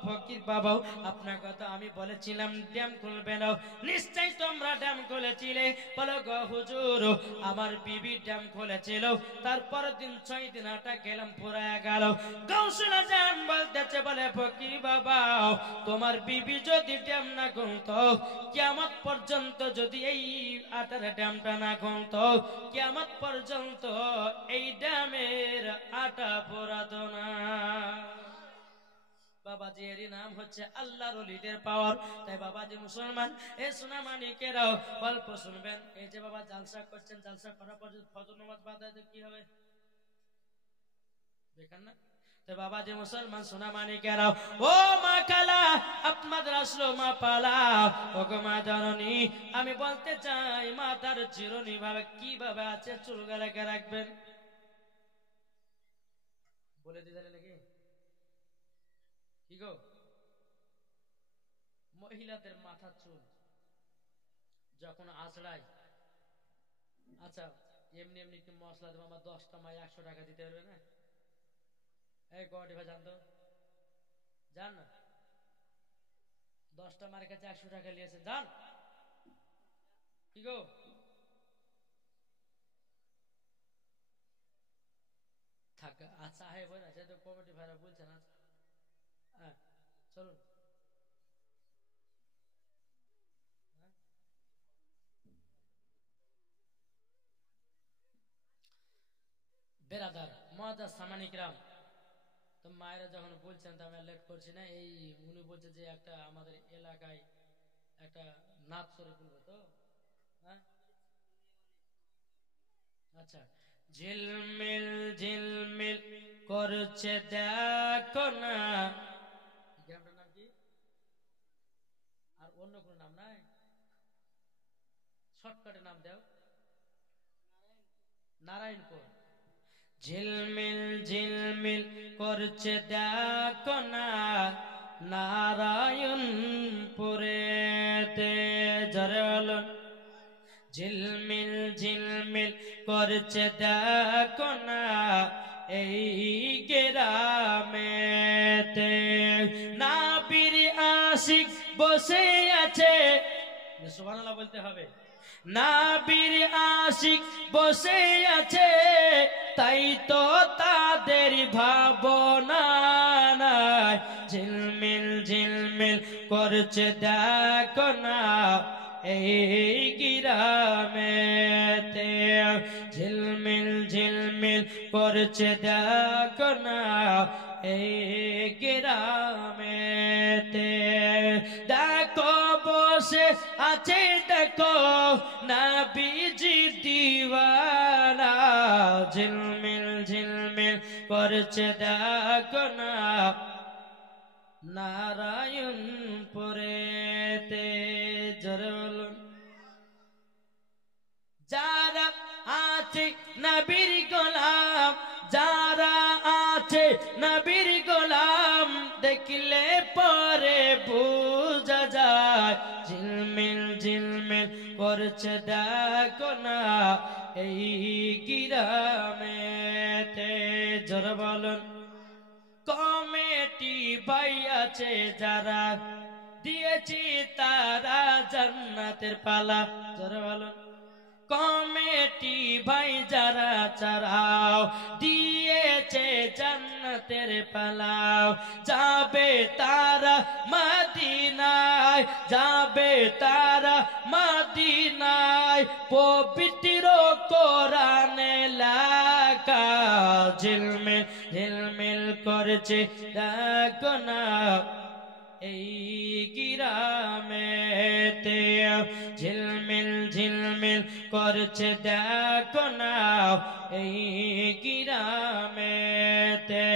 ফকির বাবা, আপনাকে তো আমি বলেছিলাম ড্যাম খুলবে না, নিশ্চয়ই তোমরা ড্যাম খুলেছিলে। বলে গো হুজুর, আমার বিবি ড্যাম খুলেছিল, তারপর দিন 6 দিন আটা খেলাম, ফুরায় গেল। গৌসুল আজম বলতেছে, বলে ফকির বাবা, তোমার বিবি যদি ড্যাম না খুলতো, কিয়ামত পর্যন্ত যদি এই আটার ড্যামটা না খুলতো, কিয়ামত পর্যন্ত এই ড্যামের আটা পড়াতো না। বাবাজি এরই নাম হচ্ছে আল্লাহর ওলিদের পাওয়ার। তাই বাবাজি মুসলমান এ সোনা মানিকেরাও গল্প শুনবেন। এই যে বাবা জালসা করছেন, জালসা করার পর যদি ফজর নামাজ বাদ দেয় কি হবে? দেখেন না? তো বাবাজি মুসলমান সোনা মানিকেরাও, ও মা খালা, আপনাদের আসলো মা পালা, ও গো মা জননী, আমি বলতে চাই মাতার চিরুনি ভাবে কিভাবে আছে চুল গালাকে রাখবেন, বলে দিতে নাকি? কি গো, মহিলাদের মাথার চুল যখন আঁচড়াই, আচ্ছা এমনি এমনি কি মশলা দেবো, আমার 10টা মাই 100 টাকা দিতে পারবে না? এই গড়ি ভাই জানতো, জান না, 10টা মার কাছে 100 টাকা নিয়েছে, জান কি গো? থাক, আচ্ছা হে বই না, সে তো কমিটি ভাইরা বলছে না। হ্যাঁ চলুন। হ্যাঁ? বেরাদার মুআজ্জাজ সামানিকরাম, তো মায়েরা যখন বলছেন তো আমি লেট করছি না, এই উনি বলছে যে একটা আমাদের এলাকায় একটা নাচ শরীফ বলবো তো। হ্যাঁ আচ্ছা, ঝিলমিল ঝিলমিল করছে দেখো না, গ্রামটার নাম কি? আর অন্য কোন নাম নাই? শর্টকাটে নাম দাও। নারায়ণপুর। ঝিলমিল ঝিলমিল করছে দেখো না, নারায়ণপুরেতে জরে বলুন। ঝিলমিল ঝিলমিল করছে দেখো না, এই গ্রামেতে নাবির আশিক বসে আছে, সুবহানাল্লাহ বলতে হবে। নাবির আশিক বসে আছে, তাই তো তাদের ভাবনা নাই। ঝিলমিল ঝিলমিল করছে দেখো না, এই গ্রামেতে ঝিলমিল ঝিলমিল করছে দেখো না, এই গ্রামেতে দেখো বসে আছে দেখো নবীজি দিওয়ানা। ঝিলমিল ঝিলমিল করছে দেখো না, নারায়ণপুরেতে জোরে বলুন। যারা আছে নবীর গোলাম, যারা আছে নবীর গোলাম, দেখলে পরে বুঝা যায়। ঝিলমিল ঝিলমিল করছে দেখো না, এই গ্রামেতে জোরে বলুন। কমিটি ভাই আছে যারা, দিয়েছি তারা জান্নাতের পালা, জোরে বলুন। কমিটি ভাই যারা চারাও, দিয়েছে জান্নাতের পালাও। যাবে তারা মদিনায়, যাবে তারা মদিনায়, পবিত্র কোরআনে লেখা। ঝিলমিল ঝিলমিল করছে দেখো না, এই গ্রামেতে ঝিলমিল ঝিলমিল করছে দেখো না, এই গ্রামেতে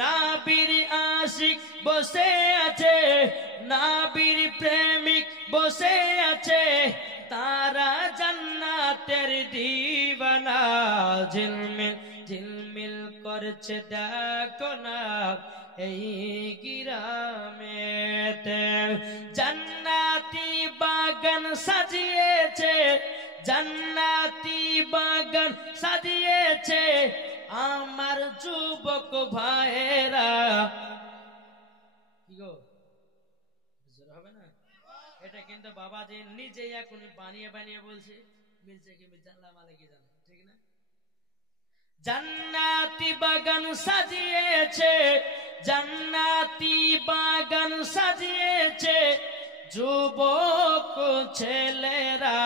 নাবির আশিক বসে আছে, নাবির প্রেমিক বসে আছে, তারা জান্নাতের দিওয়ানা। ঝিলমিল ঝিলমিল করছে দেখো না, এই গ্রামেতে জান্নাতি বাগান সাজিয়েছে, জান্নাতি বাগান সাজিয়েছে আমার যুবক ভাইয়েরা। কি গো হবে না? এটা কিন্তু বাবাজি নিজেই এখন বানিয়ে বানিয়ে বলছে, মিলছে কি জানলা মালে কি জানে, ঠিক না? জান্নাতি বাগান সাজিয়েছে, জান্নাতি বাগান সাজিয়েছে যুবক ছেলেরা।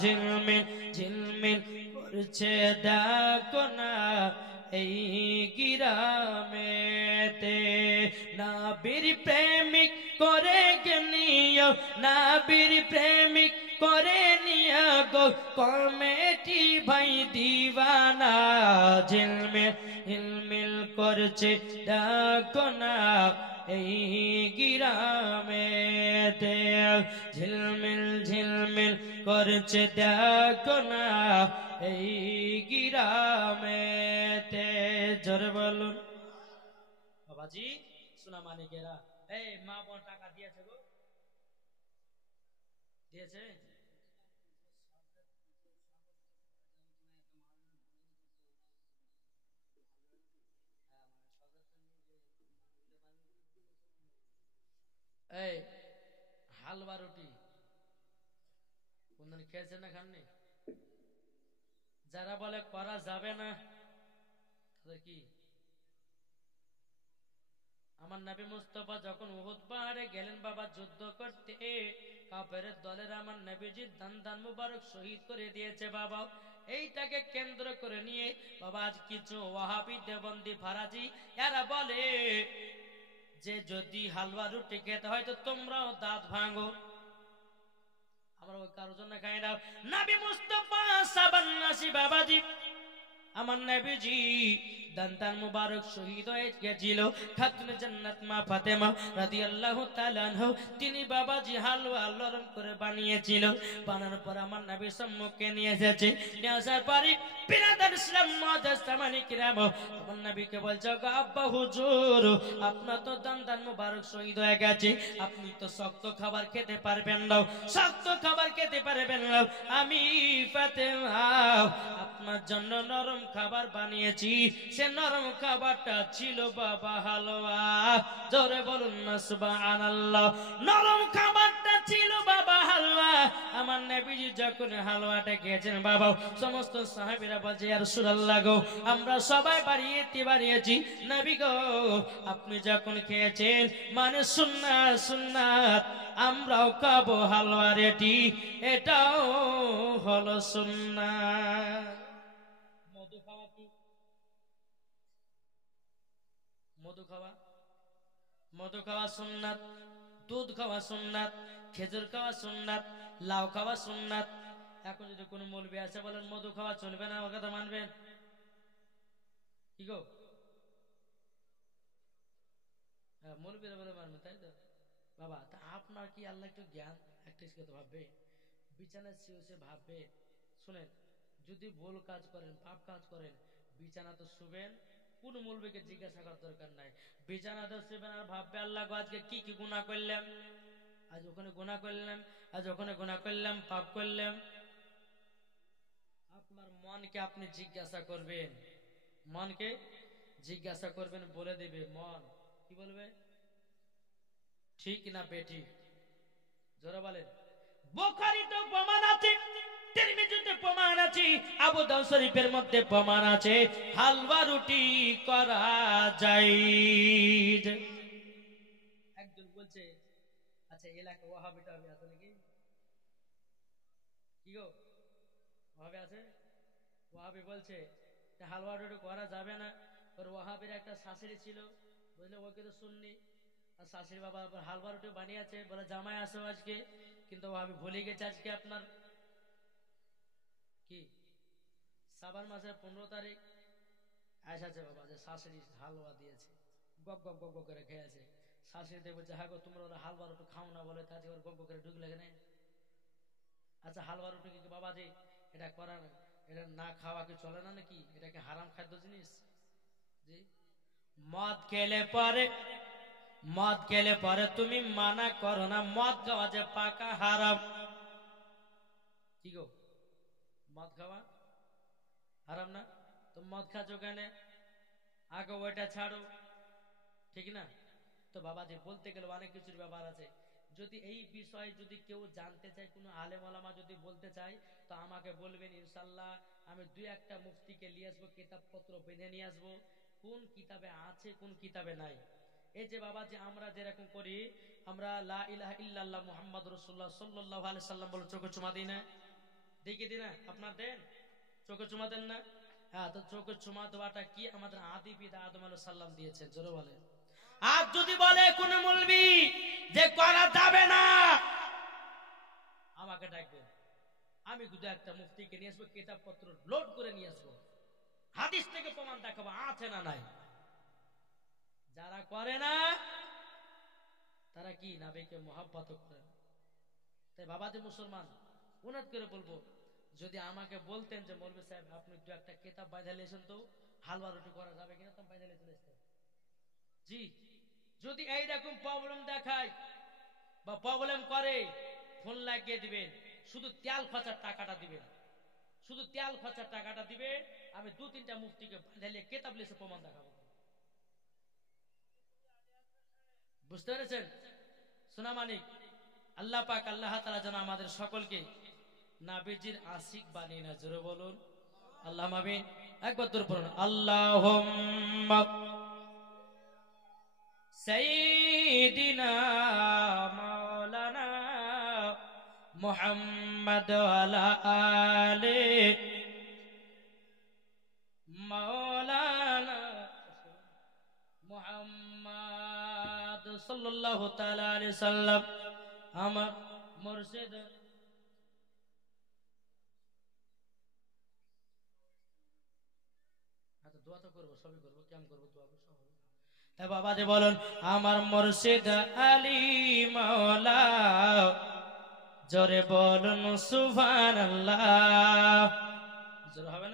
ঝিলমিল ঝিলমিল করছে দেখো না, এই গ্রামেতে নবীর প্রেমিক করে নিও, নবীর প্রেমিক করে নিও গো কমিটি ভাই দিওয়ানা। ঝিলমিল ঝিলমিল করছে দেখো না, এই গ্রামেতে ঝিলমিল ঝিলমিল করছে দেখো না, এই গ্রামেতে জোরে বলুন। বাবাজি সোনা মানিকেরা, এই মা বোন টাকা দিয়েছে গো, দিয়েছে? এই হালুয়া রুটি কোনদিন খেয়েছে না খাননি? যারা বলে করা যাবে না তাদের কি? আমার নবী মুস্তাফা যখন উহুদ পাহাড়ে গেলেন বাবা যুদ্ধ করতে, কাফেরের দলের আমার নবীজি দান মুবারক শহীদ করে দিয়েছে বাবা। এইটাকে কেন্দ্র করে নিয়ে বাবা আজ কিছু ওয়াহাবি দেবন্দি ফারাজি এরা বলে যে যদি হালুয়া রুটি খেতে হয় তো তোমরাও দাঁত ভাঙো। আমরা ওই কারোর জন্য খাই না। নবী মুস্তাফা সাবান্নাসি বাবাজি আমার নবীজি দান্তান মুবারক শহীদ হয়ে গেছিল। খাতুনে জান্নাত মা ফাতেমা রাদিয়াল্লাহু তাআলা আনহা তিনি বাবাজি হালুয়া নরম করে বানিয়েছিল। বানানোর পর আমার নবী সম্মুখে নিয়ে এসেছে। নিয়ে আসার পরে বিরাদার ইসলাম মুজাসসামানি কিরাম আমার নবীকে বলছে, আব্বা হুজুর আপনার তো দান্তান মুবারক শহীদ হয়ে গেছে, আপনি তো শক্ত খাবার খেতে পারবেন না, শক্ত খাবার খেতে পারবেন না। আমি ফাতেমা আপনার জন্য নরম খাবার বানিয়েছি। সে নরম খাবারটা ছিল বাবা হালুয়া। জোরে বলুন না সুবহানাল্লাহ। নরম খাবারটা ছিল বাবা হালুয়া। আমার নবীজি যখন হালুয়াটা খেয়েছেন বাবা, সমস্ত সাহাবীরা বলছে, ইয়া রাসূলুল্লাহ গো আমরা সবাই বানিয়েছি। নবী গো আপনি যখন খেয়েছেন মানে সুন্নাত আমরাও খাবো হালুয়া রেডি, এটাও হলো সুন্নাত। মধু খাওয়া কি? মধু খাওয়া সুন্নাত, দুধ খাওয়া সুন্নাত, খেজুর খাওয়া সুন্নাত, লাউ খাওয়া সুন্নাত। এখন যদি কোনো মৌলবি আছে বলেন মধু খাওয়া চলবে না, ও কথা মানবেন কি গো? হ্যাঁ মৌলবিরা বলে মানবেন, তাই তো বাবা। তা আপনার কি আল্লাহ একটু জ্ঞান একটা কথা ভাববে, বিছানায় শুয়ে ভাববে। শুনেন, যদি ভুল কাজ করেন, পাপ কাজ করেন, বিছানা তো শুবেন, কোন মৌলবিকে জিজ্ঞাসা করার দরকার নাই। বিছানাতে শুবেন আর ভাববে আল্লাহ আজকে কি কি গুনাহ করলাম, আজ ওখানে গুনাহ করলাম, আজ ওখানে গুনাহ করলাম, পাপ করলাম। আপনার মনকে আপনি জিজ্ঞাসা করবেন, মনকে জিজ্ঞাসা করবেন, বলে দেবে মন কি বলবে, ঠিক না বেঠিক। জোরে বলেন। বুখারীতে প্রমাণ আছে, তিরমিজিতে প্রমাণ আছে, আবু দাউদ শরীফের মধ্যে প্রমাণ আছে হালুয়া রুটি করা যায়। একজন বলছে, আচ্ছা এলাকা ওয়াহাবি টাহাবি আছে নাকি? কি গো ওয়াহাবি আছে? ওয়াহাবি বলছে হালুয়া রুটি করা যাবে না। ওর ওয়াহাবির একটা শাশুড়ি ছিল, বুঝলে, ওকে তো সুন্নি, আর শাশুড়ি বাবা হালুয়া রুটি বানিয়েছে, বলে জামাই আসো আজকে, কিন্তু ওয়াহাবি ভুলে গেছে আজকে আপনার কি শ্রাবণ মাসের 15 তারিখ এসেছে বাবা, যে শাশুড়ি হালুয়া দিয়েছে, গপ গপ গপ করে খেয়েছে। শাশুড়িতে বলছে, হ্যাঁ গো তোমরা ওরা হালুয়া রুটি খাও না বলে তাতে ওর গপ করে ঢুক লাগে না। আচ্ছা হালুয়া রুটি কি বাবা যে এটা করা, এটা না খাওয়া কি চলে না নাকি? এটা কি হারাম খাদ্য জিনিস? জি। মদ খেলে পরে তুমি মানা করো না, মদ খাওয়া যে পাকা হারাম। কি গো মদ খাওয়া হারাম না? তো মদ খাচ্ছ কেন? আগে ওইটা ছাড়ো, ঠিক না? তো বাবাজি বলতে গেলে অনেক কিছুর ব্যাপার আছে। যদি এই বিষয়ে যদি কেউ জানতে চায়, কোনো আলেম ওলামা যদি বলতে চায়, তো আমাকে বলবেন, ইনশাল্লাহ আমি দুই একটা মুফতিকে নিয়ে আসবো, কিতাবপত্র বেঁধে নিয়ে আসবো, কোন কিতাবে আছে কোন কিতাবে নাই। এই যে বাবা যে আমরা যেরকম করি, আমরা লা ইলাহা ইল্লাল্লাহ মুহাম্মাদুর রাসূলুল্লাহ সাল্লাল্লাহু আলাইহি সাল্লাম বলে চোখে চুমা দিই না? দেখি দিই না? আপনার দেন? চোখে চুমা দেন না? হ্যাঁ, তো চোখে চুমা দেওয়াটা কি আমাদের আদি পিতা আদম আলাইহিস সালাম দিয়েছেন, জোরে বলে। আর যদি বলে কোন মৌলবি যে করা যাবে না, আমাকে ডাকবেন, আমি দুটো একটা মুফতিকে নিয়ে আসবো, কিতাবপত্র লোড করে নিয়ে আসবো, হাদিস থেকে প্রমাণ দেখাবো আছে না নাই। যারা করে না তারা কি নবীকে মহব্বত করে না। তাই বাবা যে মুসলমান, উনাদ করে বলবো, যদি আমাকে বলতেন যে মৌলভী সাহেব আপনি দু একটা কিতাব বাইধা লিয়েছেন তো হালুয়া রুটি করা যাবে কিনা, তো বাইধা লিয়ে চলে আসতেন। জি, যদি এইরকম প্রবলেম দেখায় বা প্রবলেম করে, ফোন লাগিয়ে দিবেন, শুধু তেল খরচার টাকাটা দিবেন, শুধু তেল খরচার টাকাটা দিবে, আমি দু তিনটা মুফতিকে বাইধা লিয়ে কিতাব লিখে প্রমাণ দেখাবো। বুঝতে পেরেছেন সোনা মানিক? আল্লাহ পাক আল্লাহ তাআলা যেন আমাদের সকলকে নবীজির আশিক বানিয়ে না, জোরে বলুন আল্লাহ আমিন। একবার দূর পড়ুন, আল্লাহুম্মা সাইয়্যিদিনা মাওলানা মুহাম্মদ ওয়ালা আলি মাওলানা মুহাম্মদ সাল্লাল্লাহু তাআলা আলাইহি সাল্লাম। আমার মুর্শিদ দোয়া তো করবো, সবই করবো, কেমন করবো, দোয়া করবো, সব হবে। তাই বাবা যে বলুন আমার মুর্শিদ আলী মাওলা, জোরে বলুন সুবহানাল্লাহ। জোরে হবে